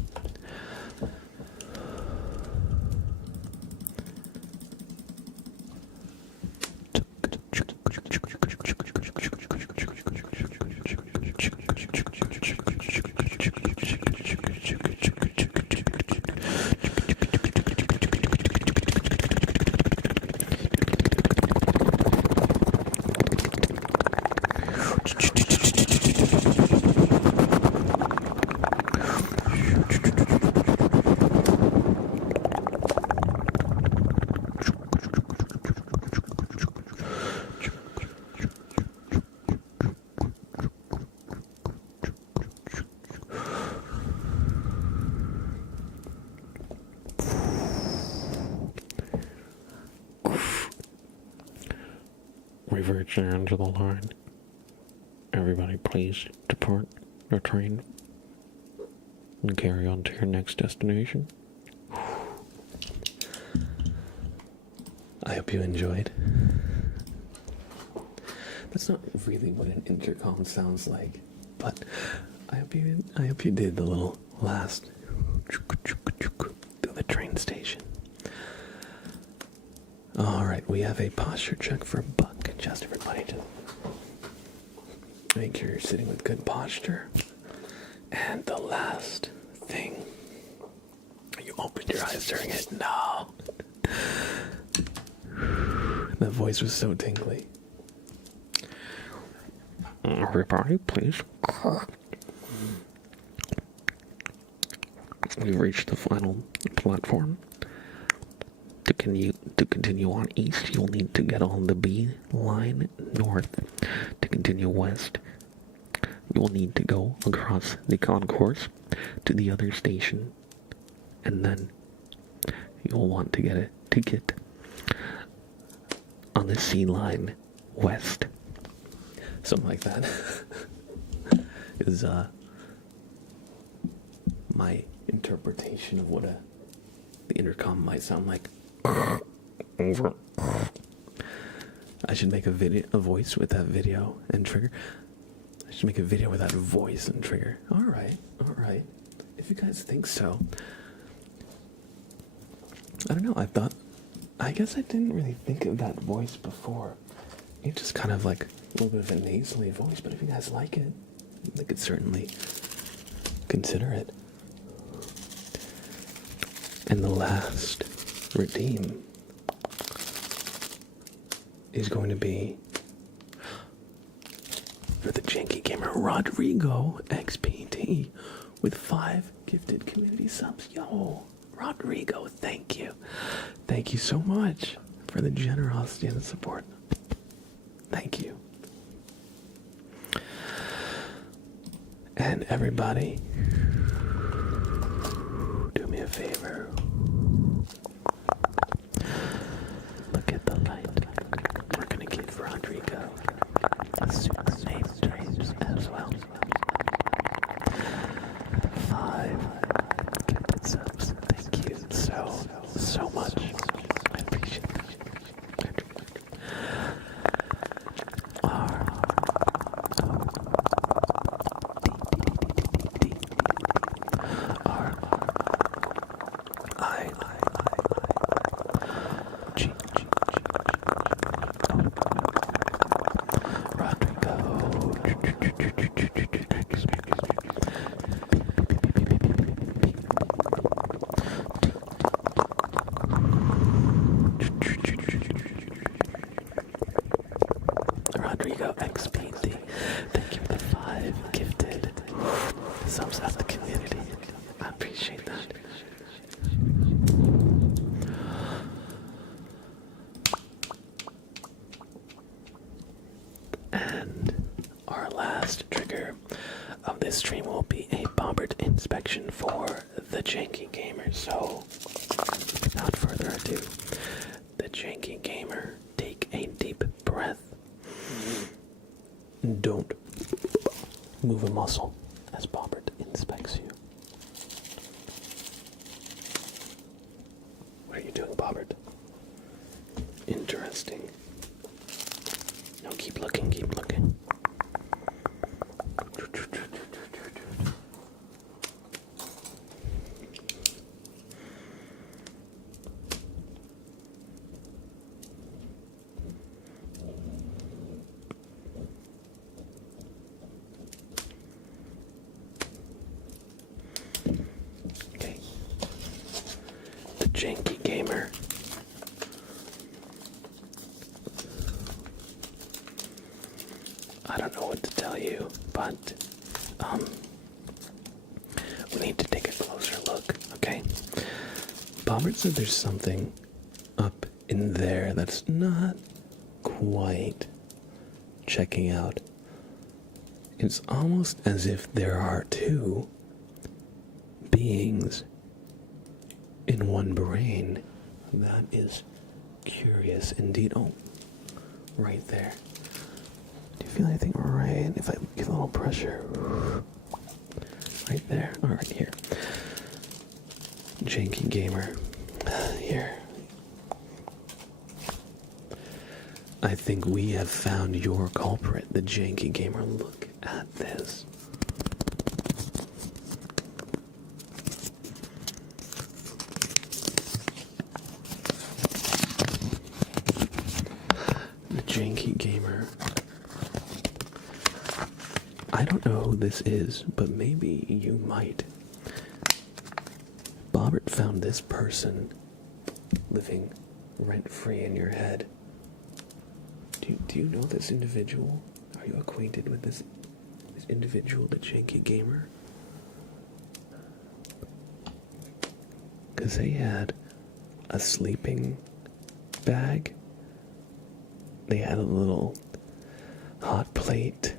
reverse into the line. Everybody please depart the train and carry on to your next destination. I hope you enjoyed. That's not really what an intercom sounds like, but I hope you did the little last through the train station. Alright, we have a posture check for Buck. Just everybody to make sure you're sitting with good posture. And the last thing, you opened your eyes during it. No. That voice was so tingly. Everybody, please. We've reached the final platform. To continue on east, you'll need to get on the B line north. To continue west, you'll need to go across the concourse to the other station, and then you'll want to get a ticket on the C line west. Something like that is my interpretation of what the intercom might sound like. Over. I should make a voice with that video and trigger. I should make a video with that voice and trigger. Alright. If you guys think so. I don't know, I guess I didn't really think of that voice before. It's just kind of like a little bit of a nasally voice, but if you guys like it, I could certainly consider it. And the last redeem is going to be for the Janky Gamer Rodrigo XPT with 5 gifted community subs. Yo, Rodrigo, thank you. Thank you so much for the generosity and the support. Thank you. And everybody, do me a favor. Look at the light. We're gonna give Rodrigo a super name dreams as well. 5 gifted subs. Thank you so much. I appreciate it. Rodrigo XPD, thank you for the 5 gifted subs out the community. I appreciate that. And our last trigger of this stream will be a Bobbert inspection for the Janky Gamer. So, without further ado, the Janky Gamer, take a deep breath. Don't move a muscle as Bobbert inspects you. What are you doing, Bobbert? Interesting. No, keep looking, keep looking. Okay. The janky gamer. I don't know what to tell you, but we need to take a closer look, okay? Bobbert said there's something up in there that's not quite checking out. It's almost as if there are two beings in one brain. That is curious indeed. Oh, right there. Do you feel anything right? If I give a little pressure. Right there. All right, here. Janky gamer. Here. I think we have found your culprit, the janky gamer. Look at this. The janky gamer. I don't know who this is, but maybe you might. Bobbert found this person living rent-free in your head. Do you know this individual? Are you acquainted with this individual, the janky gamer? Because they had a sleeping bag. They had a little hot plate.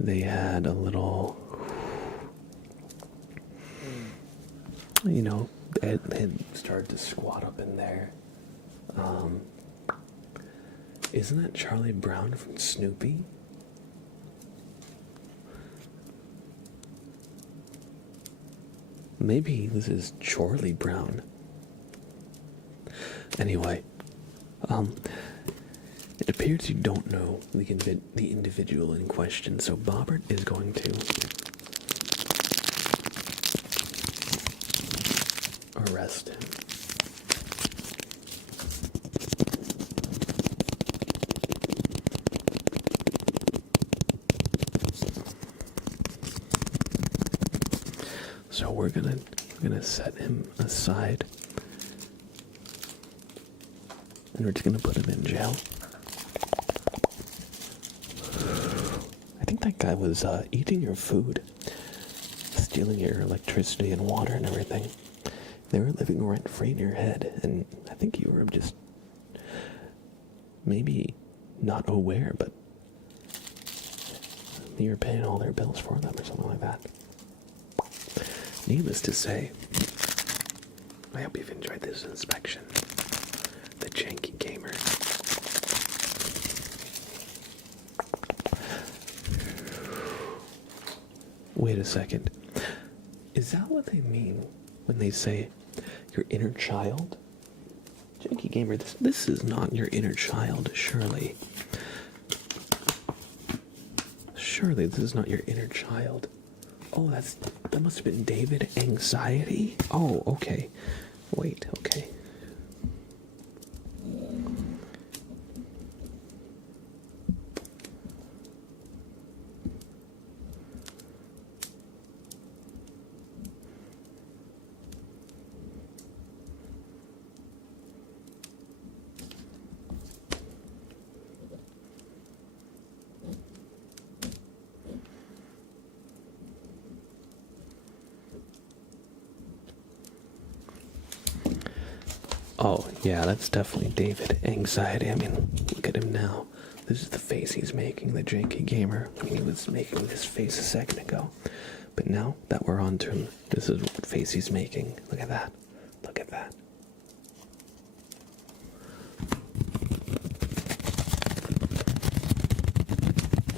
They had a little, you know, they had started to squat up in there. Isn't that Charlie Brown from Snoopy? Maybe this is Charlie Brown. Anyway, it appears you don't know the individual in question, so Bobbert is going to arrest him. So we're gonna set him aside, and we're just gonna put him in jail. I think that guy was eating your food, stealing your electricity and water and everything. They were living rent-free in your head, and I think you were just maybe not aware, but you were paying all their bills for them or something like that. Needless to say, I hope you've enjoyed this inspection. The janky gamer. Wait a second. Is that what they mean when they say your inner child? Janky gamer, this is not your inner child, surely. Surely this is not your inner child. Oh, that must have been David Anxiety? Oh, okay. Wait, okay. Oh, yeah, that's definitely David Anxiety. I mean, look at him now. This is the face he's making, the janky gamer. I mean, he was making this face a second ago. But now that we're on to him, this is what face he's making. Look at that. Look at that.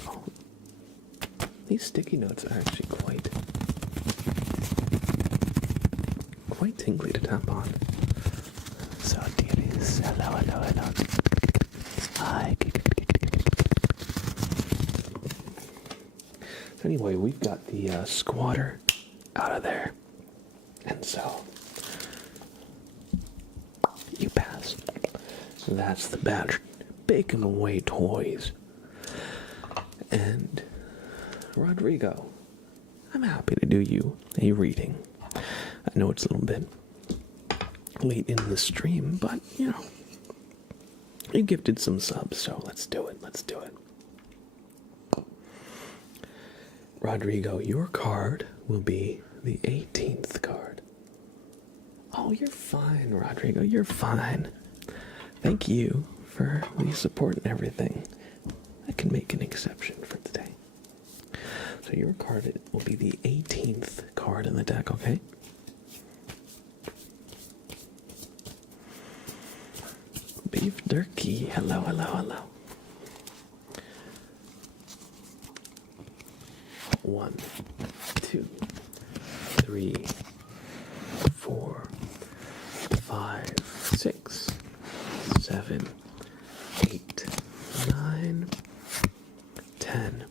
Oh, these sticky notes are actually quite tingly to tap on. Sotiris. Hello, hello, hello. Hi. So anyway, we've got the squatter out of there. And so, you passed. So that's the badge. Bake 'em away toys. And Rodrigo, I'm happy to do you a reading. I know it's a little bit late in the stream, but you know, you gifted some subs, so let's do it. Let's do it. Rodrigo, your card will be the 18th card. Oh, you're fine, Rodrigo. You're fine. Thank you for the support and everything. I can make an exception for today. So your card will be the 18th card in the deck, okay? Beef jerky. Hello, hello, hello. 1, 2, 3, 4, 5, 6, 7, 8, 9, 10,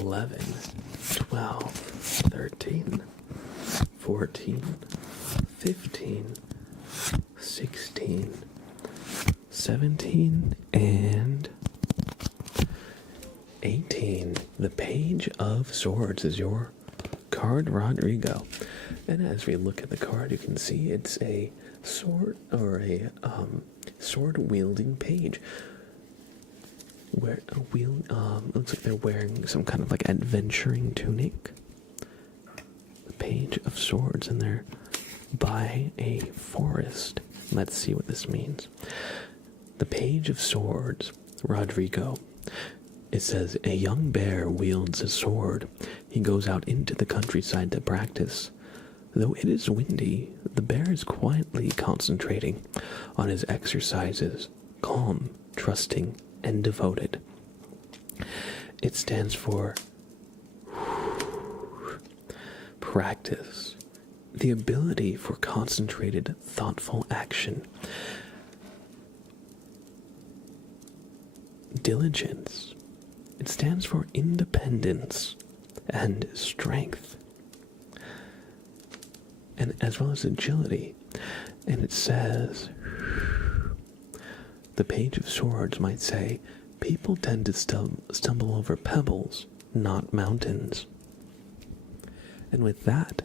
11, 12, 13, 14, 15, 16, 17, and 18. The Page of Swords is your card, Rodrigo. And as we look at the card, you can see it's a sword, or a sword-wielding page. Looks like they're wearing some kind of like adventuring tunic. The Page of Swords, and they're by a forest. Let's see what this means. The Page of Swords, Rodrigo. It says, a young bear wields a sword. He goes out into the countryside to practice. Though it is windy, the bear is quietly concentrating on his exercises, calm, trusting, and devoted. It stands for practice, the ability for concentrated, thoughtful action. Diligence. It stands for independence and strength, and as well as agility. And it says, the Page of Swords might say, people tend to stumble over pebbles, not mountains. And with that,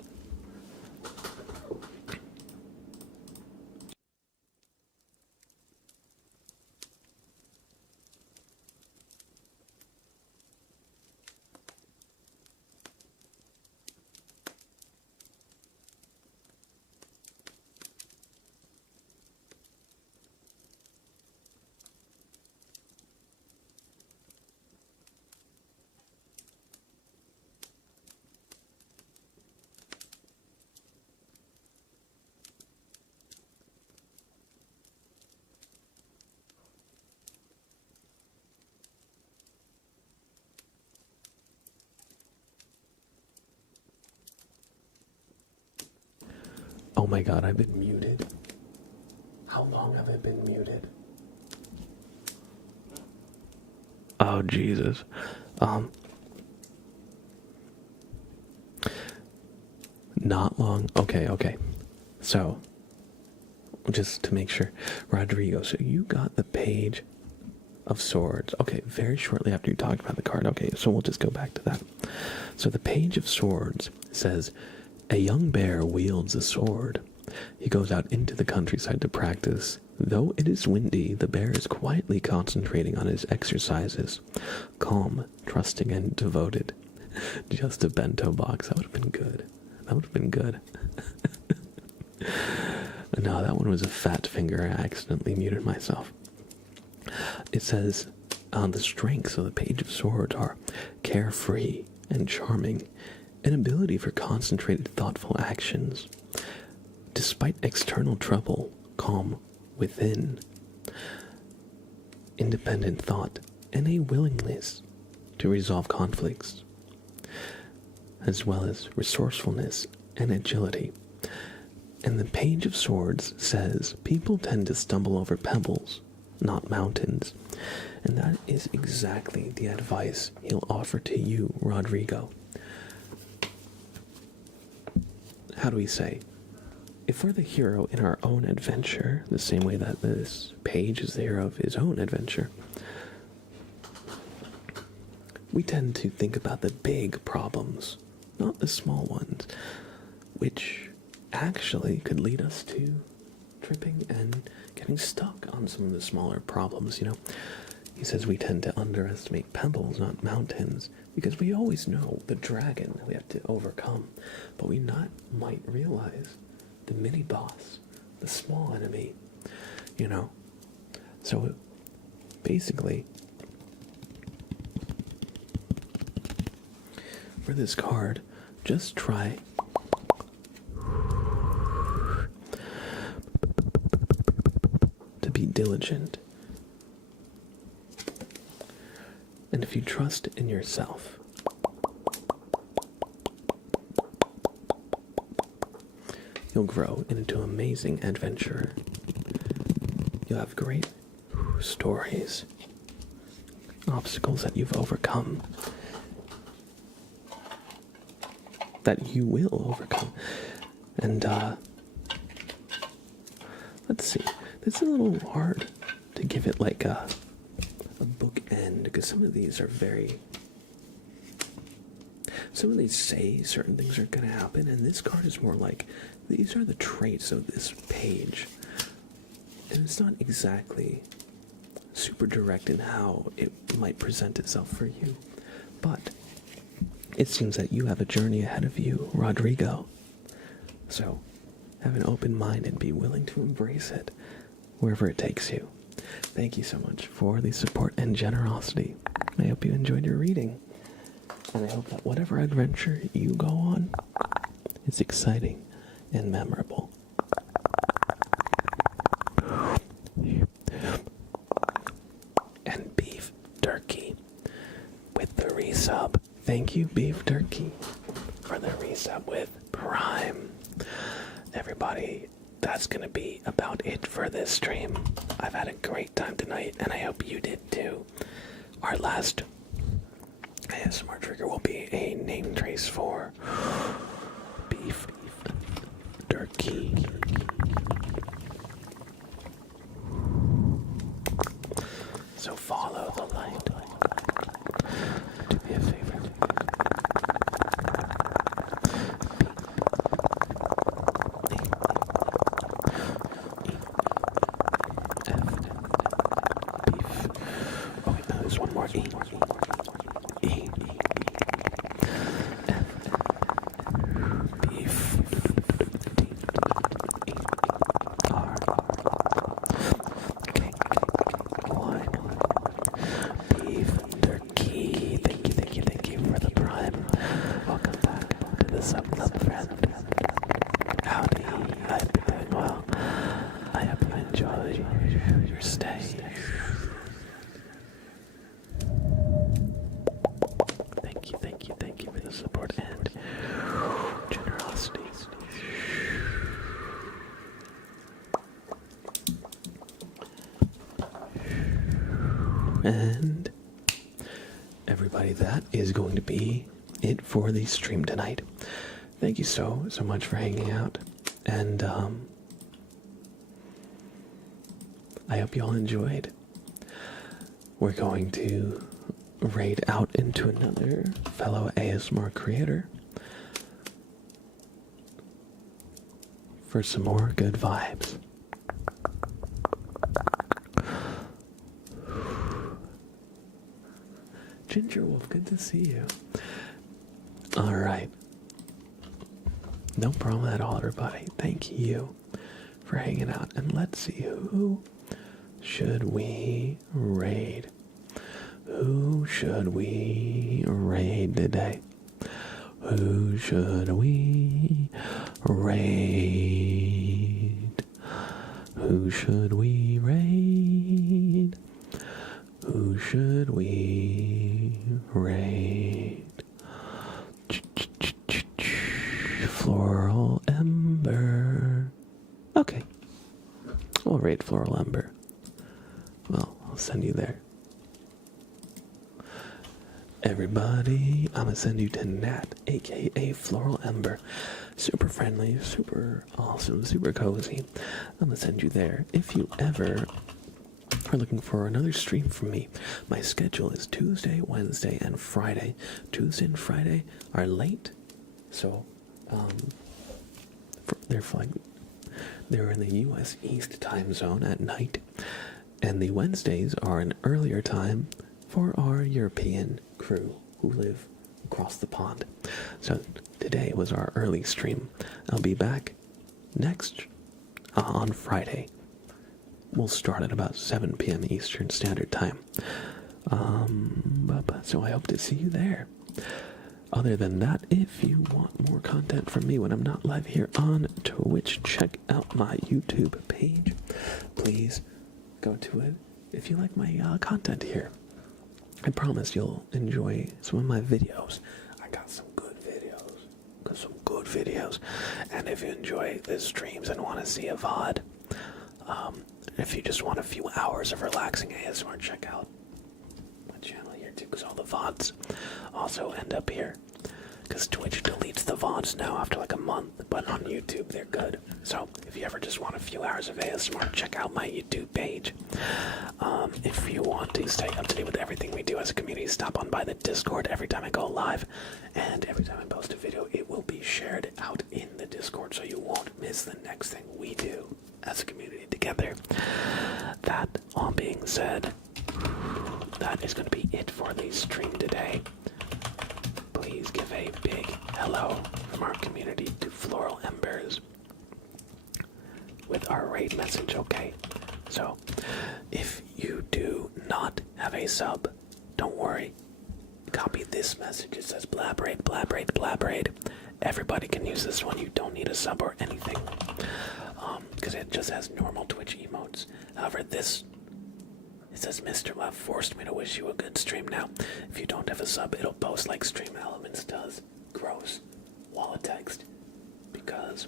oh my god, I've been muted. How long have I been muted? Oh, Jesus. Not long. Okay. So, just to make sure, Rodrigo, so you got the Page of Swords. Okay, very shortly after you talked about the card. Okay, so we'll just go back to that. So the Page of Swords says, a young bear wields a sword. He goes out into the countryside to practice. Though it is windy, the bear is quietly concentrating on his exercises, calm, trusting, and devoted. Just a bento box. That would have been good. No, that one was a fat finger. I accidentally muted myself. It says, the strengths of the Page of Swords are carefree and charming, an ability for concentrated, thoughtful actions. Despite external trouble, calm within, independent thought, and a willingness to resolve conflicts, as well as resourcefulness and agility. And the Page of Swords says, people tend to stumble over pebbles, not mountains. And that is exactly the advice he'll offer to you, Rodrigo. How do we say? If we're the hero in our own adventure, the same way that this page is the hero of his own adventure, we tend to think about the big problems, not the small ones, which actually could lead us to tripping and getting stuck on some of the smaller problems, you know. He says we tend to underestimate pebbles, not mountains, because we always know the dragon that we have to overcome, but we might realize the mini-boss, the small enemy, you know. So, basically, for this card, just try to be diligent. And if you trust in yourself, you'll grow into an amazing adventurer. You'll have great stories, obstacles that you've overcome, that you will overcome. And, let's see, it's a little hard to give it like a bookend, because some of these say certain things are going to happen, and this card is more like, these are the traits of this page. And it's not exactly super direct in how it might present itself for you. But it seems that you have a journey ahead of you, Rodrigo. So have an open mind and be willing to embrace it wherever it takes you. Thank you so much for the support and generosity. I hope you enjoyed your reading. And I hope that whatever adventure you go on is exciting and memorable. And Beef Turkey with the resub. Thank you, Beef Turkey, for the resub with Prime. Everybody, that's going to be about it for this stream. I've had a great time tonight, and I hope you did too. Our last ASMR trigger will be a name trace for Beef Turkey. So follow the light. Do me a favor. Oh wait, no, there's one more E. E. Beef. R. K. Y. Beef Turkey. Thank you for the prime. Welcome back to the sub friend. Howdy. I hope you're doing well. I hope you enjoy your stay. Thank you for the support and generosity. And everybody, that is going to be it for the stream tonight. Thank you so much for hanging out, and I hope you all enjoyed. We're going to raid out into another fellow ASMR creator for some more good vibes. Ginger Wolf, good to see you. Alright. No problem at all, everybody. Thank you for hanging out. And let's see, who should we raid? Who should we raid today? Who should we raid? Who should we raid? Who should we raid? Floral Ember. tolerate floral ember, well, I'll send you there. Everybody, I'm gonna send you to Nat, aka Floral Ember. Super friendly, super awesome, super cozy. I'm gonna send you there. If you ever are looking for another stream from me, my schedule is Tuesday, Wednesday, and Friday. Tuesday and Friday are late, so they're in the U.S. East time zone at night, and the Wednesdays are an earlier time for our European crew who live across the pond. So today was our early stream. I'll be back next on Friday. We'll start at about 7 p.m. Eastern Standard Time. So I hope to see you there. Other than that, if you want more content from me when I'm not live here on Twitch, check out my YouTube page. Please go to it if you like my content here. I promise you'll enjoy some of my videos. I got some good videos. And if you enjoy the streams and want to see a VOD, if you just want a few hours of relaxing ASMR, check out my channel here too, because all the VODs also end up here. Because Twitch deletes the VODs now after like a month, but on YouTube they're good. So if you ever just want a few hours of ASMR, check out my YouTube page. If you want to stay up to date with everything we do as a community, stop on by the Discord every time I go live. And every time I post a video, it will be shared out in the Discord, so you won't miss the next thing we do as a community together. That all being said, that is going to be it for the stream today. Please give a big hello from our community to Floral Embers with our raid message, okay? So, if you do not have a sub, don't worry. Copy this message. It says blab raid, blab raid, blab raid. Everybody can use this one. You don't need a sub or anything. Because it just has normal Twitch emotes. However, this, it says Mr. Love forced me to wish you a good stream. Now, if you don't have a sub, it'll post like Stream Elements does. Gross. Wall of text. Because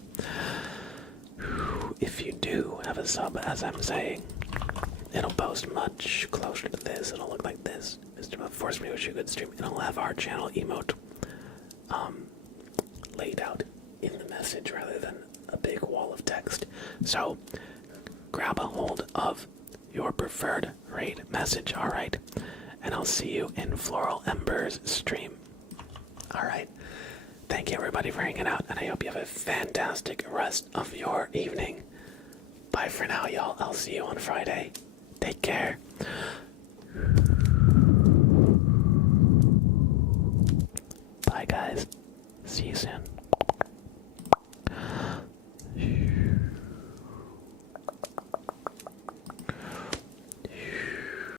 if you do have a sub, as I'm saying, it'll post much closer to this. It'll look like this. Mr. Love forced me to wish you a good stream. It'll have our channel emote laid out in the message rather than a big wall of text. So grab a hold of your preferred raid message, alright? And I'll see you in Floral Embers stream. Alright. Thank you everybody for hanging out, and I hope you have a fantastic rest of your evening. Bye for now, y'all. I'll see you on Friday. Take care. Bye guys. See you soon.